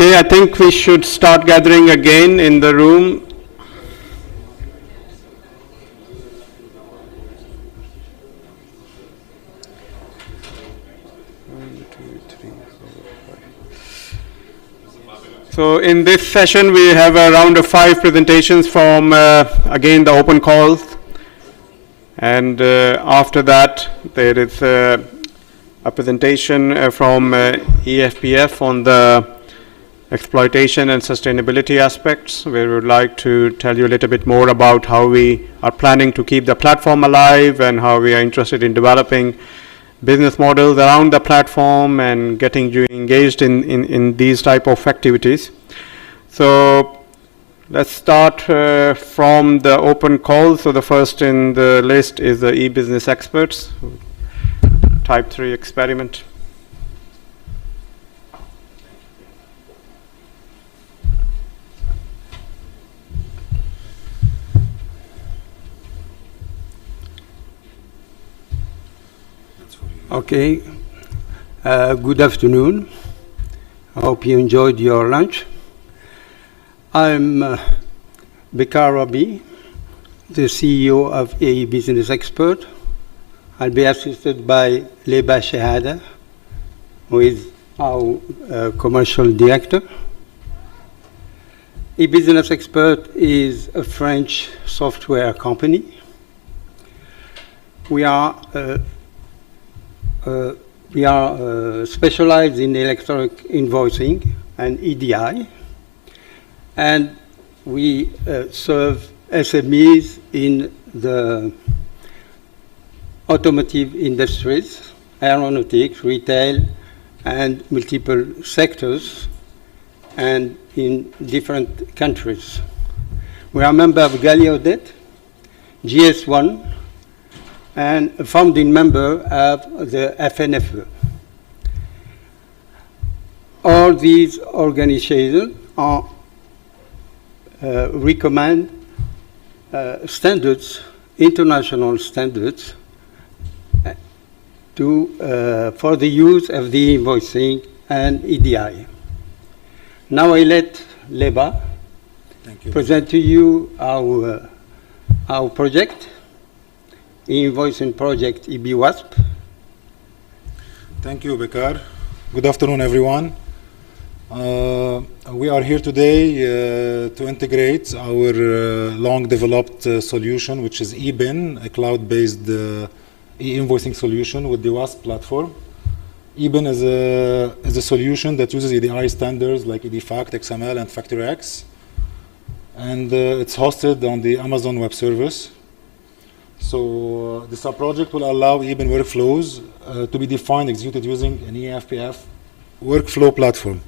Okay, I think we should start gathering again in the room. So in this session, we have a round of 5 presentations from, again, the open calls. And after that, there is a presentation from EFPF on the exploitation and sustainability aspects, where we would like to tell you a little bit more about how we are planning to keep the platform alive and how we are interested in developing business models around the platform and getting you engaged in these type of activities. So let's start from the open call. So the first in the list is the e-business experts, type 3 experiment. Okay, good afternoon. I hope you enjoyed your lunch. I'm Bekar Rabi, the CEO of a business expert. I'll be assisted by Leba Shehada, who is our commercial director. A business expert is a French software company. We are specialized in electronic invoicing and EDI, and we serve SMEs in the automotive industries, aeronautics, retail, and multiple sectors, and in different countries. We are a member of Gallaudet, GS1, and a founding member of the FNFE. All these organizations recommend standards, international standards, for the use of the invoicing and EDI. Now I let Leba present to you our project, invoicing project EBWASP. Thank you, Bekar. Good afternoon, everyone. We are here today to integrate our long-developed solution, which is eBIN, a cloud-based e-invoicing solution with the WASP platform. eBIN is a solution that uses EDI standards like EDFACT, XML, and FactoryX, and it's hosted on the Amazon Web Service. So this project will allow eBIN workflows to be defined, executed using an EFPF workflow platform.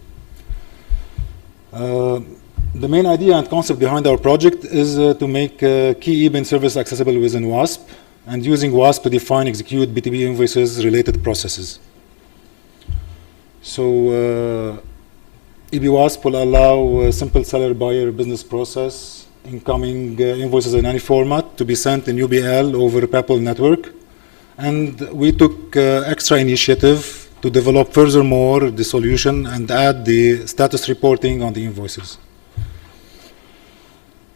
The main idea and concept behind our project is to make key eBIN service accessible within WASP, and using WASP to define, execute BTP invoices related processes. So EBWASP will allow a simple seller-buyer business process, incoming invoices in any format, to be sent in UBL over PayPal network. And we took extra initiative to develop furthermore the solution and add the status reporting on the invoices.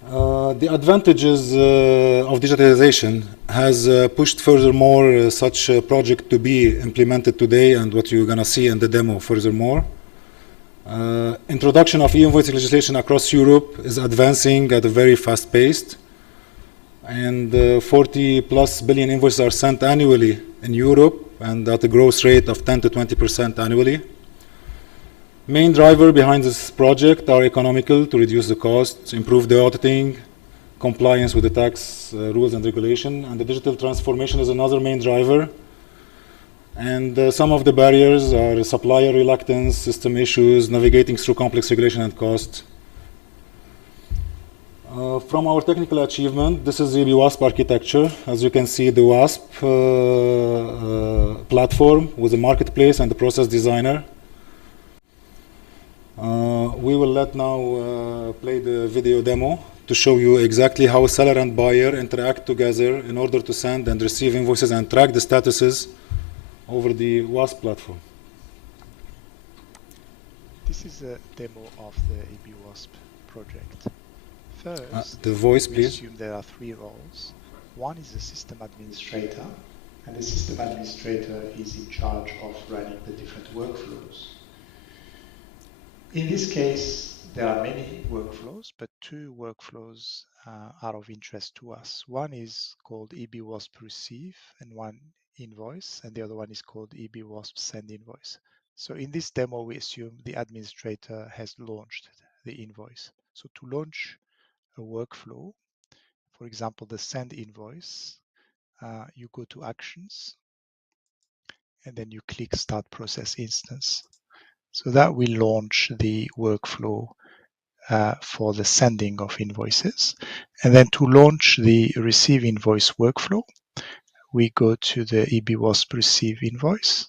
The advantages of digitalization has pushed furthermore such a project to be implemented today, and what you're going to see in the demo furthermore. Introduction of e-invoicing legislation across Europe is advancing at a very fast pace, and 40+ billion invoices are sent annually in Europe, and at a growth rate of 10 to 20% annually. Main driver behind this project are economical, to reduce the costs, improve the auditing, compliance with the tax rules and regulation, and the digital transformation is another main driver. And some of the barriers are supplier reluctance, system issues, navigating through complex regulation and cost. From our technical achievement, this is the WASP architecture. As you can see, the WASP platform with a marketplace and the process designer. We will let now play the video demo to show you exactly how seller and buyer interact together in order to send and receive invoices and track the statuses over the WASP platform. This is a demo of the EBWASP project. First, The voice, we please. assume there are 3 roles. One is the system administrator, and the system administrator is in charge of running the different workflows. In this case, there are many workflows, but 2 workflows are of interest to us. One is called EBWASP receive and one invoice, and the other one is called EBWASP send invoice. So in this demo, we assume the administrator has launched the invoice. So to launch a workflow, for example, the send invoice, you go to actions and then you click start process instance. So that will launch the workflow for the sending of invoices. And then to launch the receive invoice workflow, we go to the EBWASP receive invoice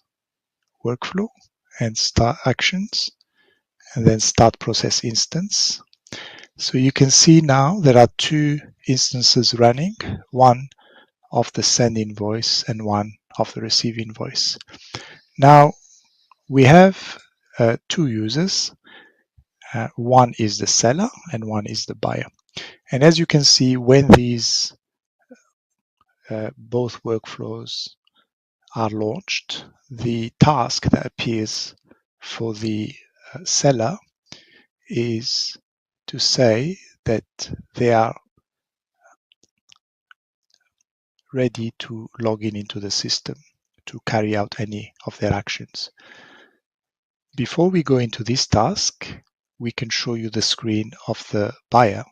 workflow and start actions and then start process instance. So you can see now there are 2 instances running, one of the send invoice and one of the receive invoice. Now we have 2 users. One is the seller and one is the buyer. And as you can see, when these both workflows are launched, the task that appears for the seller is to say that they are ready to log in into the system to carry out any of their actions. Before we go into this task, we can show you the screen of the buyer.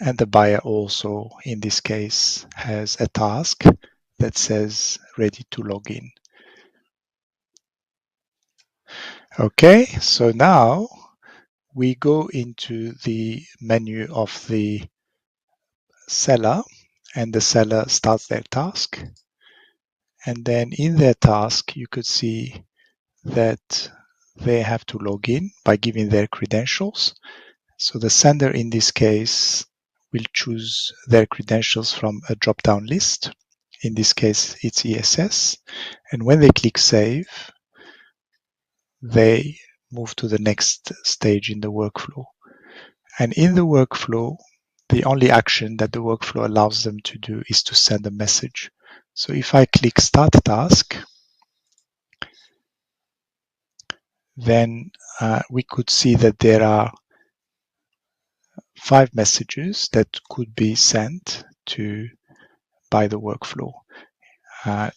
And the buyer also, in this case, has a task that says ready to log in. Okay, so now we go into the menu of the seller and the seller starts their task. And then in their task, you could see that they have to log in by giving their credentials. So the sender in this case will choose their credentials from a drop-down list. In this case, it's ESS. And when they click save, they move to the next stage in the workflow. And in the workflow, the only action that the workflow allows them to do is to send a message. So if I click start task, then we could see that there are 5 messages that could be sent by the workflow.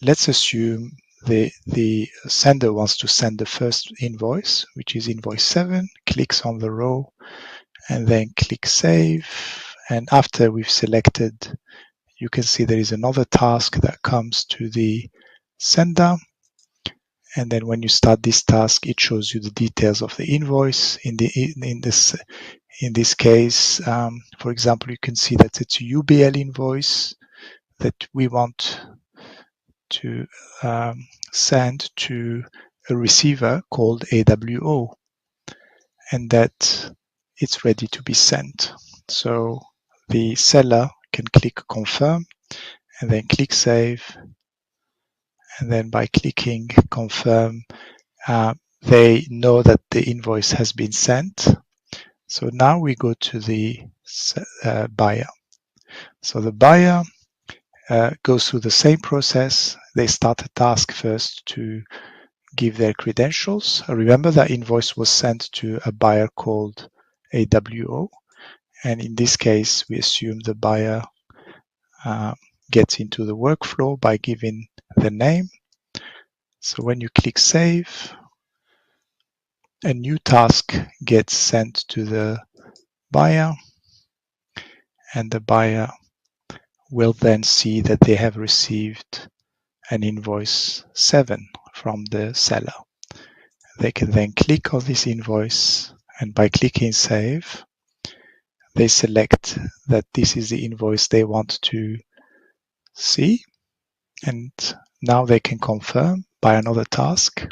Let's assume the sender wants to send the first invoice, which is invoice 7, clicks on the row, and then click save. And after we've selected, you can see there is another task that comes to the sender. And then when you start this task, it shows you the details of the invoice. In this case, for example, you can see that it's a UBL invoice that we want to send to a receiver called AWO, and that it's ready to be sent. So the seller can click confirm and then click save, and then by clicking confirm, they know that the invoice has been sent. So now we go to the buyer. So the buyer goes through the same process. They start a task first to give their credentials. Remember that invoice was sent to a buyer called AWO. And in this case, we assume the buyer gets into the workflow by giving the name. So when you click save, a new task gets sent to the buyer, and the buyer will then see that they have received an invoice 7 from the seller. They can then click on this invoice, and by clicking save, they select that this is the invoice they want to see, and now they can confirm by another task,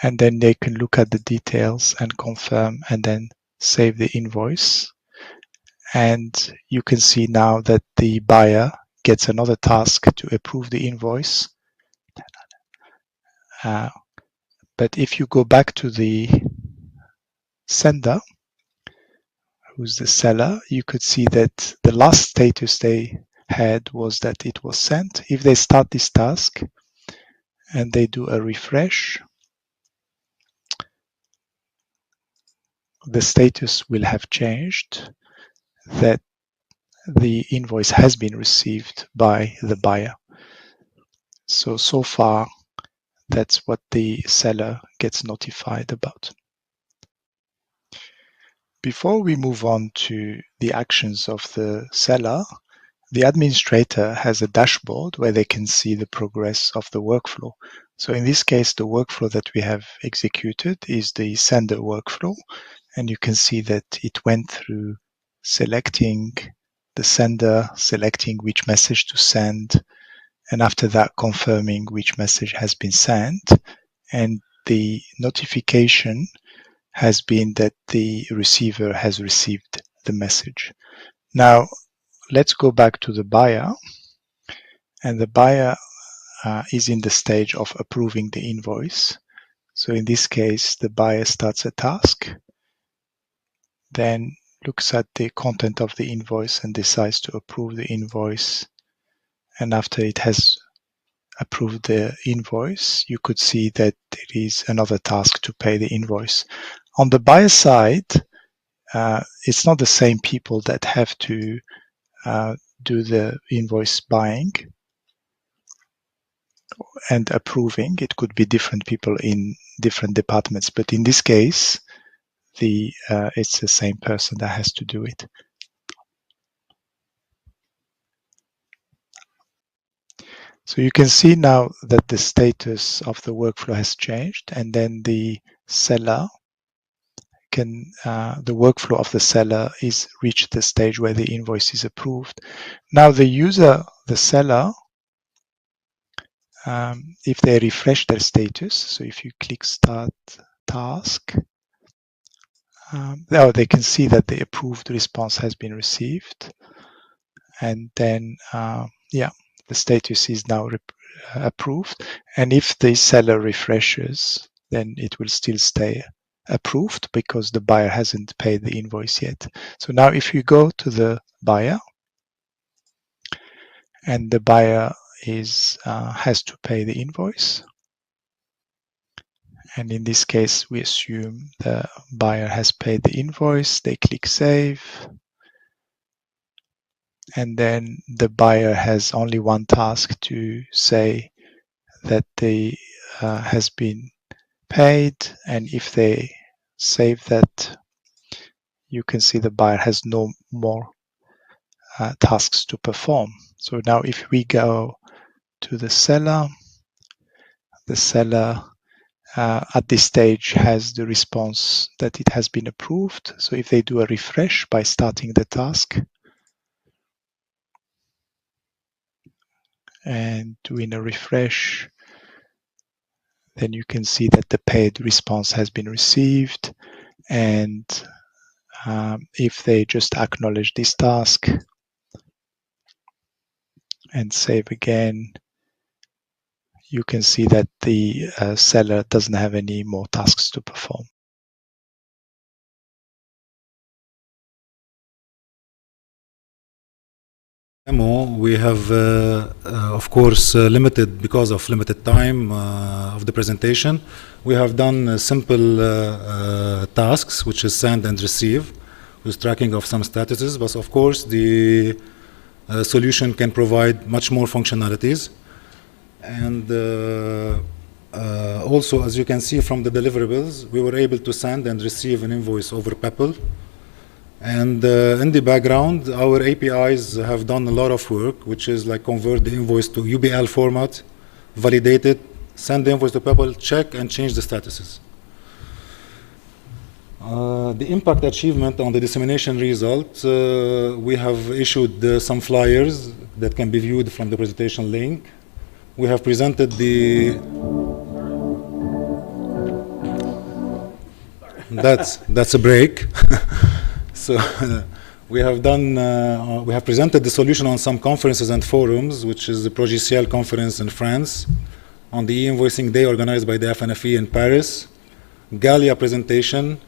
and then they can look at the details and confirm and then save the invoice. And you can see now that the buyer gets another task to approve the invoice, But if you go back to the sender, who's the seller, you could see that the last status they had was that it was sent. If they start this task and they do a refresh, the status will have changed, that the invoice has been received by the buyer. So far, that's what the seller gets notified about. Before we move on to the actions of the seller, the administrator has a dashboard where they can see the progress of the workflow. So in this case, the workflow that we have executed is the sender workflow. And you can see that it went through selecting the sender, selecting which message to send, and after that confirming which message has been sent. And the notification has been that the receiver has received the message. Now, let's go back to the buyer, and the buyer is in the stage of approving the invoice. So in this case, the buyer starts a task, then looks at the content of the invoice and decides to approve the invoice. And after it has approved the invoice, you could see that there is another task to pay the invoice. On the buyer side, it's not the same people that have to do the invoice buying and approving. It could be different people in different departments, but in this case, it's the same person that has to do it. So you can see now that the status of the workflow has changed, and then the seller can, the workflow of the seller is reached the stage where the invoice is approved. Now the user, the seller, if they refresh their status, so if you click Start Task, they can see that the approved response has been received, and then the status is now approved. And if the seller refreshes, then it will still stay approved because the buyer hasn't paid the invoice yet. So now if you go to the buyer, and the buyer has to pay the invoice, and in this case we assume the buyer has paid the invoice, they click Save, and then the buyer has only one task to say that they has been paid, and if they save that, you can see the buyer has no more tasks to perform. So now if we go to the seller at this stage has the response that it has been approved. So if they do a refresh by starting the task and doing a refresh, then you can see that the paid response has been received. And if they just acknowledge this task and save again, you can see that the seller doesn't have any more tasks to perform. We have, of course, limited because of limited time of the presentation. We have done simple tasks, which is send and receive, with tracking of some statuses. But of course, the solution can provide much more functionalities. And also, as you can see from the deliverables, we were able to send and receive an invoice over PEPL. And in the background, our APIs have done a lot of work, which is like convert the invoice to UBL format, validate it, send the invoice to PEPL, check and change the statuses. The impact achievement on the dissemination result, we have issued some flyers that can be viewed from the presentation link. We have presented the... That's a break. So we have done, we have presented the solution on some conferences and forums, which is the Progiciel conference in France, on the e-invoicing day organized by the FNFE in Paris, Gallia presentation,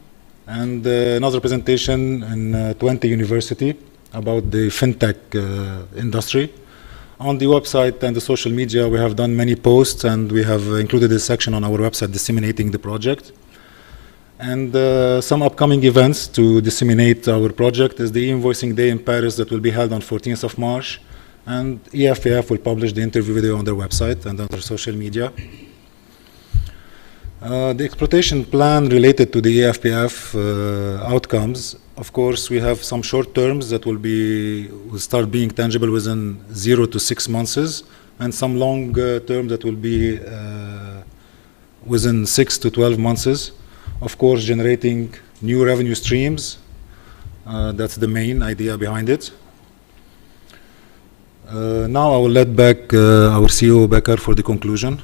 and another presentation in 20 University about the fintech industry. On the website and the social media, we have done many posts, and we have included a section on our website disseminating the project. And some upcoming events to disseminate our project is the e-invoicing day in Paris that will be held on 14th of March, and EFPF will publish the interview video on their website and on their social media. The exploitation plan related to the EFPF outcomes, of course, we have some short terms that will start being tangible within 0 to 6 months, and some long term that will be within 6 to 12 months. Of course, generating new revenue streams. That's the main idea behind it. Now I will let back our CEO Becker for the conclusion.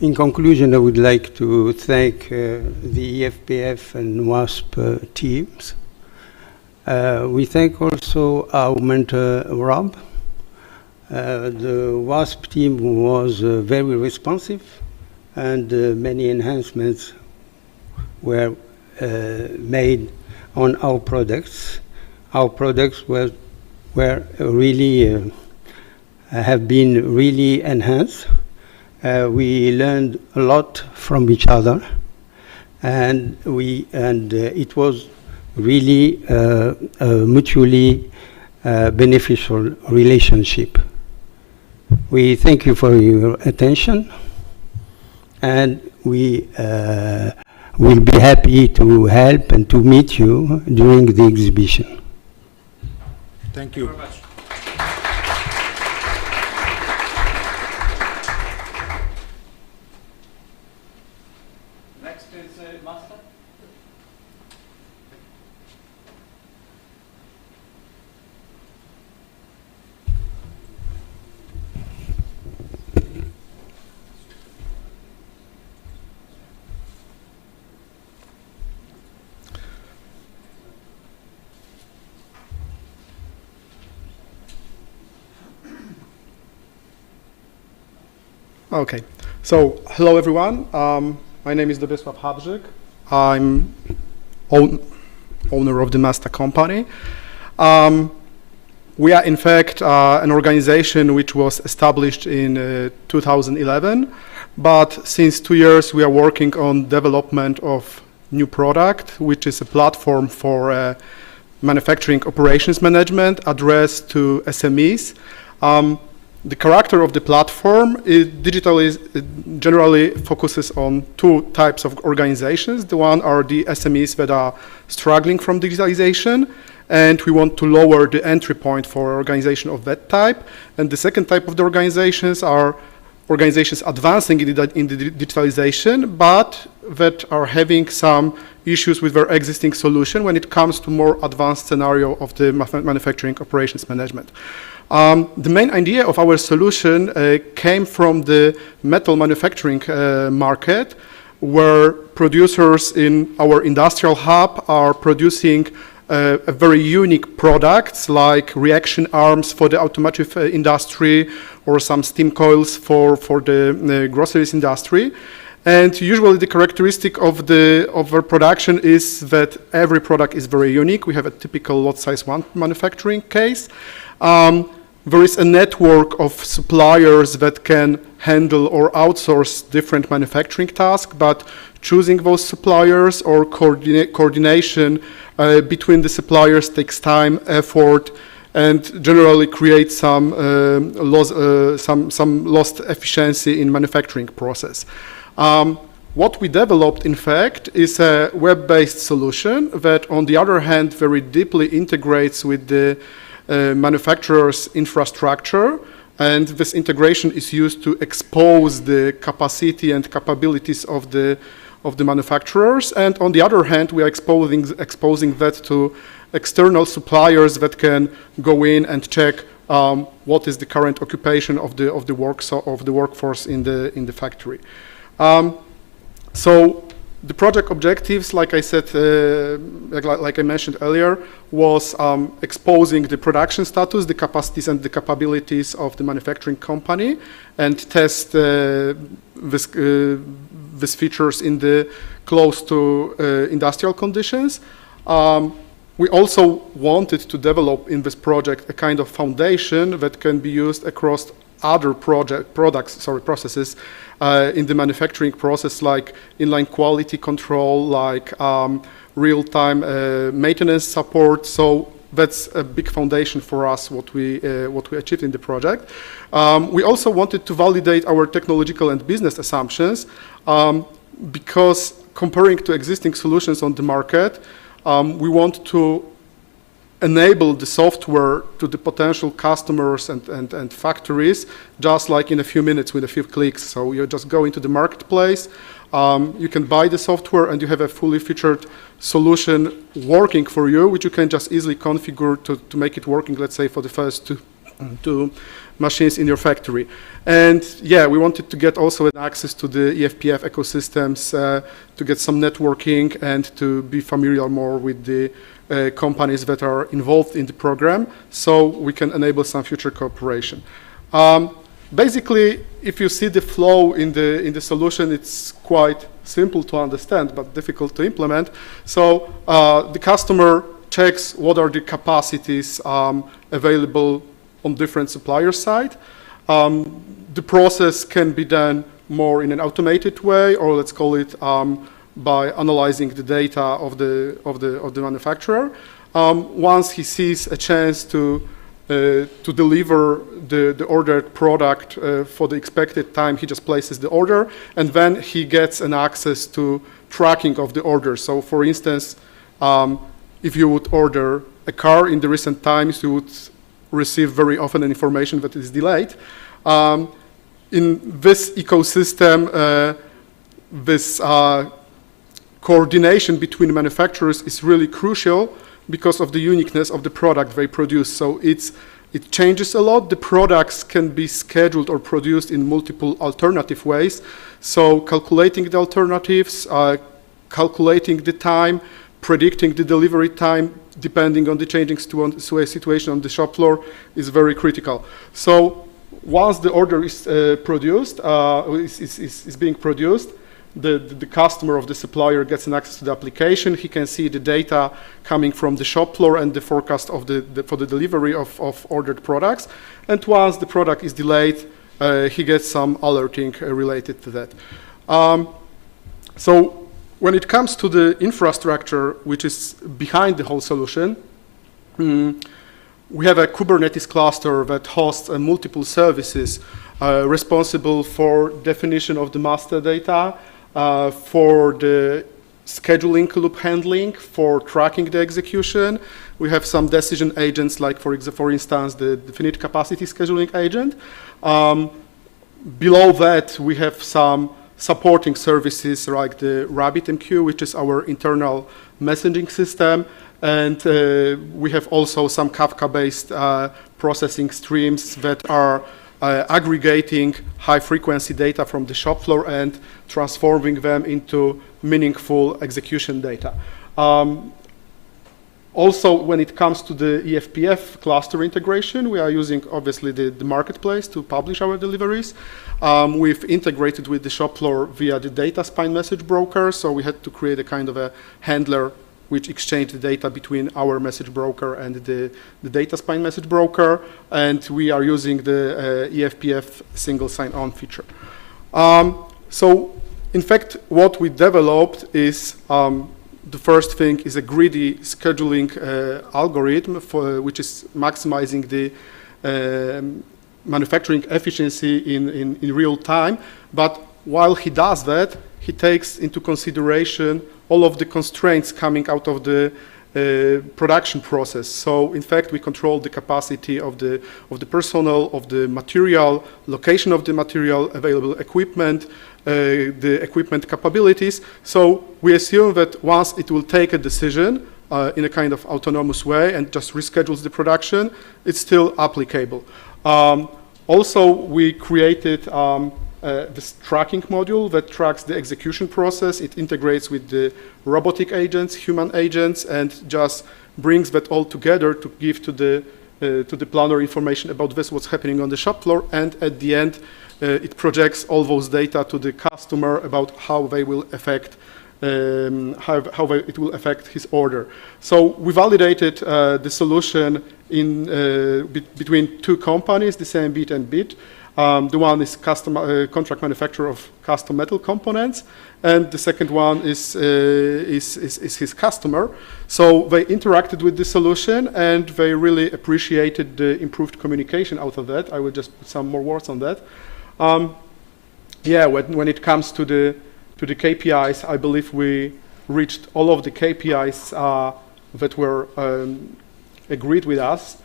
In conclusion, I would like to thank the EFPF and WASP teams. We thank also our mentor, Rob. The WASP team was very responsive, and many enhancements were made on our products. Our products were really have been really enhanced. We learned a lot from each other, and it was really a mutually beneficial relationship. We thank you for your attention, and we will be happy to help and to meet you during the exhibition. Thank you. Next is Master. Okay, so hello everyone. My name is Dobesław Habrzyk. I'm owner of the Masta company. We are in fact an organization which was established in 2011, but since 2 years we are working on development of new product, which is a platform for manufacturing operations management addressed to SMEs. The character of the platform generally focuses on two types of organizations. The one are the SMEs that are struggling from digitalization, and we want to lower the entry point for organization of that type. And the second type of the organizations are organizations advancing in the digitalization, but that are having some issues with their existing solution when it comes to more advanced scenario of the manufacturing operations management. The main idea of our solution came from the metal manufacturing market, where producers in our industrial hub are producing a very unique products like reaction arms for the automotive industry or some steam coils for the groceries industry. And usually the characteristic of our production is that every product is very unique. We have a typical lot size 1 manufacturing case. There is a network of suppliers that can handle or outsource different manufacturing tasks, but choosing those suppliers or coordination between the suppliers takes time, effort, and generally creates some lost efficiency in manufacturing process. What we developed, in fact, is a web-based solution that, on the other hand, very deeply integrates with the manufacturer's infrastructure, and this integration is used to expose the capacity and capabilities of the manufacturers. And on the other hand, we are exposing that to external suppliers that can go in and check what is the current occupation of the workforce in the factory. So The project objectives, like I said, like I mentioned earlier, was exposing the production status, the capacities and the capabilities of the manufacturing company, and test these features in the close to industrial conditions. We also wanted to develop in this project a kind of foundation that can be used across other processes in the manufacturing process, like inline quality control, like real-time maintenance support. So that's a big foundation for us, what we achieved in the project. We also wanted to validate our technological and business assumptions, because comparing to existing solutions on the market, we want to enable the software to the potential customers and factories just like in a few minutes with a few clicks. So you just go into the marketplace, you can buy the software, and you have a fully featured solution working for you, which you can just easily configure to make it working, let's say, for the first two machines in your factory. And yeah, we wanted to get also access to the EFPF ecosystems, to get some networking and to be familiar more with the companies that are involved in the program, so we can enable some future cooperation. Basically, if you see the flow in the solution, it's quite simple to understand but difficult to implement. So the customer checks what are the capacities available on different supplier side. The process can be done more in an automated way, or let's call it by analyzing the data of the manufacturer. Once he sees a chance to deliver the ordered product for the expected time, he just places the order, and then he gets an access to tracking of the order. So for instance, if you would order a car in the recent times, you would receive very often an information that is delayed. In this ecosystem, this coordination between manufacturers is really crucial because of the uniqueness of the product they produce. So it changes a lot. The products can be scheduled or produced in multiple alternative ways. So calculating the alternatives, calculating the time, predicting the delivery time, depending on the changing situation on the shop floor, is very critical. So once the order is produced, is being produced, the customer of the supplier gets an access to the application. He can see the data coming from the shop floor and the forecast of for the delivery of ordered products. And once the product is delayed, he gets some alerting related to that. So when it comes to the infrastructure, which is behind the whole solution, we have a Kubernetes cluster that hosts multiple services responsible for definition of the master data, for the scheduling loop handling, for tracking the execution. We have some decision agents, like for instance, the definite capacity scheduling agent. Below that, we have some supporting services like the RabbitMQ, which is our internal messaging system. And we have also some Kafka-based processing streams that are aggregating high-frequency data from the shop floor and transforming them into meaningful execution data. Also, when it comes to the EFPF cluster integration, we are using, obviously, the marketplace to publish our deliveries. We've integrated with the shop floor via the data spine message broker, so we had to create a kind of a handler which exchanged the data between our message broker and the data spine message broker, and we are using the EFPF single sign-on feature. So, in fact, what we developed is the first thing is a greedy scheduling algorithm which is maximizing the manufacturing efficiency in real time. But while he does that, he takes into consideration all of the constraints coming out of the production process. So, in fact, we control the capacity of the personnel, of the material, location of the material, available equipment, the equipment capabilities. So we assume that once it will take a decision in a kind of autonomous way and just reschedules the production, it's still applicable. Also, we created this tracking module that tracks the execution process. It integrates with the robotic agents, human agents, and just brings that all together to give to the planner information about this, what's happening on the shop floor, and at the end, it projects all those data to the customer about how they will affect it will affect his order. So we validated the solution in between two companies, the same Bit and Bit. The one is contract manufacturer of custom metal components, and the second one is his customer. So they interacted with the solution, and they really appreciated the improved communication out of that. I will just put some more words on that. Yeah, when it comes to the KPIs, I believe we reached all of the KPIs that were agreed with us.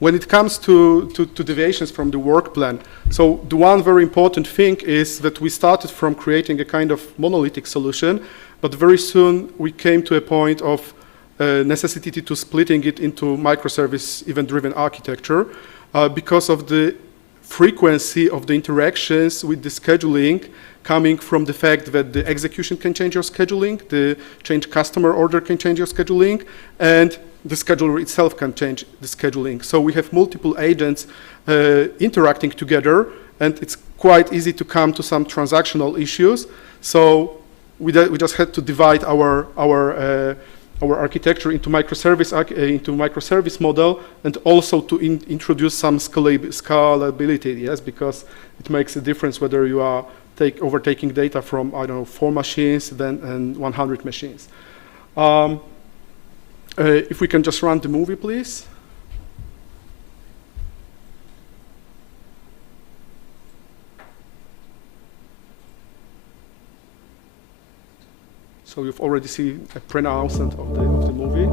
When it comes to deviations from the work plan, so the one very important thing is that we started from creating a kind of monolithic solution, but very soon we came to a point of necessity to splitting it into microservice event-driven architecture because of the frequency of the interactions with the scheduling coming from the fact that the execution can change your scheduling, the change customer order can change your scheduling, and the scheduler itself can change the scheduling. So we have multiple agents interacting together, and it's quite easy to come to some transactional issues. So we just had to divide our architecture into microservice model, and also to introduce some scalability, yes, because it makes a difference whether you are overtaking data from, I don't know, 4 machines and 100 machines. If we can just run the movie, please. So you've already seen a pre-announcement of the movie.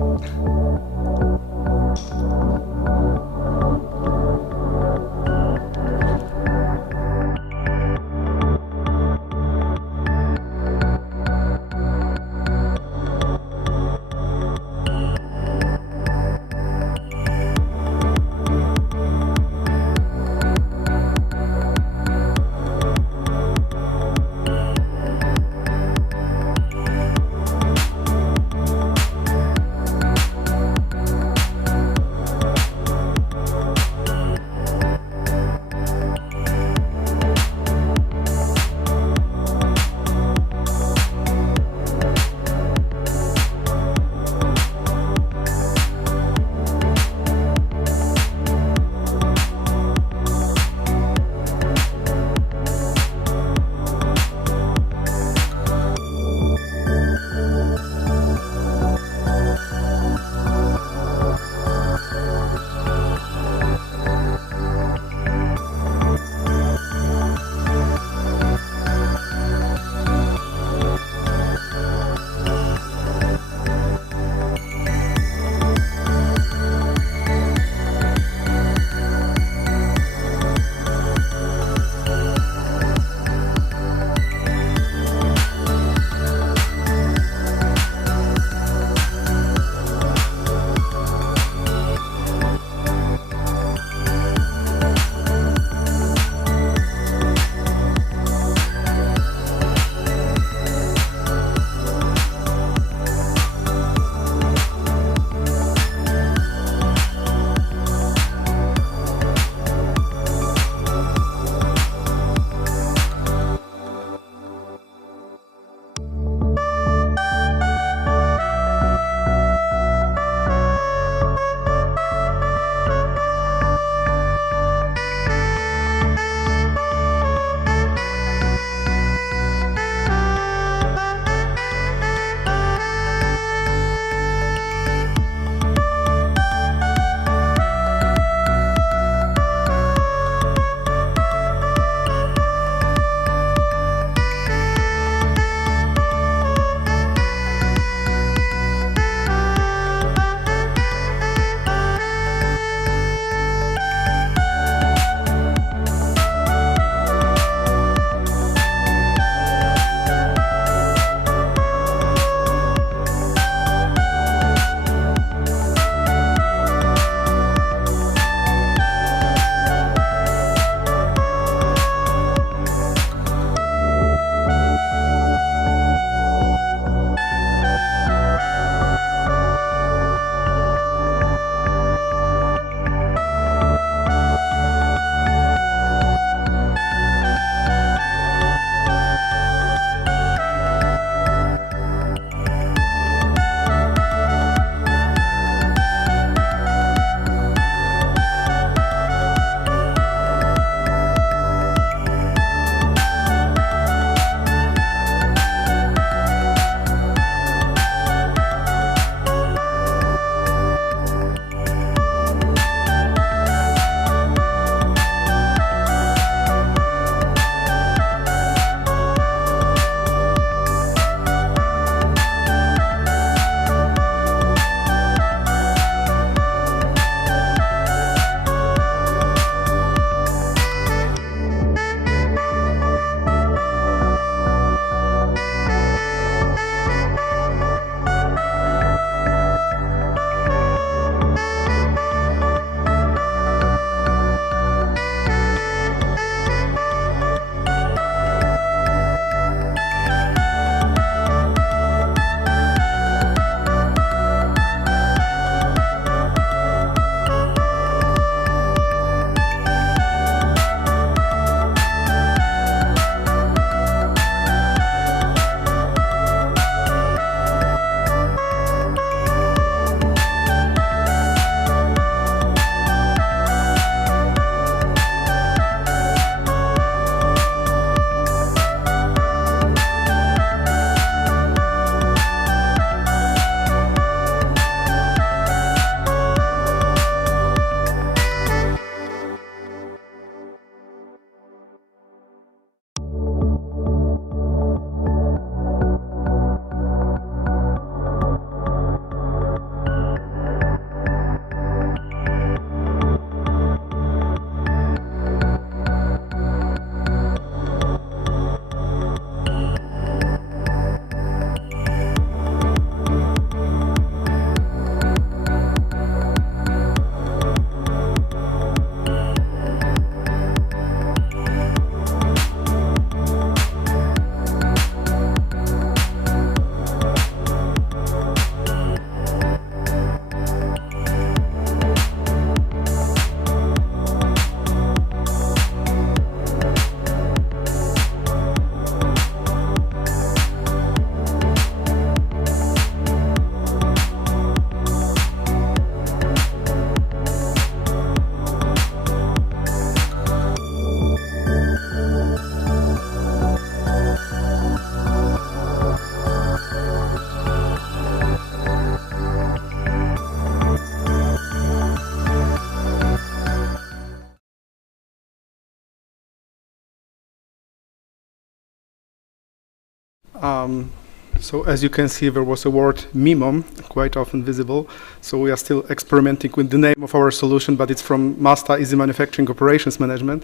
So as you can see, there was a word MIMOM, quite often visible. So we are still experimenting with the name of our solution, but it's from MASTA, Easy Manufacturing Operations Management.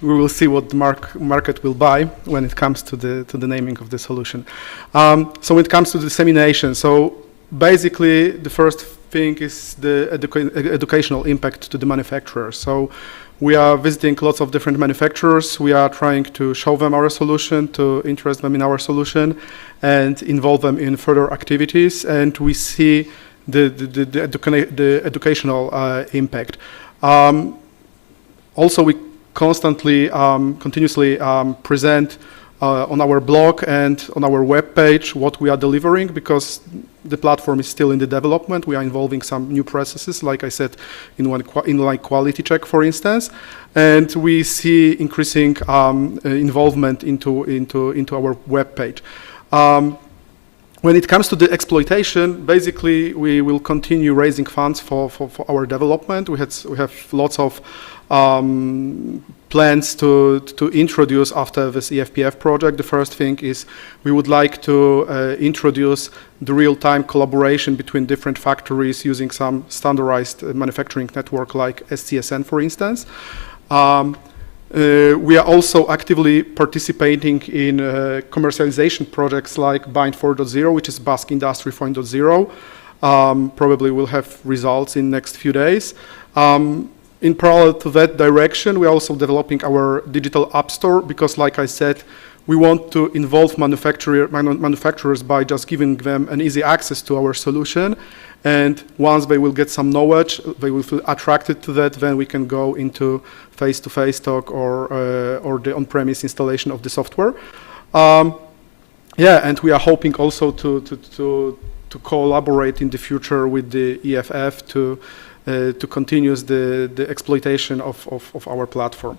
We will see what the market will buy when it comes to the naming of the solution. So when it comes to dissemination, so basically the first thing is the educational impact to the manufacturer. So we are visiting lots of different manufacturers. We are trying to show them our solution, to interest them in our solution, and involve them in further activities. And we see the educational impact. Also, we continuously present on our blog and on our web page what we are delivering, because the platform is still in the development. We are involving some new processes, like I said, in quality check, for instance, and we see increasing involvement into our web page. When it comes to the exploitation, basically we will continue raising funds for our development. We have lots of plans to introduce after this EFPF project. The first thing is we would like to introduce the real-time collaboration between different factories using some standardized manufacturing network like SCSN, for instance. We are also actively participating in commercialization projects like Bind 4.0, which is Basque Industry 4.0. Probably will have results in next few days. In parallel to that direction, we're also developing our digital app store, because like I said, we want to involve manufacturers by just giving them an easy access to our solution. And once they will get some knowledge, they will feel attracted to that, then we can go into face-to-face talk or the on-premise installation of the software. And we are hoping also to collaborate in the future with the EFF to continue the exploitation of our platform.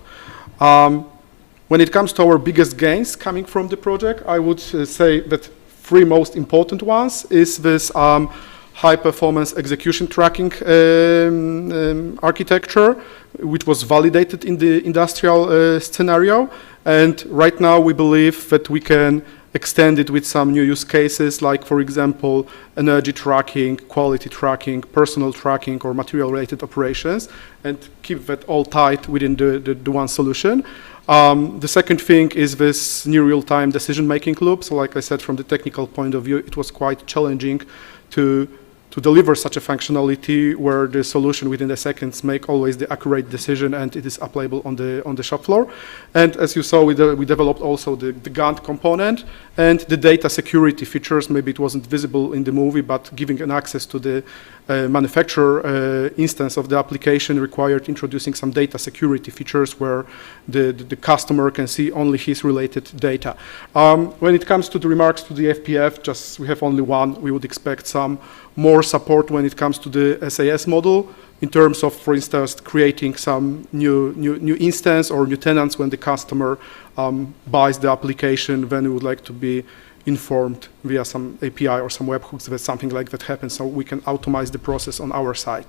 When it comes to our biggest gains coming from the project, I would say that three most important ones is this high-performance execution tracking architecture, which was validated in the industrial scenario. And right now we believe that we can extend it with some new use cases, like, for example, energy tracking, quality tracking, personal tracking, or material-related operations, and keep that all tight within the one solution. The second thing is this new real-time decision-making loop. So like I said, from the technical point of view, it was quite challenging to deliver such a functionality where the solution within the seconds make always the accurate decision and it is applicable on the shop floor. And as you saw, we developed also the Gantt component and the data security features. Maybe it wasn't visible in the movie, but giving an access to the manufacturer instance of the application required introducing some data security features where the customer can see only his related data. When it comes to the remarks to the FPF, we have only one. We would expect some more support when it comes to the SAS model in terms of, for instance, creating some new instance or new tenants when the customer buys the application. Then we would like to be informed via some API or some webhooks that something like that happens, so we can automate the process on our side.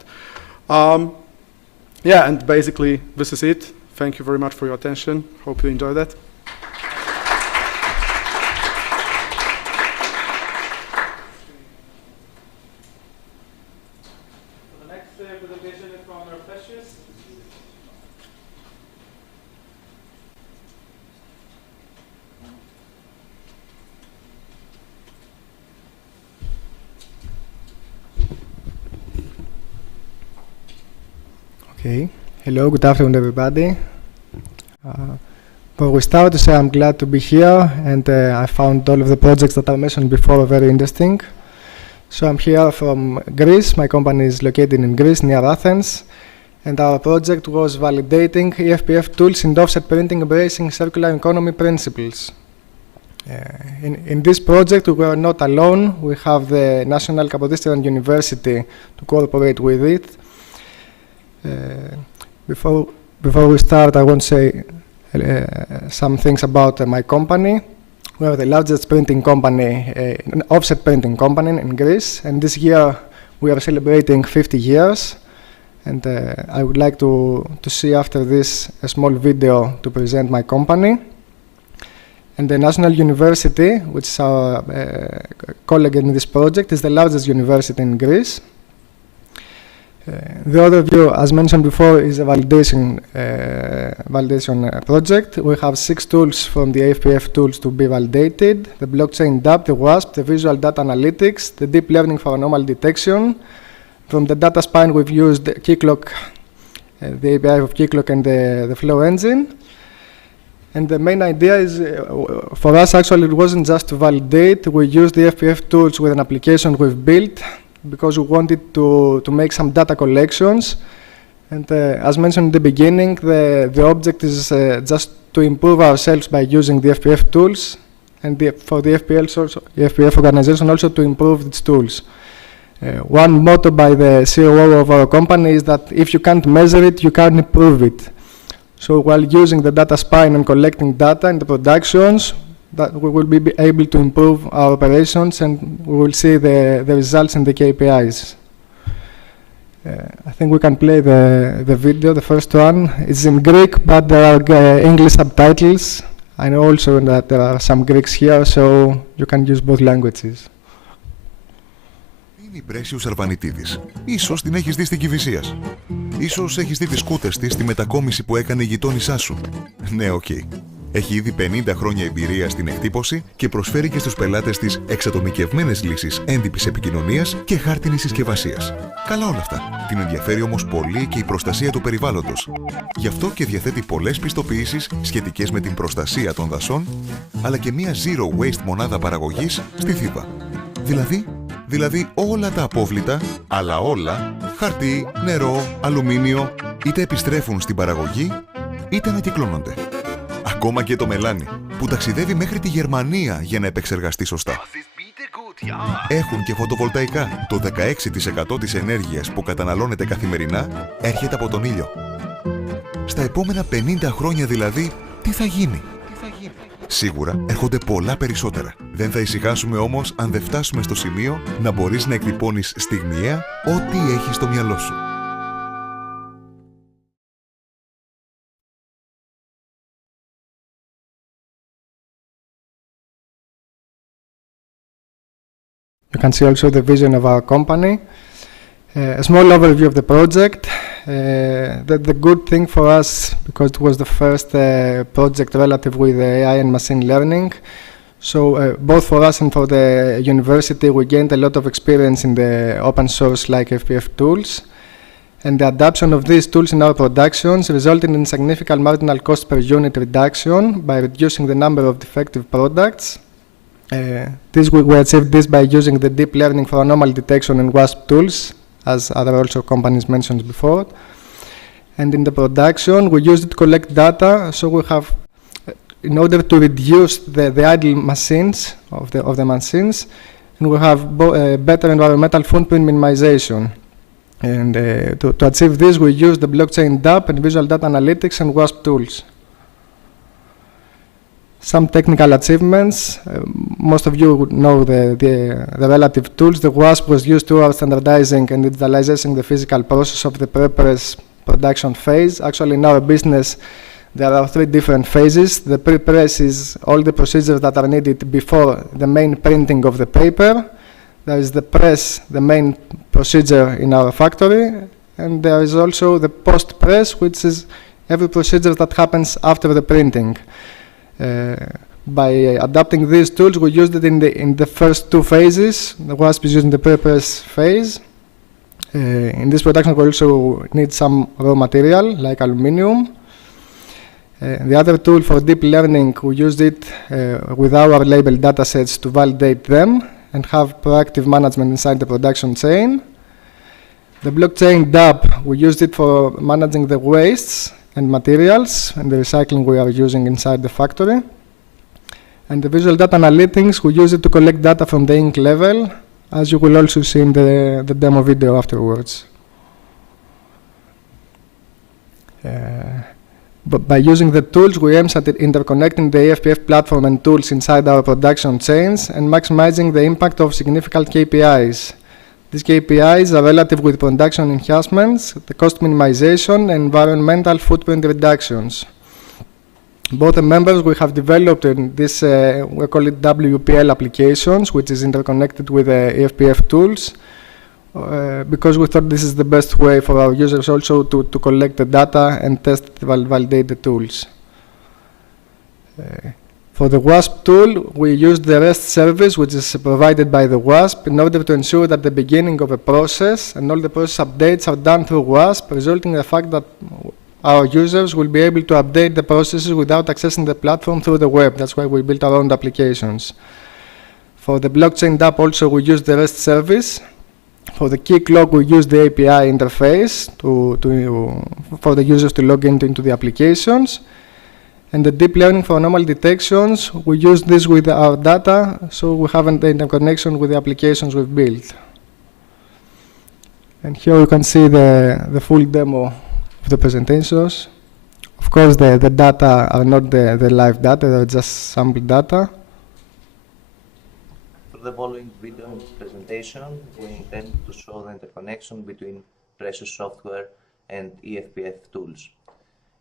And basically this is it. Thank you very much for your attention. Hope you enjoyed that. Okay. Hello, good afternoon, everybody. Before we start, to say I'm glad to be here, and I found all of the projects that I mentioned before very interesting. So I'm here from Greece. My company is located in Greece, near Athens, and our project was validating EFPF tools in offset printing embracing circular economy principles. In this project, we were not alone. We have the National Kapodistrian University to cooperate with it. Before we start, I want to say some things about my company. We are the largest printing company, an offset printing company in Greece, and this year we are celebrating 50 years. And I would like to see after this a small video to present my company. And the National University, which is our colleague in this project, is the largest university in Greece. The overview, as mentioned before, is a validation project. We have 6 tools from the EFPF tools to be validated: the blockchain DApp, the WASP, the visual data analytics, the deep learning for anomaly detection. From the data spine, we've used Keycloak, the API of Keycloak and the Flow engine. And the main idea is, for us actually, it wasn't just to validate. We used the EFPF tools with an application we've built because we wanted to make some data collections. And as mentioned in the beginning, the object is just to improve ourselves by using the EFPF tools, and for the EFPF organization also to improve its tools. One motto by the COO of our company is that if you can't measure it, you can't improve it. So while using the data spine and collecting data in the productions, that we will be able to improve our operations, and we will see the results in the KPIs. I think we can play the video, the first one. It's in Greek, but there are English subtitles. I know also that there are some Greeks here, so you can use both languages. Η Πρέσιος Αρβανιτίδης. Ίσως την έχεις δει στην Κηφισίας. Ίσως έχεις δει τις σκούτες της στη μετακόμιση που έκανε η γειτόνισά σου. Ναι, οκ. Έχει ήδη 50 χρόνια εμπειρία στην εκτύπωση και προσφέρει και στους πελάτες της εξατομικευμένες λύσεις έντυπης επικοινωνίας και χάρτινης συσκευασίας. Καλά όλα αυτά. Την ενδιαφέρει όμως πολύ και η προστασία του περιβάλλοντος. Γι' αυτό και διαθέτει πολλές πιστοποιήσεις σχετικές με την προστασία των δασών, αλλά και μια zero waste μονάδα παραγωγής στη Θήβα. Δηλαδή όλα τα απόβλητα, αλλά όλα, χαρτί, νερό, αλουμίνιο, είτε επιστρέφουν στην παραγωγή, είτε ανακυκλώνονται. Ακόμα και το μελάνι, που ταξιδεύει μέχρι τη Γερμανία για να επεξεργαστεί σωστά. Έχουν και φωτοβολταϊκά. Το 16% της ενέργειας που καταναλώνεται καθημερινά έρχεται από τον ήλιο. Στα επόμενα 50 χρόνια δηλαδή, τι θα γίνει? Σίγουρα έρχονται πολλά περισσότερα. Δεν θα ησυχάσουμε όμως αν δεν φτάσουμε στο σημείο να μπορείς να εκτυπώνεις στιγμιαία ό,τι έχεις στο μυαλό σου. You can see also the vision of our company. A small overview of the project. The good thing for us, because it was the first project relative with AI and machine learning, so both for us and for the university, we gained a lot of experience in the open source like EFPF tools. And the adoption of these tools in our productions resulted in significant marginal cost per unit reduction by reducing the number of defective products. We achieved this by using the deep learning for anomaly detection and WASP tools, as other also companies mentioned before. And in the production, we use it to collect data, so we have, in order to reduce the idle machines of the machines, and we have better environmental footprint minimization. And to achieve this, we use the blockchain DApp and visual data analytics and WASP tools. Some technical achievements. Most of you would know the relative tools. The WASP was used to standardizing and digitalizing the physical process of the pre-press production phase. Actually, in our business, there are 3 different phases. The pre-press is all the procedures that are needed before the main printing of the paper. There is the press, the main procedure in our factory. And there is also the post-press, which is every procedure that happens after the printing. By adapting these tools, we used it in the first 2 phases. The WASP is used in the pre-press phase. In this production, we also need some raw material, like aluminium. The other tool for deep learning, we used it with our labeled datasets to validate them and have proactive management inside the production chain. The blockchain DApp, we used it for managing the wastes and materials and the recycling we are using inside the factory. And the visual data analytics, we use it to collect data from the ink level, as you will also see in the demo video afterwards. But by using the tools, we aim at interconnecting the EFPF platform and tools inside our production chains and maximizing the impact of significant KPIs. These KPIs are relative with production enhancements, the cost minimization, and environmental footprint reductions. both the members, we have developed in this, we call it WPL applications, which is interconnected with EFPF tools, because we thought this is the best way for our users also to collect the data and test, validate the tools. For the WASP tool, we used the REST service, which is provided by the WASP, in order to ensure that the beginning of a process and all the process updates are done through WASP, resulting in the fact that our users will be able to update the processes without accessing the platform through the web. That's why we built our own applications. For the blockchain app also, we used the REST service. For the key clock, we used the API interface for the users to log into the applications. And the deep learning for anomaly detections, we use this with our data, so we have an interconnection with the applications we've built. And here you can see the full demo of the presentations. Of course, the data are not the live data, they're just sample data. For the following video presentation, we intend to show the interconnection between Precious software and EFPF tools.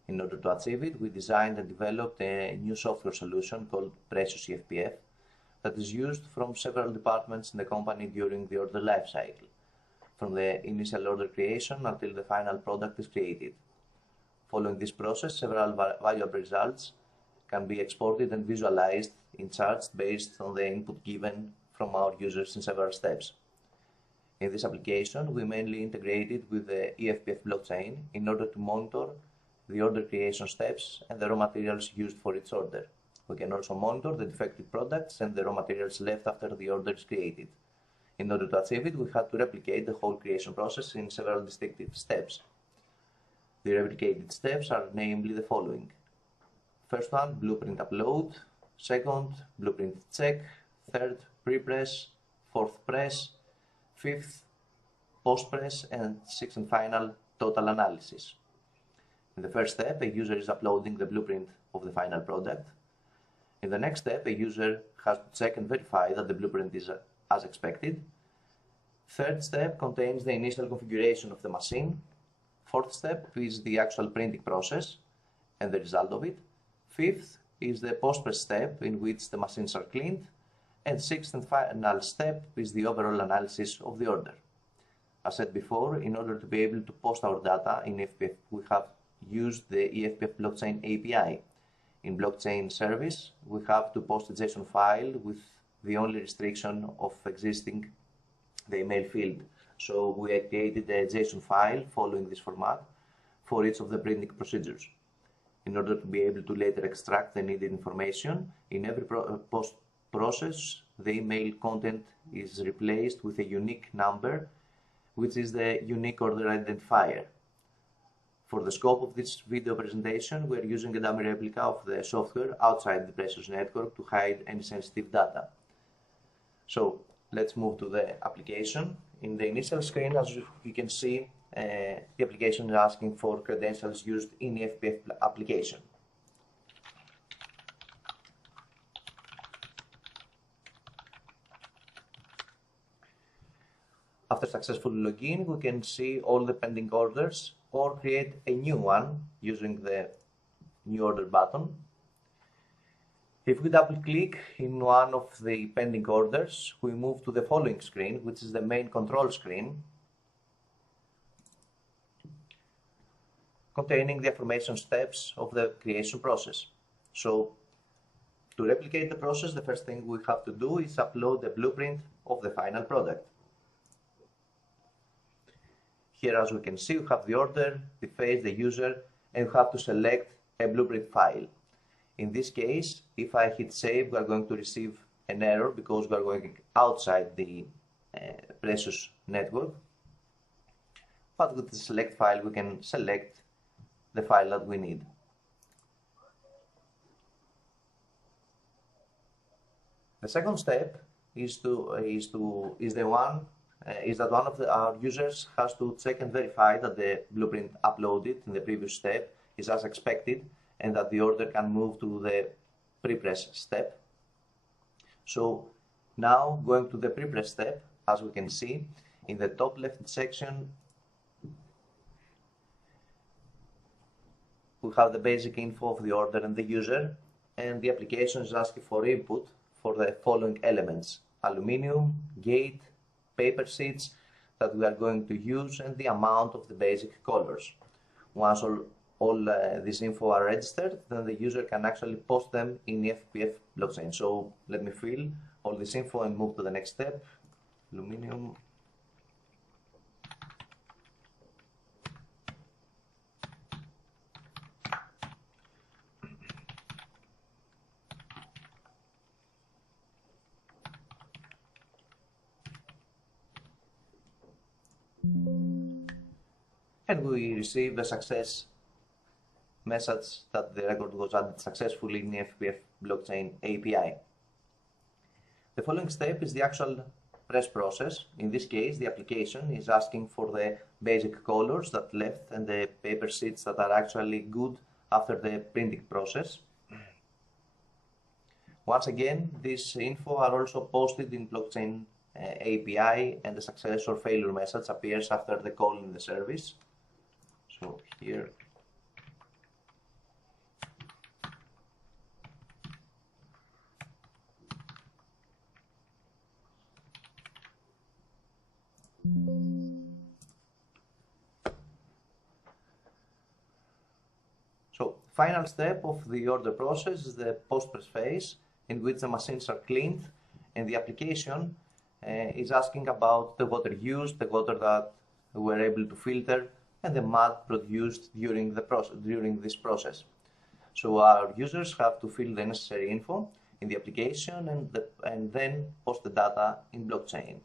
In order to achieve it, we designed and developed a new software solution called Precious EFPF that is used from several departments in the company during the order lifecycle, from the initial order creation until the final product is created. Following this process, several valuable results can be exported and visualized in charts based on the input given from our users in several steps. In this application, we mainly integrated with the EFPF blockchain in order to monitor the order creation steps and the raw materials used for each order. We can also monitor the defective products and the raw materials left after the order is created. In order to achieve it, we had to replicate the whole creation process in several distinctive steps. The replicated steps are namely the following. First one, blueprint upload. Second, blueprint check. Third, pre-press. Fourth, press. Fifth, post-press. And sixth and final, total analysis. In the first step, a user is uploading the blueprint of the final product. In the next step, a user has to check and verify that the blueprint is as expected. Third step contains the initial configuration of the machine. Fourth step is the actual printing process and the result of it. Fifth is the post-press step in which the machines are cleaned. And sixth and final step is the overall analysis of the order. As said before, in order to be able to post our data in EFPF, we have used the EFPF blockchain API. In blockchain service, we have to post a JSON file with the only restriction of existing the email field. So we created a JSON file following this format for each of the printing procedures. In order to be able to later extract the needed information, in every post process, the email content is replaced with a unique number, which is the unique order identifier. For the scope of this video presentation, we are using a dummy replica of the software outside the Precious network to hide any sensitive data. So let's move to the application. In the initial screen, as you can see, the application is asking for credentials used in the EFPF application. After successful login, we can see all the pending orders or create a new one using the new order button. If we double click in one of the pending orders, we move to the following screen, which is the main control screen, containing the information steps of the creation process. So, to replicate the process, the first thing we have to do is upload the blueprint of the final product. Here, as we can see, we have the order, the phase, the user, and we have to select a blueprint file. In this case, if I hit save, we are going to receive an error because we are going outside the Precious network. But with the select file, we can select the file that we need. The second step is that one of our users has to check and verify that the blueprint uploaded in the previous step is as expected and that the order can move to the pre-press step. So now going to the pre-press step, as we can see in the top left section, we have the basic info of the order and the user, and the application is asking for input for the following elements: aluminium, gate, paper sheets that we are going to use, and the amount of the basic colors. Once all this info are registered, then the user can actually post them in EFPF blockchain. So let me fill all this info and move to the next step. Aluminium. And we receive a success message that the record was added successfully in the EFPF blockchain API. The following step is the actual press process. In this case, the application is asking for the basic colors that left and the paper sheets that are actually good after the printing process. Once again, this info are also posted in blockchain API, and the success or failure message appears after the call in the service. So here, so final step of the order process is the post-press phase, in which the machines are cleaned and the application is asking about the water used, the water that we were able to filter, and the mud produced during this process. So our users have to fill the necessary info in the application and then post the data in blockchain.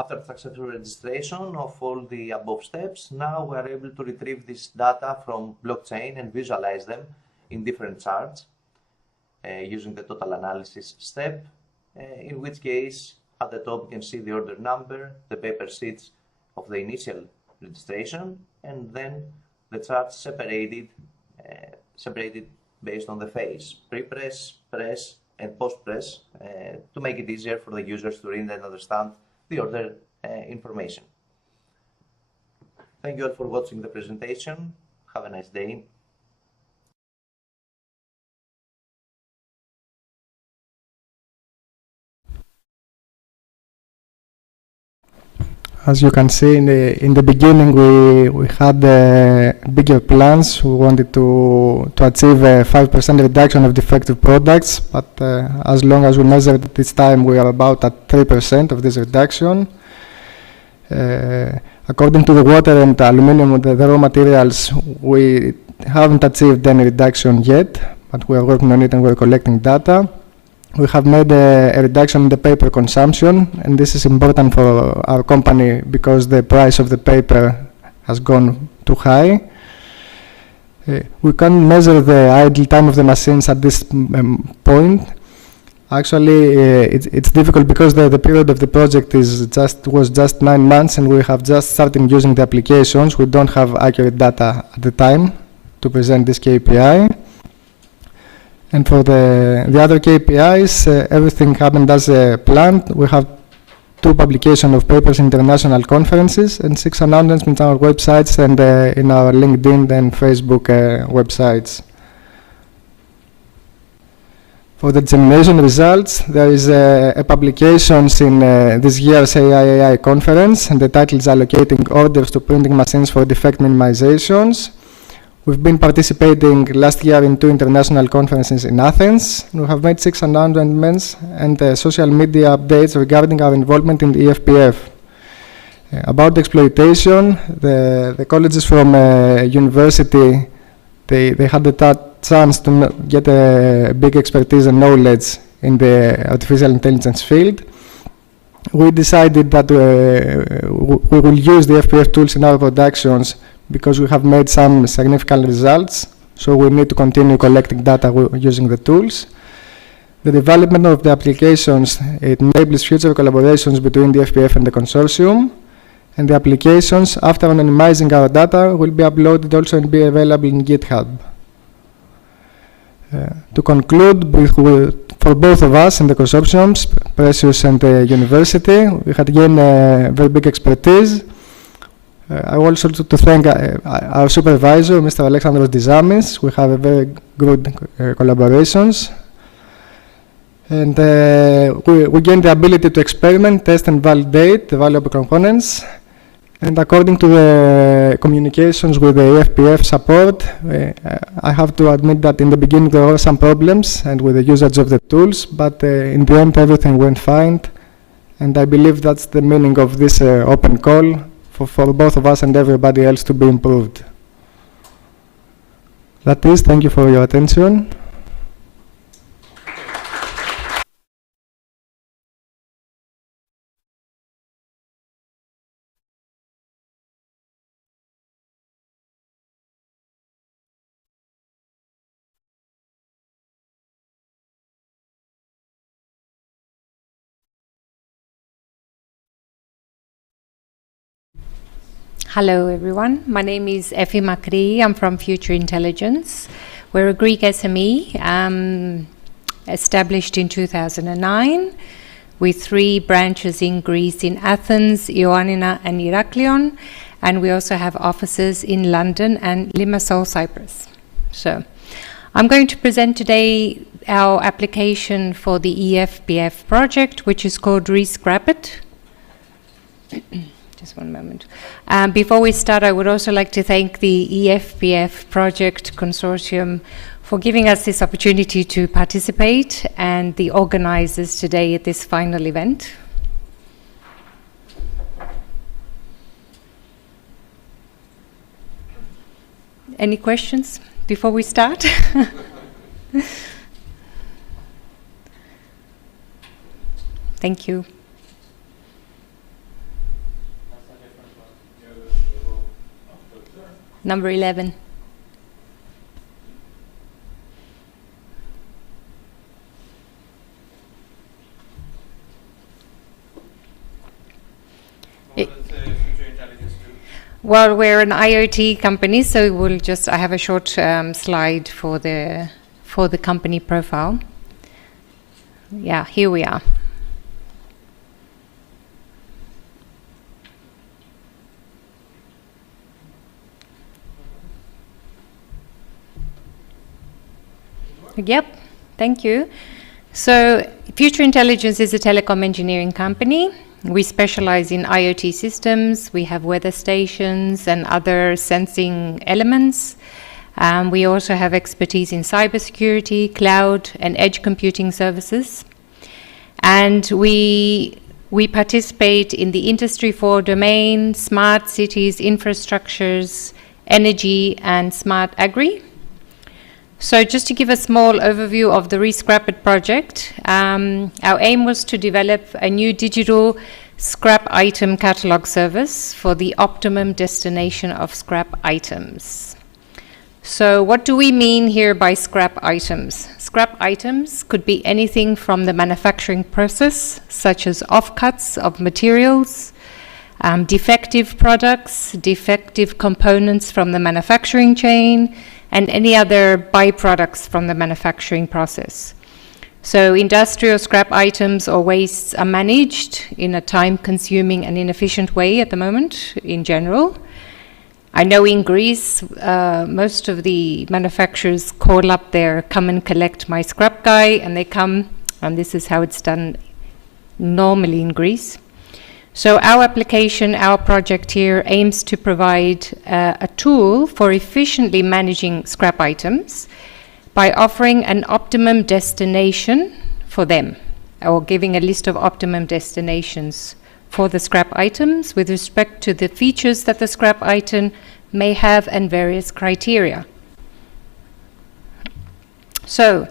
After successful registration of all the above steps, now we are able to retrieve this data from blockchain and visualize them in different charts using the total analysis step, in which case at the top you can see the order number, the paper sheets of the initial registration, and then the charts separated based on the phase, pre-press, press, and post-press, to make it easier for the users to read and understand the order information. Thank you all for watching the presentation. Have a nice day. As you can see, in the beginning we had bigger plans. We wanted to achieve a 5% reduction of defective products, but as long as we measured this time, we are about at 3% of this reduction. According to the water and aluminium, the raw materials, we haven't achieved any reduction yet, but we are working on it and we're collecting data. We have made a reduction in the paper consumption, and this is important for our company because the price of the paper has gone too high. We can't measure the idle time of the machines at this point. Actually, it's difficult because the period of the project was just 9 months, and we have just started using the applications. We don't have accurate data at the time to present this KPI. And for the other KPIs, everything happened as planned. We have 2 publications of papers in international conferences and 6 announcements on our websites and in our LinkedIn and Facebook websites. For the dissemination results, there is a publication in this year's AI conference, and the title is Allocating Orders to Printing Machines for Defect Minimizations. We've been participating last year in 2 international conferences in Athens. We have made 6 announcements and social media updates regarding our involvement in the EFPF. About the exploitation, the colleges from university, they had the chance to get a big expertise and knowledge in the artificial intelligence field. We decided that we will use the EFPF tools in our productions because we have made some significant results, so we need to continue collecting data using the tools. The development of the applications, it enables future collaborations between the EFPF and the consortium, and the applications, after anonymizing our data, will be uploaded also and be available in GitHub. To conclude, for both of us in the consortiums, Precious and the university, we had gained very big expertise. I also to thank our supervisor, Mr. Alexandros Dizamis. We have a very good collaborations. And we gained the ability to experiment, test, and validate the valuable components. And according to the communications with the EFPF support, I have to admit that in the beginning there were some problems and with the usage of the tools, but in the end everything went fine. And I believe that's the meaning of this open call for both of us and everybody else to be improved. That is, thank you for your attention. Hello everyone, my name is Efi Makri, I'm from Future Intelligence. We're a Greek SME established in 2009 with 3 branches in Greece, in Athens, Ioannina and Heraklion, and we also have offices in London and Limassol, Cyprus. So I'm going to present today our application for the EFPF project, which is called Rescrap-It. Just one moment. Before we start, I would also like to thank the EFPF project consortium for giving us this opportunity to participate and the organizers today at this final event. Any questions before we start? Thank you. Number 11. Well, we're an IoT company, so we'll just, I have a short slide for the company profile. Yeah, here we are. Yep, thank you. So Future Intelligence is a telecom engineering company. We specialize in IoT systems. We have weather stations and other sensing elements. We also have expertise in cybersecurity, cloud, and edge computing services. And we participate in the Industry 4 domain, smart cities, infrastructures, energy, and smart agri. So just to give a small overview of the Rescrap-It project, our aim was to develop a new digital scrap item catalog service for the optimum destination of scrap items. So what do we mean here by scrap items? Scrap items could be anything from the manufacturing process, such as offcuts of materials, defective products, defective components from the manufacturing chain, and any other byproducts from the manufacturing process. So industrial scrap items or wastes are managed in a time-consuming and inefficient way at the moment, in general. I know in Greece, most of the manufacturers call up their come and collect my scrap guy, and they come, and this is how it's done normally in Greece. So our application, our project here aims to provide a tool for efficiently managing scrap items by offering an optimum destination for them, or giving a list of optimum destinations for the scrap items with respect to the features that the scrap item may have and various criteria. So,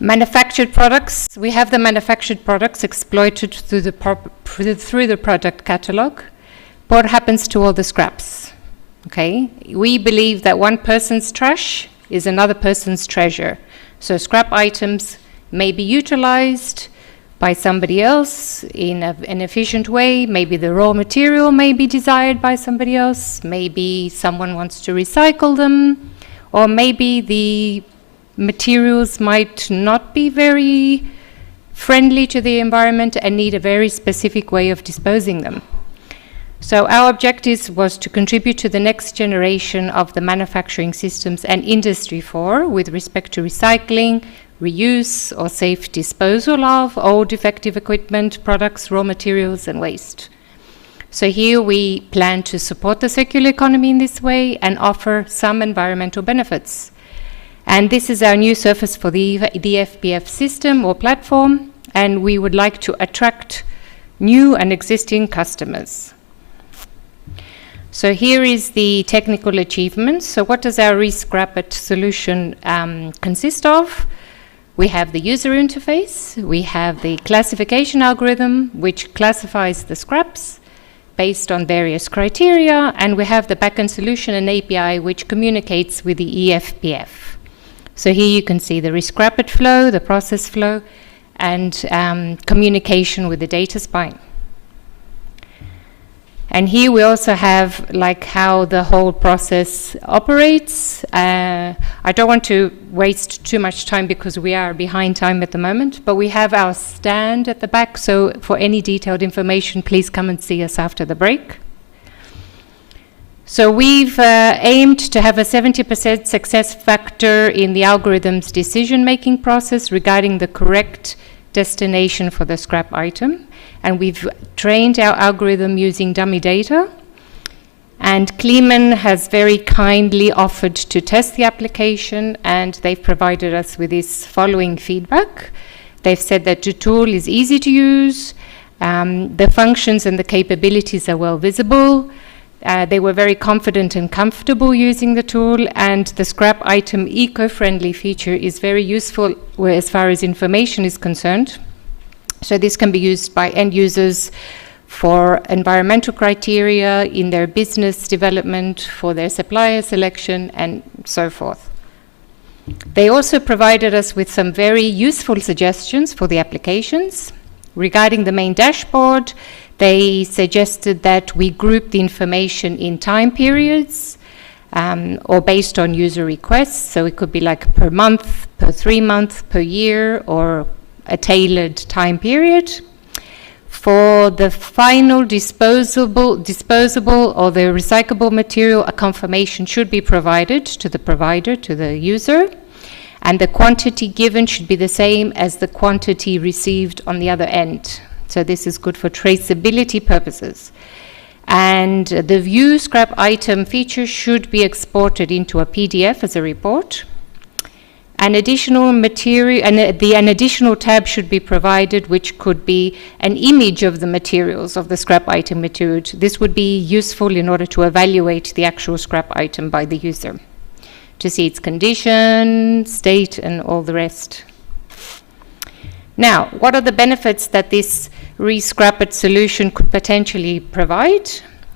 manufactured products, we have the manufactured products exploited through the product catalog. What happens to all the scraps? Okay, we believe that one person's trash is another person's treasure. So scrap items may be utilized by somebody else in an efficient way. Maybe the raw material may be desired by somebody else. Maybe someone wants to recycle them, or maybe the materials might not be very friendly to the environment and need a very specific way of disposing them. So our objective was to contribute to the next generation of the manufacturing systems and Industry 4 with respect to recycling, reuse or safe disposal of old defective equipment, products, raw materials and waste. So here we plan to support the circular economy in this way and offer some environmental benefits. And this is our new surface for the EFPF system or platform, and we would like to attract new and existing customers. So here is the technical achievements. So what does our ReScrap-It solution consist of? We have the user interface, we have the classification algorithm, which classifies the scraps based on various criteria, and we have the backend solution and API, which communicates with the EFPF. So here you can see the ReScrap-It flow, the process flow, and communication with the data spine. And here we also have like how the whole process operates. I don't want to waste too much time because we are behind time at the moment, but we have our stand at the back, so for any detailed information, please come and see us after the break. So we've aimed to have a 70% success factor in the algorithm's decision-making process regarding the correct destination for the scrap item. And we've trained our algorithm using dummy data. And Kleeman has very kindly offered to test the application, and they've provided us with this following feedback. They've said that the tool is easy to use, the functions and the capabilities are well visible. They were very confident and comfortable using the tool, and the scrap item eco-friendly feature is very useful as far as information is concerned. So this can be used by end users for environmental criteria in their business development, for their supplier selection, and so forth. They also provided us with some very useful suggestions for the applications. Regarding the main dashboard, they suggested that we group the information in time periods or based on user requests. So it could be like per month, per 3 months, per year, or a tailored time period. For the final disposable or the recyclable material, a confirmation should be provided to the provider, to the user, and the quantity given should be the same as the quantity received on the other end. So this is good for traceability purposes. And the view scrap item feature should be exported into a PDF as a report. An additional material, an additional tab should be provided, which could be an image of the materials, of the scrap item material. This would be useful in order to evaluate the actual scrap item by the user, to see its condition, state, and all the rest. Now, what are the benefits that this ReScrap-It solution could potentially provide?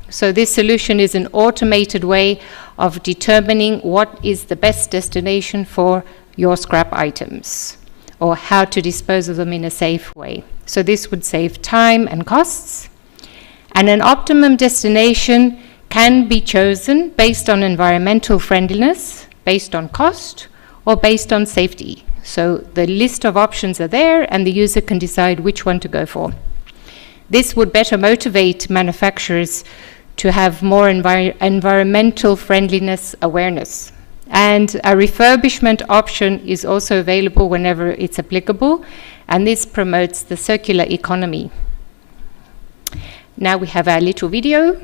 So this solution is an automated way of determining what is the best destination for your scrap items, or how to dispose of them in a safe way. So this would save time and costs. And an optimum destination can be chosen based on environmental friendliness, based on cost, or based on safety. So the list of options are there, and the user can decide which one to go for. This would better motivate manufacturers to have more environmental friendliness awareness. And a refurbishment option is also available whenever it's applicable, and this promotes the circular economy. Now we have our little video.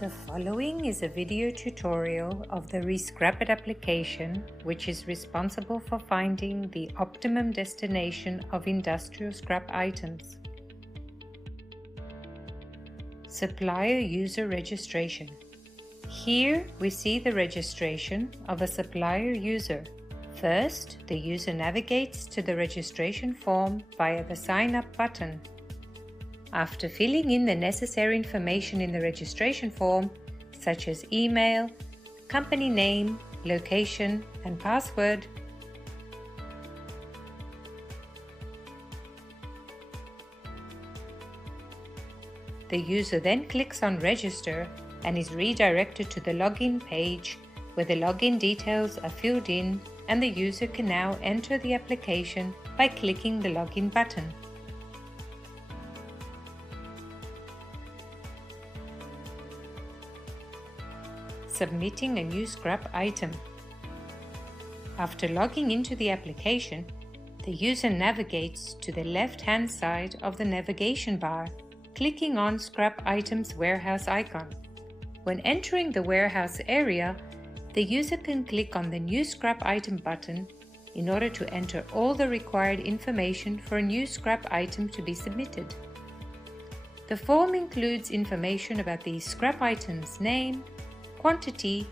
The following is a video tutorial of the ReScrap-It application, which is responsible for finding the optimum destination of industrial scrap items. Supplier user registration. Here we see the registration of a supplier user. First, the user navigates to the registration form via the Sign Up button. After filling in the necessary information in the registration form, such as email, company name, location, and password, the user then clicks on Register and is redirected to the login page where the login details are filled in, and the user can now enter the application by clicking the login button. Submitting a new scrap item. After logging into the application, the user navigates to the left-hand side of the navigation bar, clicking on Scrap Items Warehouse icon. When entering the warehouse area, the user can click on the New Scrap Item button in order to enter all the required information for a new scrap item to be submitted. The form includes information about the scrap item's name, quantity,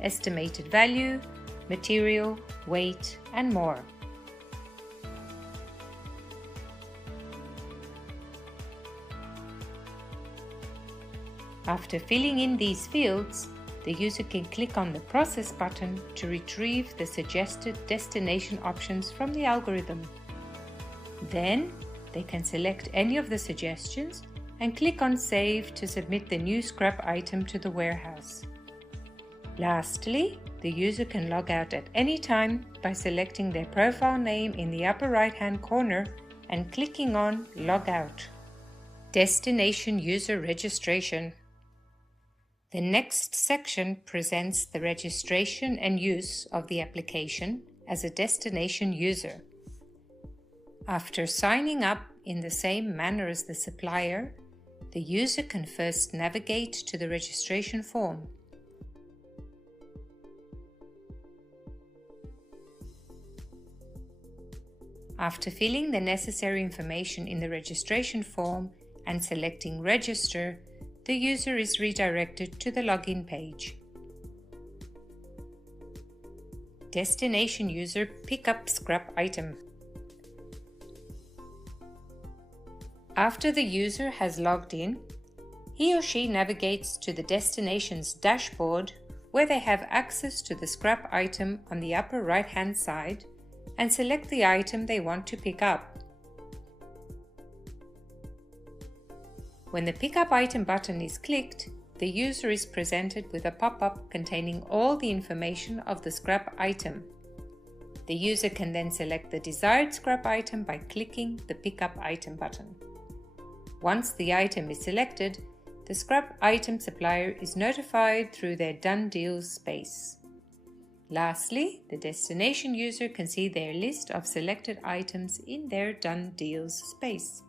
estimated value, material, weight, and more. After filling in these fields, the user can click on the Process button to retrieve the suggested destination options from the algorithm. Then, they can select any of the suggestions and click on Save to submit the new scrap item to the warehouse. Lastly, the user can log out at any time by selecting their profile name in the upper right-hand corner and clicking on Log Out. Destination User Registration. The next section presents the registration and use of the application as a destination user. After signing up in the same manner as the supplier, the user can first navigate to the registration form. After filling the necessary information in the registration form and selecting Register, the user is redirected to the login page. Destination user pick up scrap item. After the user has logged in, he or she navigates to the destination's dashboard where they have access to the scrap item on the upper right-hand side and select the item they want to pick up. When the Pickup Item button is clicked, the user is presented with a pop-up containing all the information of the scrap item. The user can then select the desired scrap item by clicking the Pickup Item button. Once the item is selected, the scrap item supplier is notified through their Done Deals space. Lastly, the destination user can see their list of selected items in their Done Deals space.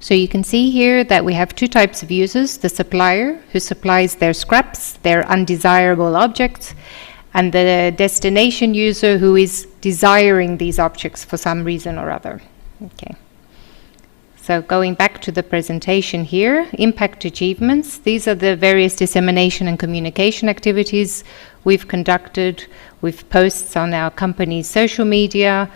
So you can see here that we have two types of users: the supplier, who supplies their scraps, their undesirable objects, and the destination user, who is desiring these objects for some reason or other. Okay. So going back to the presentation here, impact achievements. These are the various dissemination and communication activities we've conducted. We've posts on our company's social media.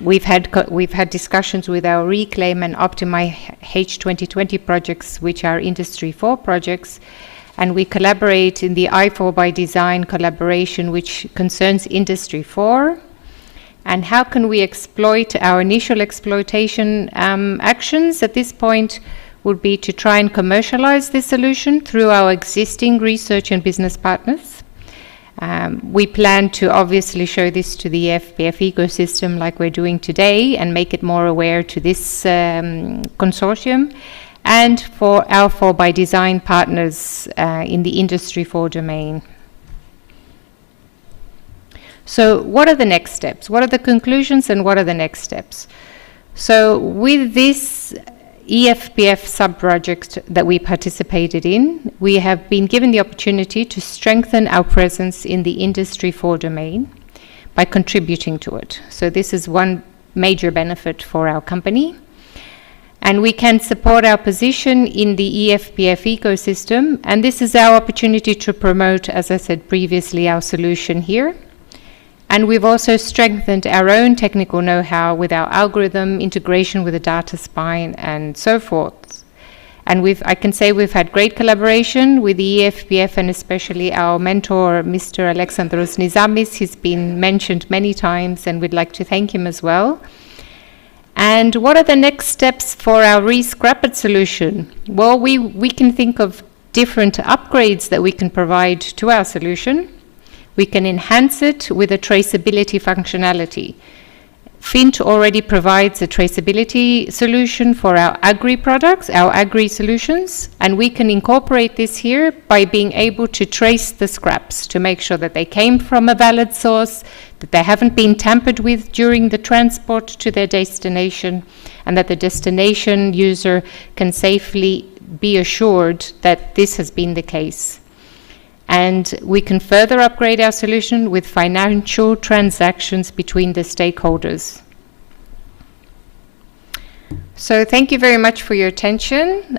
We've had discussions with our Reclaim and Optimize H2020 projects, which are Industry 4 projects, and we collaborate in the I4 by Design collaboration, which concerns Industry 4. And how can we exploit our initial exploitation actions at this point would be to try and commercialize this solution through our existing research and business partners. We plan to obviously show this to the EFPF ecosystem like we're doing today and make it more aware to this consortium, and for our 4 by Design partners in the Industry 4 domain. So what are the next steps? What are the conclusions and what are the next steps? So with this EFPF sub-project that we participated in, we have been given the opportunity to strengthen our presence in the Industry 4 domain by contributing to it. So this is one major benefit for our company. And we can support our position in the EFPF ecosystem, and this is our opportunity to promote, as I said previously, our solution here. And we've also strengthened our own technical know-how with our algorithm, integration with the data spine, and so forth. And I can say we've had great collaboration with the EFPF and especially our mentor, Mr. Alexandros Nizamis. He's been mentioned many times and we'd like to thank him as well. And what are the next steps for our re-scrapped solution? Well, we can think of different upgrades that we can provide to our solution. We can enhance it with a traceability functionality. Fint already provides a traceability solution for our agri products, our agri solutions, and we can incorporate this here by being able to trace the scraps to make sure that they came from a valid source, that they haven't been tampered with during the transport to their destination, and that the destination user can safely be assured that this has been the case. And we can further upgrade our solution with financial transactions between the stakeholders. So thank you very much for your attention.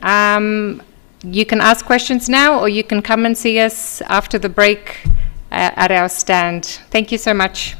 You can ask questions now, or you can come and see us after the break at our stand. Thank you so much.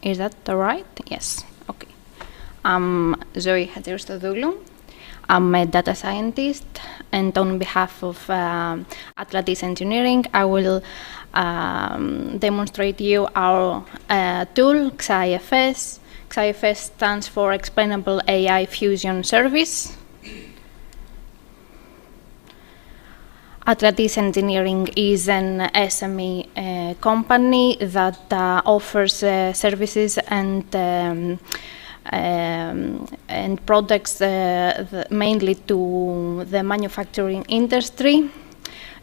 Is that all right? Yes. Okay. I'm Zoe Hatzirostadoulou. I'm a data scientist, and on behalf of Atlantis Engineering, I will demonstrate you our tool, XIFS. XIFS stands for Explainable AI Fusion Service. Atlantis Engineering is an SME company that offers services and products mainly to the manufacturing industry,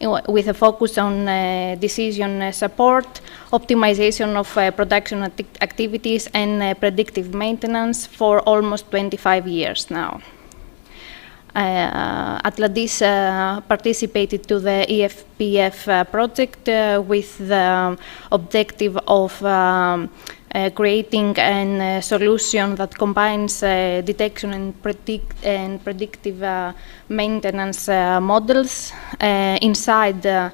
with a focus on decision support, optimization of production activities, and predictive maintenance for almost 25 years now. Atlantis participated to the EFPF project with the objective of creating a solution that combines detection and predictive maintenance models inside an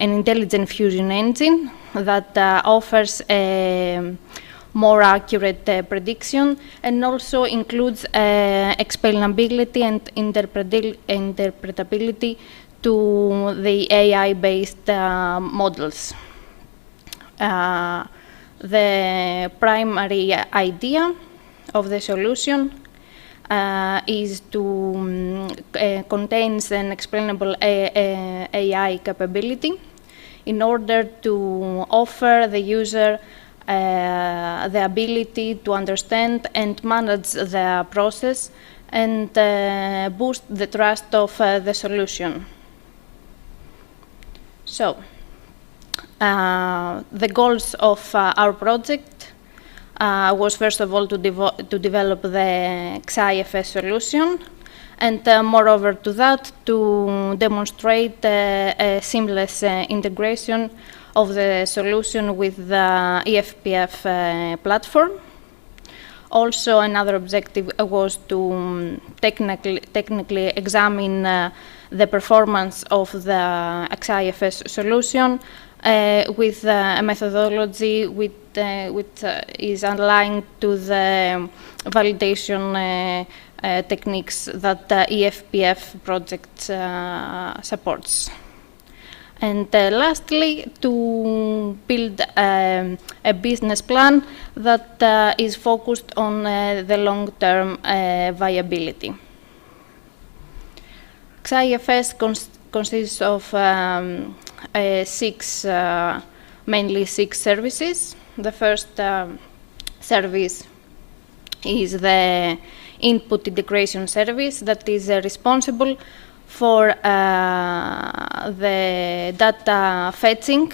intelligent fusion engine that offers a more accurate prediction, and also includes explainability and interpretability to the AI-based models. The primary idea of the solution is to contains an explainable AI capability in order to offer the user the ability to understand and manage the process and boost the trust of the solution. So, the goals of our project was first of all to develop the XIFS solution, and moreover to that, to demonstrate a seamless integration of the solution with the EFPF platform. Also, another objective was to technically examine the performance of the XIFS solution with a methodology which is aligned to the validation techniques that the EFPF project supports. And lastly, to build a business plan that is focused on the long-term viability. XIFS consists of mainly six services. The first service is the input integration service that is responsible for the data fetching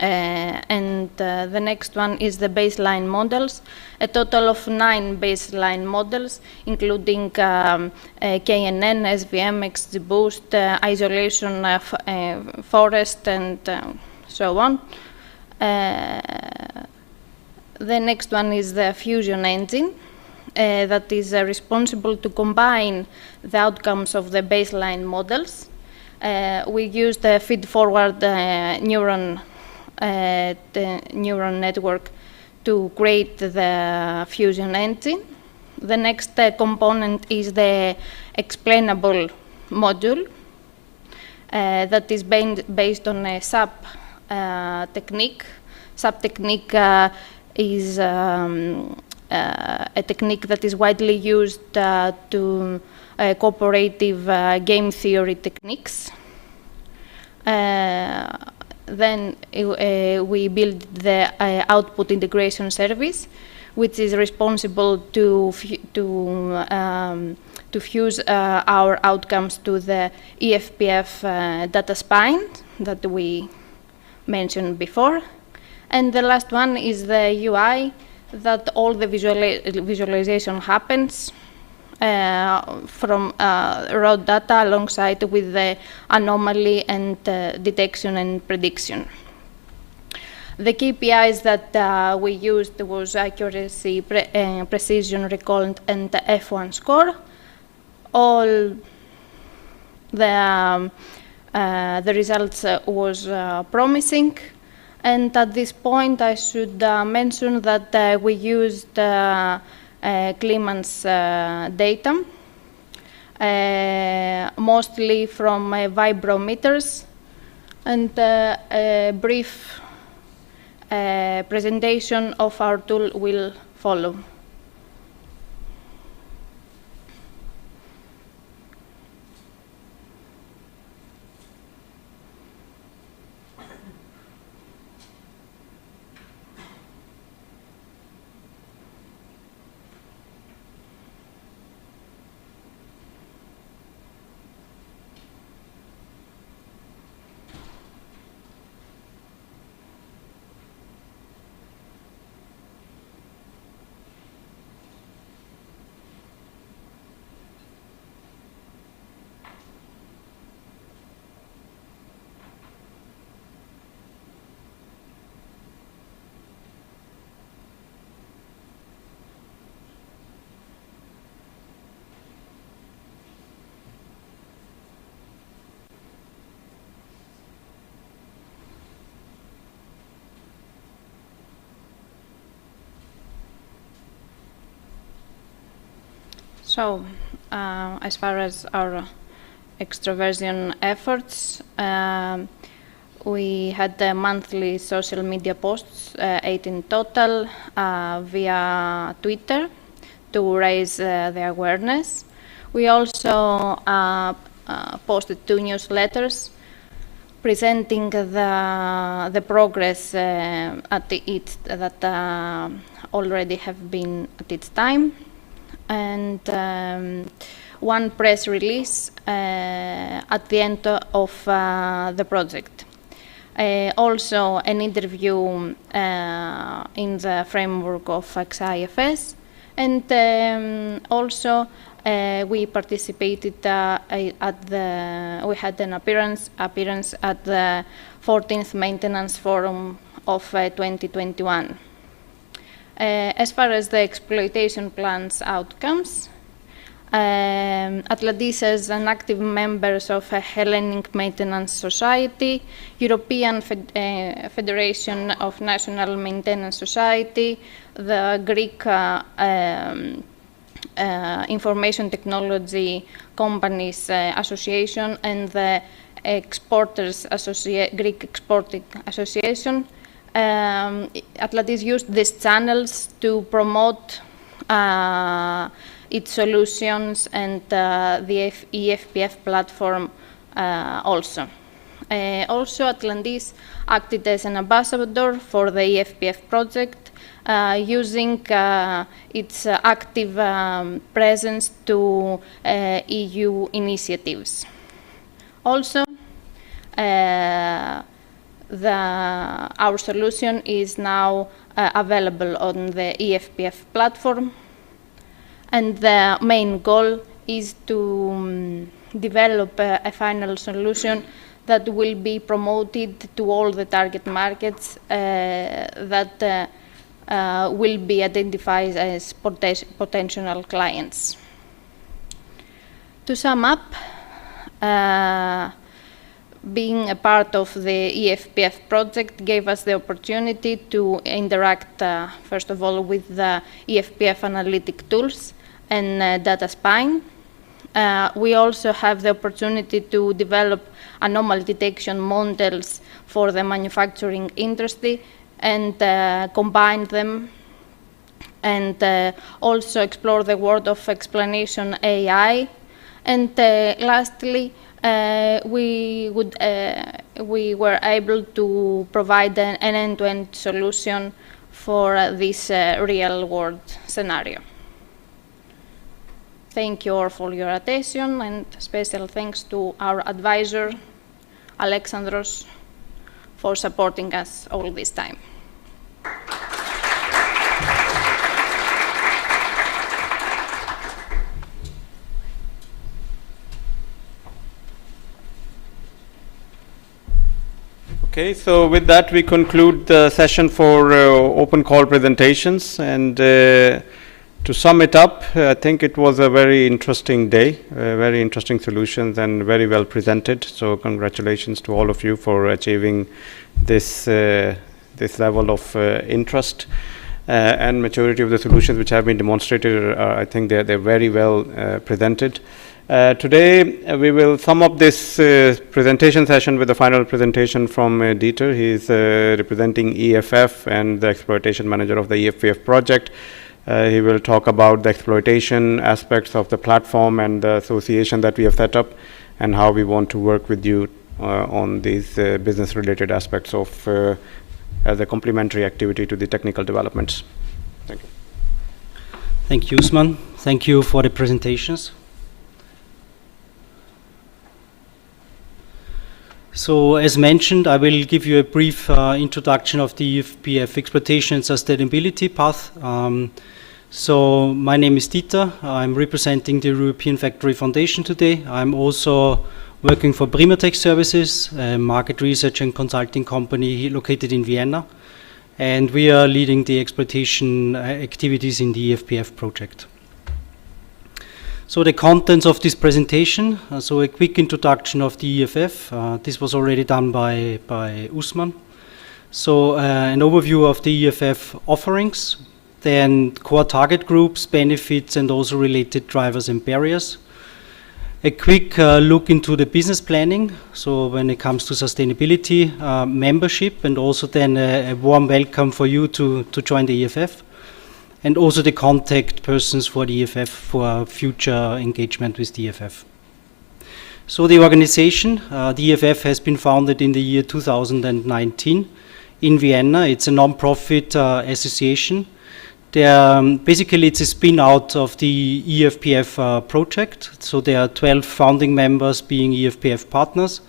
And the next one is the baseline models, a total of 9 baseline models, including KNN, SVM, XGBoost, isolation, forest, and so on. The next one is the fusion engine that is responsible to combine the outcomes of the baseline models. We use the feed-forward neuron network to create the fusion engine. The next component is the explainable module that is based on a SAP technique. SAP technique is a technique that is widely used to cooperative game theory techniques. Then we build the output integration service, which is responsible to fuse our outcomes to the EFPF data spine that we mentioned before. And the last one is the UI, that all the visualization happens from raw data alongside with the anomaly and detection and prediction. The KPIs that we used was accuracy, precision, recall, and F1 score. All the results was promising. And at this point, I should mention that we used Clemens data, mostly from vibrometers, and a brief presentation of our tool will follow. So, as far as our extroversion efforts, we had monthly social media posts, 8 in total, via Twitter to raise the awareness. We also posted 2 newsletters presenting the progress at that already have been at its time. And 1 press release at the end of the project. Also an interview in the framework of XIFS, and also we participated we had an appearance at the 14th Maintenance Forum of 2021. As far as the exploitation plan's outcomes, Atlantis is an active member of a Hellenic Maintenance Society, European Federation of National Maintenance Society, the Greek Information Technology Companies Association, and the Greek Exporting Association. Atlantis used these channels to promote its solutions and the EFPF platform also. Also, Atlantis acted as an ambassador for the EFPF project, using its active presence to EU initiatives. Also, our solution is now available on the EFPF platform, and the main goal is to develop a final solution that will be promoted to all the target markets that will be identified as potential clients. To sum up, being a part of the EFPF project gave us the opportunity to interact, first of all, with the EFPF analytic tools and data spine. We also have the opportunity to develop anomaly detection models for the manufacturing industry and combine them, and also explore the world of explanation AI. And lastly, we were able to provide an end-to-end solution for this real-world scenario. Thank you all for your attention, and special thanks to our advisor, Alexandros, for supporting us all this time. Okay, so with that we conclude the session for open call presentations, and to sum it up, I think it was a very interesting day, very interesting solutions and very well presented. So congratulations to all of you for achieving this level of interest and maturity of the solutions which have been demonstrated. I think they're very well presented. Today we will sum up this presentation session with the final presentation from Dieter. He is representing EFF and the exploitation manager of the EFPF project. He will talk about the exploitation aspects of the platform and the association that we have set up, and how we want to work with you on these business related aspects of as a complementary activity to the technical developments. Thank you. Thank you, Usman. Thank you for the presentations. So, as mentioned, I will give you a brief introduction of the EFPF exploitation and sustainability path. So, my name is Dieter. I'm representing the European Factory Foundation today. I'm also working for Primatech Services, a market research and consulting company located in Vienna. And we are leading the exploitation activities in the EFPF project. So the contents of this presentation, so a quick introduction of the EFF. This was already done by Usman. So an overview of the EFF offerings, then core target groups, benefits, and also related drivers and barriers. A quick look into the business planning, so when it comes to sustainability, membership, and also then a warm welcome for you to join the EFF. And also the contact persons for the EFF for future engagement with the EFF. So the organization, the EFF has been founded in the year 2019 in Vienna. It's a non-profit association. Basically, it's a spin-out of the EFPF project. So there are 12 founding members being EFPF partners.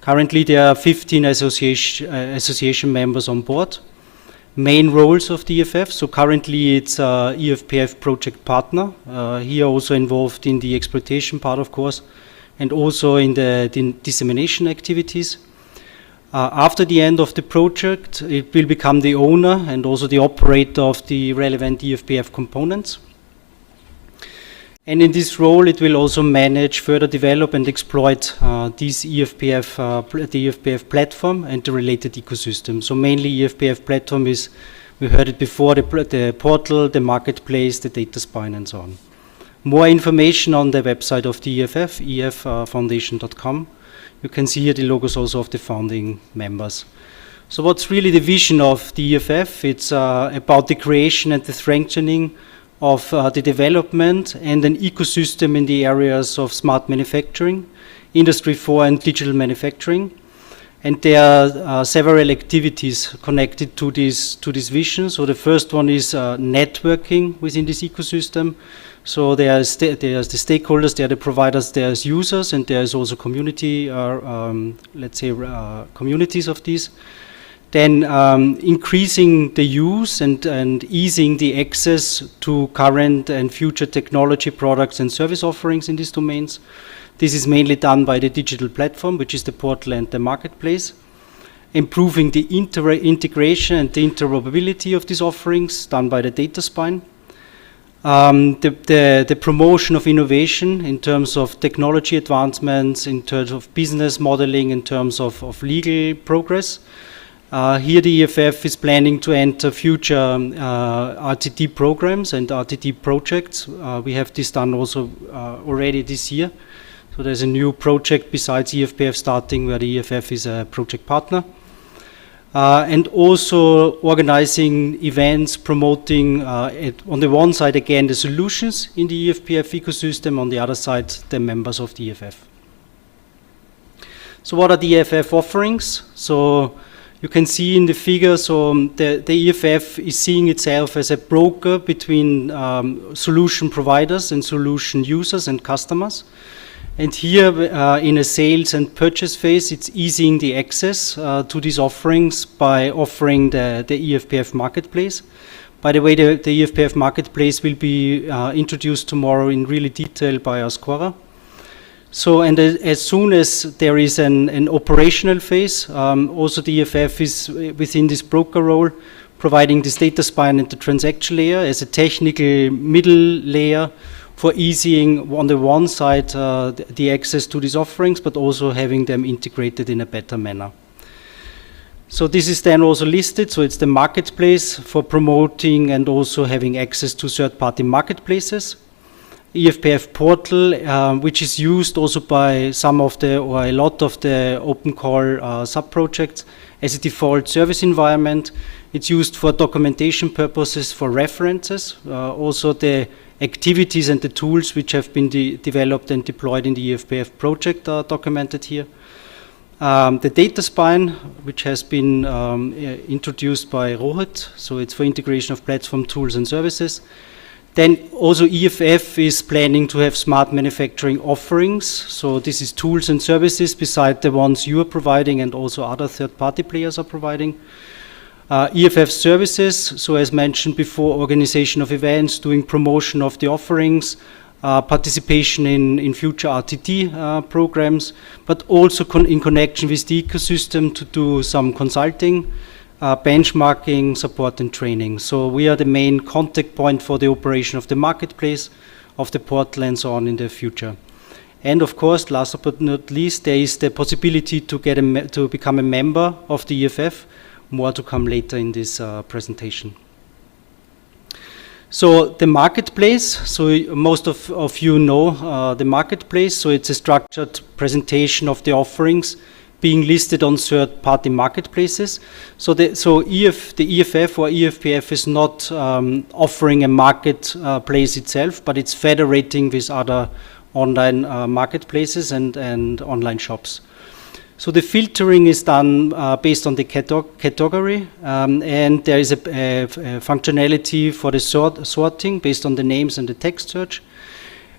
Currently, there are 15 association members on board. Main roles of the EFF, so currently it's EFPF project partner, here also involved in the exploitation part, of course, and also in the dissemination activities. After the end of the project, it will become the owner and also the operator of the relevant EFPF components. And in this role, it will also manage, further develop and exploit this the EFPF platform and the related ecosystem. So mainly EFPF platform is, we heard it before, the portal, the marketplace, the data spine, and so on. More information on the website of the EFF, effoundation.com. You can see here the logos also of the founding members. So what's really the vision of the EFF? It's about the creation and the strengthening of the development and an ecosystem in the areas of smart manufacturing, Industry 4 and digital manufacturing. And there are several activities connected to this vision. So the first one is networking within this ecosystem. So there's the stakeholders, there are the providers, there's users, and there's also community, let's say communities of these. Then increasing the use and easing the access to current and future technology products and service offerings in these domains. This is mainly done by the digital platform, which is the portal and the marketplace. Improving the integration and the interoperability of these offerings, done by the data spine. The promotion of innovation in terms of technology advancements, in terms of business modeling, in terms of legal progress. Here the EFF is planning to enter future RTD programs and RTD projects. We have this done also already this year. So there's a new project besides EFPF starting where the EFF is a project partner. And also organizing events, promoting on the one side again the solutions in the EFPF ecosystem, on the other side the members of the EFF. So what are the EFF offerings? So you can see in the figure, so the EFF is seeing itself as a broker between solution providers and solution users and customers. And here in a sales and purchase phase, it's easing the access to these offerings by offering the EFPF marketplace. By the way, the EFPF marketplace will be introduced tomorrow in really detail by Ascora. So, and as soon as there is an operational phase, also the EFF is within this broker role, providing this data spine and the transaction layer as a technical middle layer for easing, on the one side, the access to these offerings, but also having them integrated in a better manner. So this is then also listed, so it's the marketplace for promoting and also having access to third-party marketplaces. EFPF portal, which is used also by some of the, or a lot of the open call sub-projects as a default service environment. It's used for documentation purposes, for references, also the activities and the tools which have been developed and deployed in the EFPF project are documented here. The data spine, which has been introduced by Rohit, so it's for integration of platform tools and services. Then also EFF is planning to have smart manufacturing offerings. So this is tools and services beside the ones you are providing and also other third-party players are providing. EFF services, so as mentioned before, organization of events, doing promotion of the offerings, participation in future RTD programs, but also in connection with the ecosystem to do some consulting, benchmarking, support and training. So we are the main contact point for the operation of the marketplace, of the portal and so on in the future. And of course, last but not least, there is the possibility to to become a member of the EFF. More to come later in this presentation. So the marketplace, so most of you know the marketplace, so it's a structured presentation of the offerings being listed on third-party marketplaces. So the EFF or EFPF is not offering a marketplace itself, but it's federating with other online marketplaces and online shops. So the filtering is done based on the category, and there is a functionality for the sorting based on the names and the text search.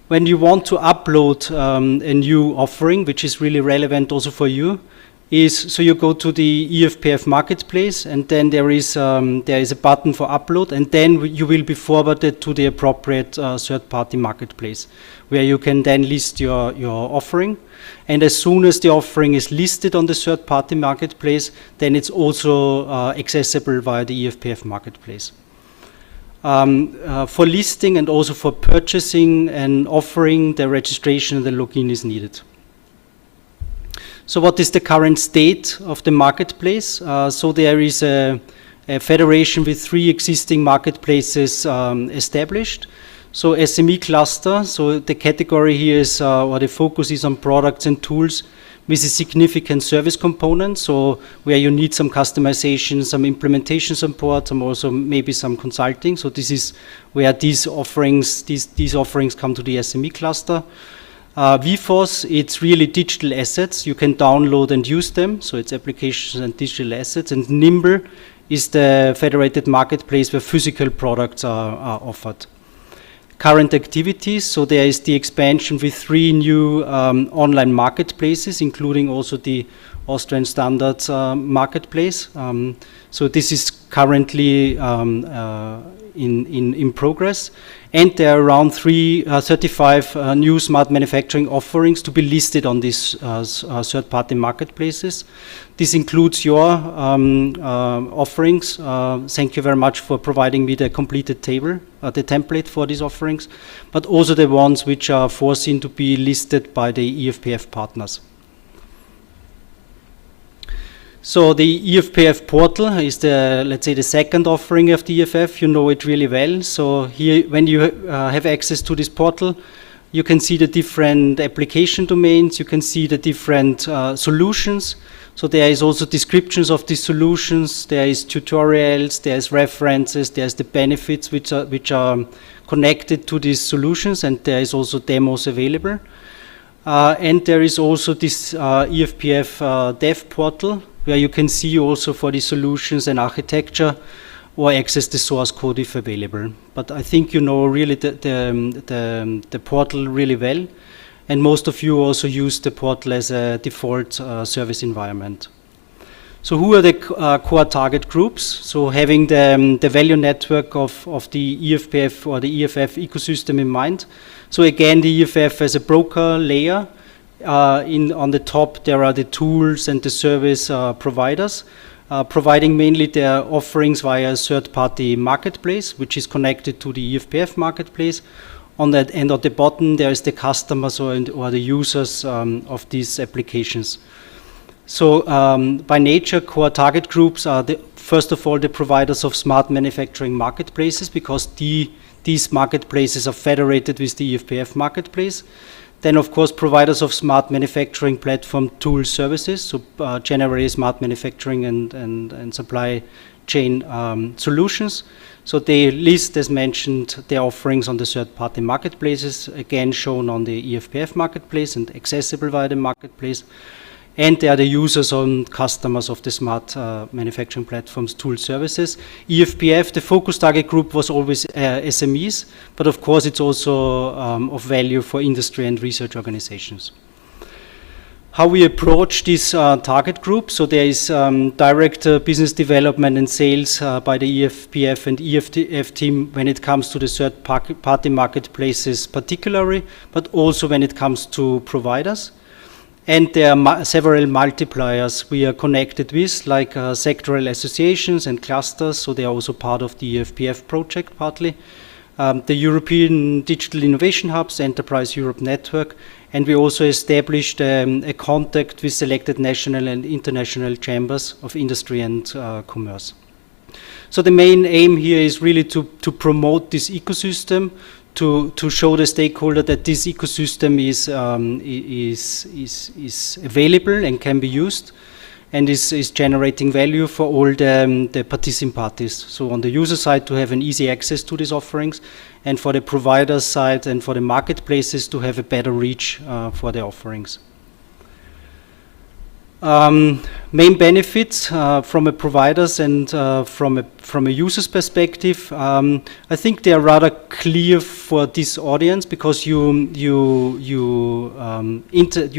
When you want to upload a new offering, which is really relevant also for you, so you go to the EFPF marketplace, and then there is a button for upload, and then you will be forwarded to the appropriate third-party marketplace, where you can then list your offering. And as soon as the offering is listed on the third-party marketplace, then it's also accessible via the EFPF marketplace. For listing and also for purchasing an offering, the registration and the login is needed. So what is the current state of the marketplace? So there is a federation with 3 existing marketplaces established. So SME cluster, so the category here is, or the focus is on products and tools with a significant service component, so where you need some customization, some implementation support, also maybe some consulting. So this is where these offerings come to the SME cluster. VFOS, it's really digital assets. You can download and use them, so it's applications and digital assets. And Nimble is the federated marketplace where physical products are offered. current activities. So there is the expansion with 3 new online marketplaces, including also the Austrian standards marketplace. So this is currently in progress. And there are around 35 new smart manufacturing offerings to be listed on these third-party marketplaces. This includes your offerings. Thank you very much for providing me the completed table, the template for these offerings, but also the ones which are foreseen to be listed by the EFPF partners. So the EFPF portal is let's say, the second offering of the EFF. You know it really well. So here, when you have access to this portal, you can see the different application domains. You can see the different solutions. So there is also descriptions of these solutions. There is tutorials. There is references. There's the benefits which are connected to these solutions, and there is also demos available. And there is also this EFPF dev portal, where you can see also for the solutions and architecture, or access the source code if available. But I think you know really the portal really well, and most of you also use the portal as a default service environment. So who are the core target groups? So having the value network of the EFPF or the EFF ecosystem in mind. So again, the EFF as a broker layer. On the top, there are the tools and the service providers, providing mainly their offerings via a third-party marketplace, which is connected to the EFPF marketplace. On that, and at the bottom, there is the customers or the users of these applications. So by nature, core target groups are, first of all, the providers of smart manufacturing marketplaces, because these marketplaces are federated with the EFPF marketplace. Then, of course, providers of smart manufacturing platform tool services, so generally smart manufacturing and supply chain solutions. So they list, as mentioned, their offerings on the third-party marketplaces, again shown on the EFPF marketplace and accessible via the marketplace. And they are the users and customers of the smart manufacturing platforms tool services. EFPF, the focus target group, was always SMEs, but of course it's also of value for industry and research organizations. How we approach this target group, so there is direct business development and sales by the EFPF and EFTF team when it comes to the third-party marketplaces particularly, but also when it comes to providers. And there are several multipliers we are connected with, like sectoral associations and clusters, so they are also part of the EFPF project partly. The European Digital Innovation Hubs, Enterprise Europe Network, and we also established a contact with selected national and international chambers of industry and commerce. So the main aim here is really to promote this ecosystem, to show the stakeholder that this ecosystem is available and can be used, and is generating value for all the participating parties. So on the user side, to have an easy access to these offerings, and for the provider side and for the marketplaces to have a better reach for their offerings. Main benefits from a provider's and from a user's perspective, I think they are rather clear for this audience, because you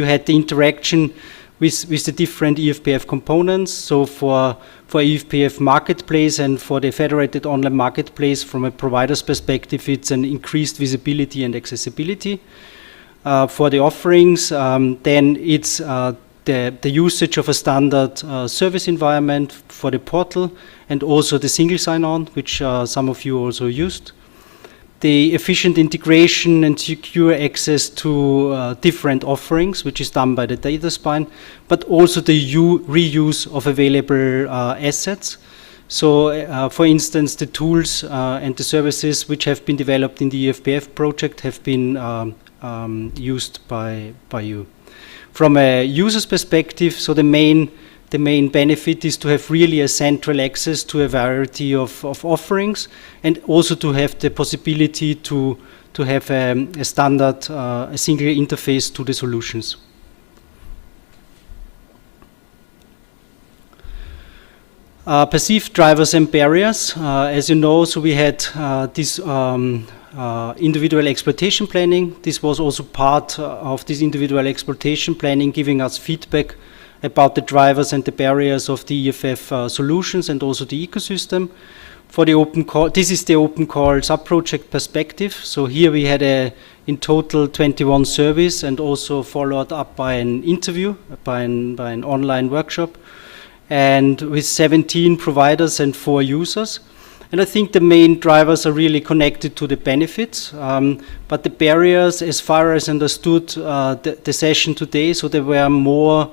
had the interaction with the different EFPF components. So for EFPF marketplace and for the federated online marketplace, from a provider's perspective, it's an increased visibility and accessibility for the offerings. Then it's the usage of a standard service environment for the portal, and also the single sign-on, which some of you also used. The efficient integration and secure access to different offerings, which is done by the data spine, but also the reuse of available assets. So, for instance, the tools and the services which have been developed in the EFPF project have been used by you. From a user's perspective, so the main benefit is to have really a central access to a variety of offerings, and also to have the possibility to have a standard, a single interface to the solutions. Perceived drivers and barriers. As you know, so we had this individual exploitation planning. This was also part of this individual exploitation planning, giving us feedback about the drivers and the barriers of the EFF solutions and also the ecosystem. For the open call, this is the open call sub-project perspective. So here we had in total 21 surveys and also followed up by an interview, by an online workshop, and with 17 providers and 4 users. And I think the main drivers are really connected to the benefits, but the barriers, as far as understood the session today, so there were more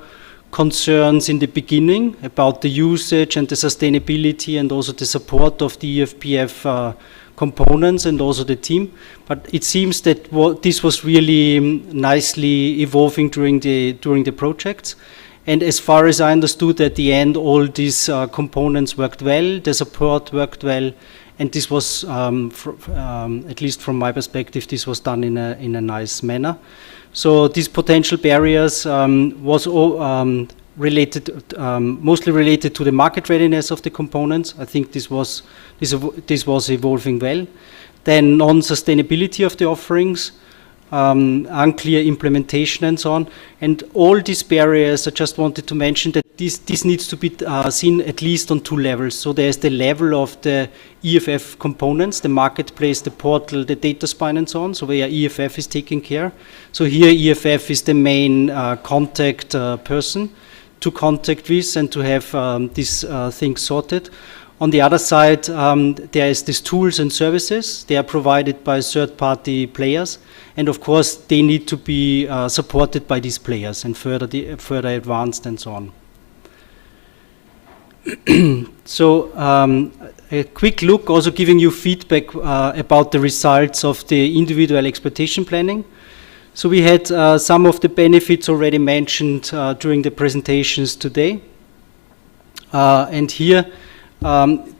concerns in the beginning about the usage and the sustainability and also the support of the EFPF components and also the team. But it seems that this was really nicely evolving during the projects. And as far as I understood, at the end, all these components worked well, the support worked well, and this was, at least from my perspective, this was done in a nice manner. So these potential barriers was related, mostly related to the market readiness of the components. I think this was evolving well. Then non-sustainability of the offerings, unclear implementation and so on. And all these barriers, I just wanted to mention that this needs to be seen at least on 2 levels. So there's the level of the EFF components, the marketplace, the portal, the data spine and so on, so where EFF is taking care. So here EFF is the main contact person to contact with and to have these things sorted. On the other side, there is these tools and services. They are provided by third-party players. And of course, they need to be supported by these players and further advanced and so on. So a quick look, also giving you feedback about the results of the individual exploitation planning. So we had some of the benefits already mentioned during the presentations today. And here,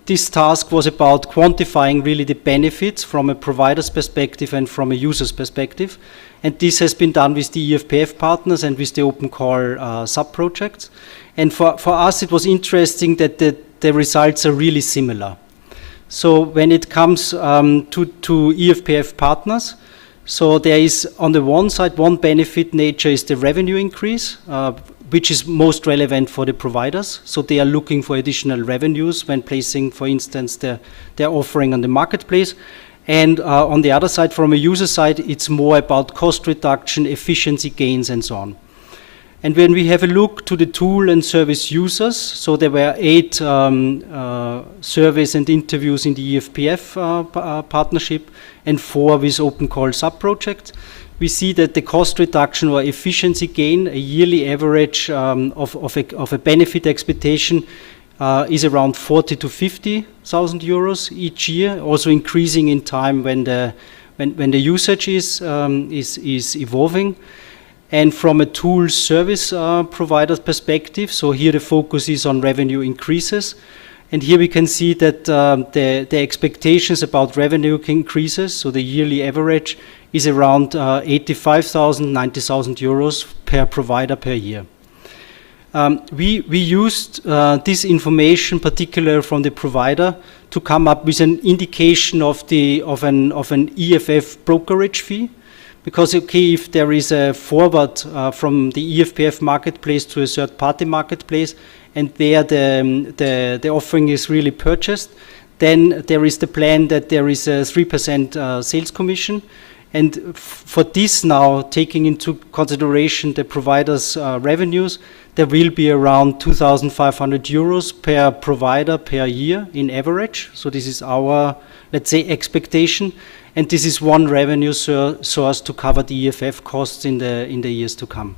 this task was about quantifying really the benefits from a provider's perspective and from a user's perspective. And this has been done with the EFPF partners and with the open call sub-projects. And for us, it was interesting that the results are really similar. So when it comes to EFPF partners, so there is on the one side, one benefit nature is the revenue increase, which is most relevant for the providers. So they are looking for additional revenues when placing, for instance, their offering on the marketplace. And on the other side, from a user side, it's more about cost reduction, efficiency gains, and so on. And when we have a look to the tool and service users, so there were 8 surveys and interviews in the EFPF partnership and 4 with open call sub-projects. We see that the cost reduction or efficiency gain, a yearly average of a benefit expectation is around 40 to 50,000 euros each year, also increasing in time when the usage is evolving. And from a tool service provider perspective, so here the focus is on revenue increases. And here we can see that the expectations about revenue increases, so the yearly average is around 85,000, 90,000 euros per provider per year. We used this information, particularly from the provider, to come up with an indication of an EFF brokerage fee. Because, okay, if there is a forward from the EFPF marketplace to a third-party marketplace, and there the offering is really purchased, then there is the plan that there is a 3% sales commission. And for this now, taking into consideration the provider's revenues, there will be around 2,500 euros per provider per year in average. So this is our, let's say, expectation. And this is one revenue source to cover the EFF costs in the years to come.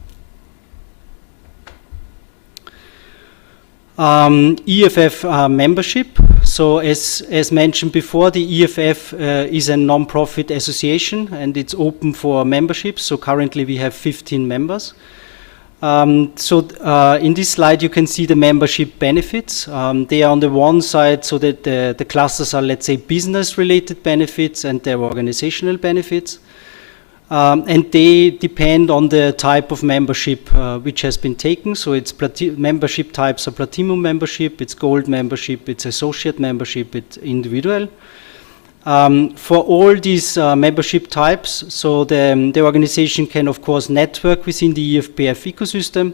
EFF membership. So as mentioned before, the EFF is a non-profit association and it's open for memberships. So currently we have 15 members. In this slide you can see the membership benefits. They are on the one side so that the clusters are, let's say, business related benefits and their organizational benefits. And they depend on the type of membership which has been taken. So it's membership types are platinum membership, it's gold membership, it's associate membership, it's individual. For all these membership types, so the organization can, of course, network within the EFPF ecosystem.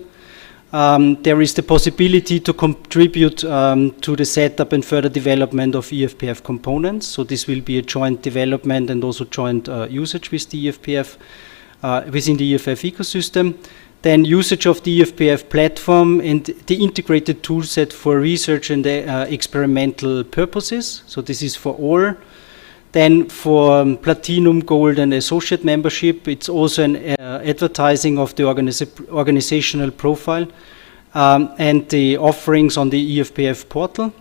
There is the possibility to contribute to the setup and further development of EFPF components. So this will be a joint development and also joint usage with the EFPF within the EFF ecosystem. Then usage of the EFPF platform and the integrated toolset for research and experimental purposes. So this is for all. Then for Platinum, Gold and Associate membership, it's also an advertising of the organizational profile and the offerings on the EFPF portal.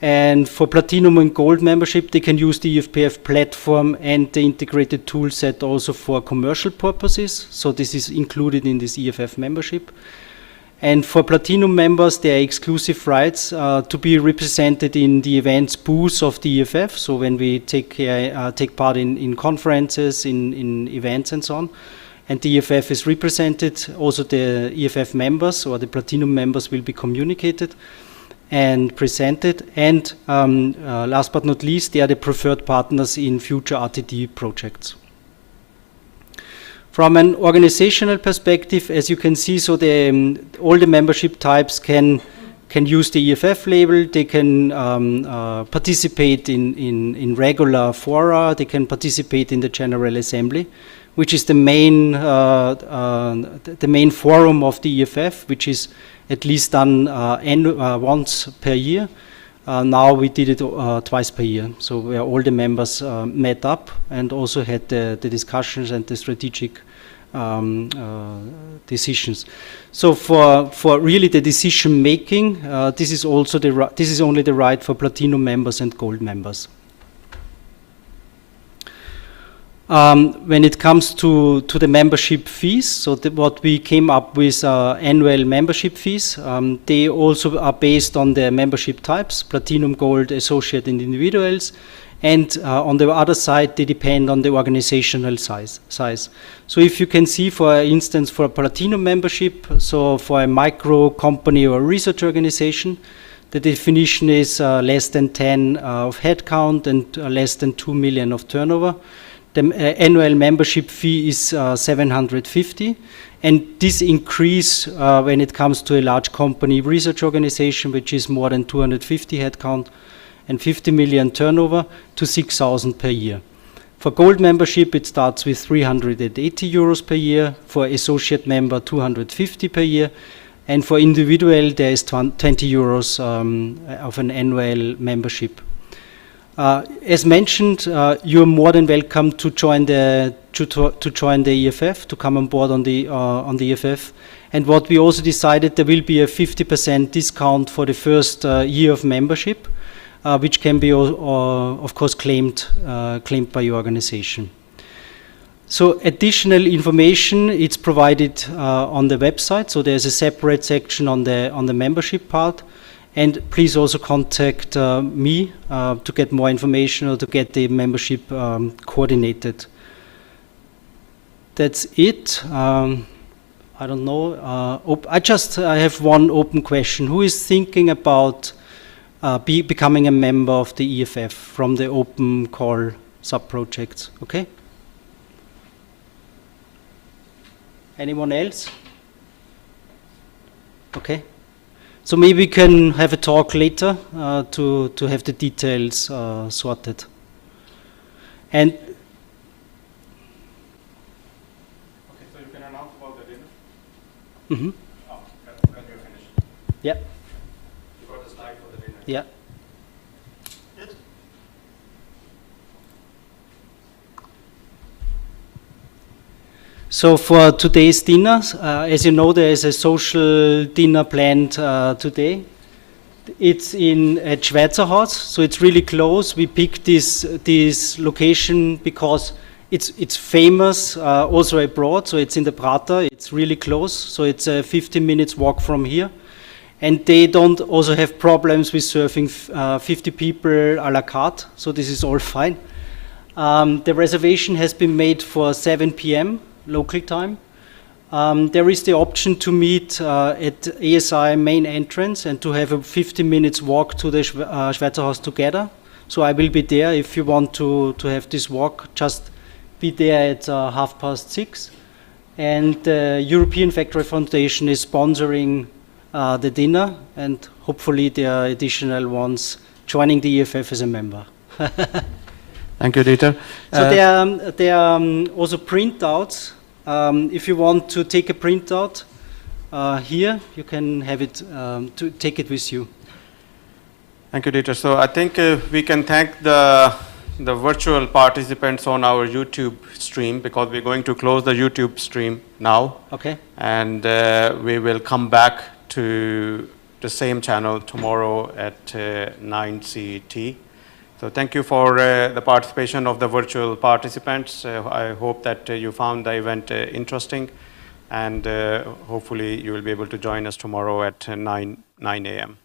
And for Platinum and Gold membership, they can use the EFPF platform and the integrated tool set also for commercial purposes. So this is included in this EFF membership. And for Platinum members, there are exclusive rights to be represented in the events booths of the EFF. So when we take part in conferences, in events and so on, and the EFF is represented, also the EFF members or the Platinum members will be communicated and presented. And last but not least, they are the preferred partners in future RTD projects. From an organizational perspective, as you can see, so all the membership types can use the EFF label. They can participate in regular fora. They can participate in the General Assembly, which is the main forum of the EFF, which is at least done once per year. Now we did it twice per year, so where all the members met up and also had the discussions and the strategic decisions. So for really the decision making, this is only the right for Platinum members and Gold members. When it comes to the membership fees, so what we came up with annual membership fees, they also are based on the membership types, Platinum, Gold, Associate and Individuals, and on the other side they depend on the organizational size. So if you can see, for instance, for a Platinum membership, so for a micro company or research organization, the definition is less than 10 of headcount and less than 2 million of turnover. The annual membership fee is 750, and this increase when it comes to a large company research organization, which is more than 250 headcount and 50 million turnover, to 6,000 per year. For Gold membership, it starts with 380 euros per year. For Associate member, 250 per year. And for individual, there is 20 euros of an annual membership. As mentioned, you're more than welcome to join the EFF, to come on board on the EFF. And what we also decided, there will be a 50% discount for the first year of membership, which can be, of course, claimed by your organization. So additional information, it's provided on the website. So there's a separate section on the membership part. And please also contact me to get more information or to get the membership coordinated. That's it. I don't know. I have one open question. Who is thinking about becoming a member of the EFF from the open call sub-projects? Okay. Anyone else? Okay. So maybe we can have a talk later to have the details sorted. And okay, so you can announce about the dinner? Mm-hmm. Oh, when you're finished. Yeah. You got a slide for the dinner. Yeah. So for today's dinner, as you know, there is a social dinner planned today. It's at Schweizerhaus, so it's really close. We picked this location because it's famous, also abroad. So it's in the Prater. It's really close. So it's a 15 minutes walk from here, and they don't also have problems with serving 50 people a la carte. So this is all fine. The reservation has been made for 7 p.m. local time. There is the option to meet at ASI main entrance and to have a 15 minutes walk to the Schweizerhaus together. So I will be there. If you want to have this walk, just be there at 6:30. And the European Factory Foundation is sponsoring the dinner, and hopefully there are additional ones joining the EFF as a member. Thank you, Dieter. So there are also printouts. If you want to take a printout here, you can have it to take it with you. Thank you, Dieter. So I think we can thank the virtual participants on our YouTube stream, because we're going to close the YouTube stream now. Okay. And we will come back to the same channel tomorrow at 9 CET. So thank you for the participation of the virtual participants. I hope that you found the event interesting, and hopefully you will be able to join us tomorrow at 9 a.m.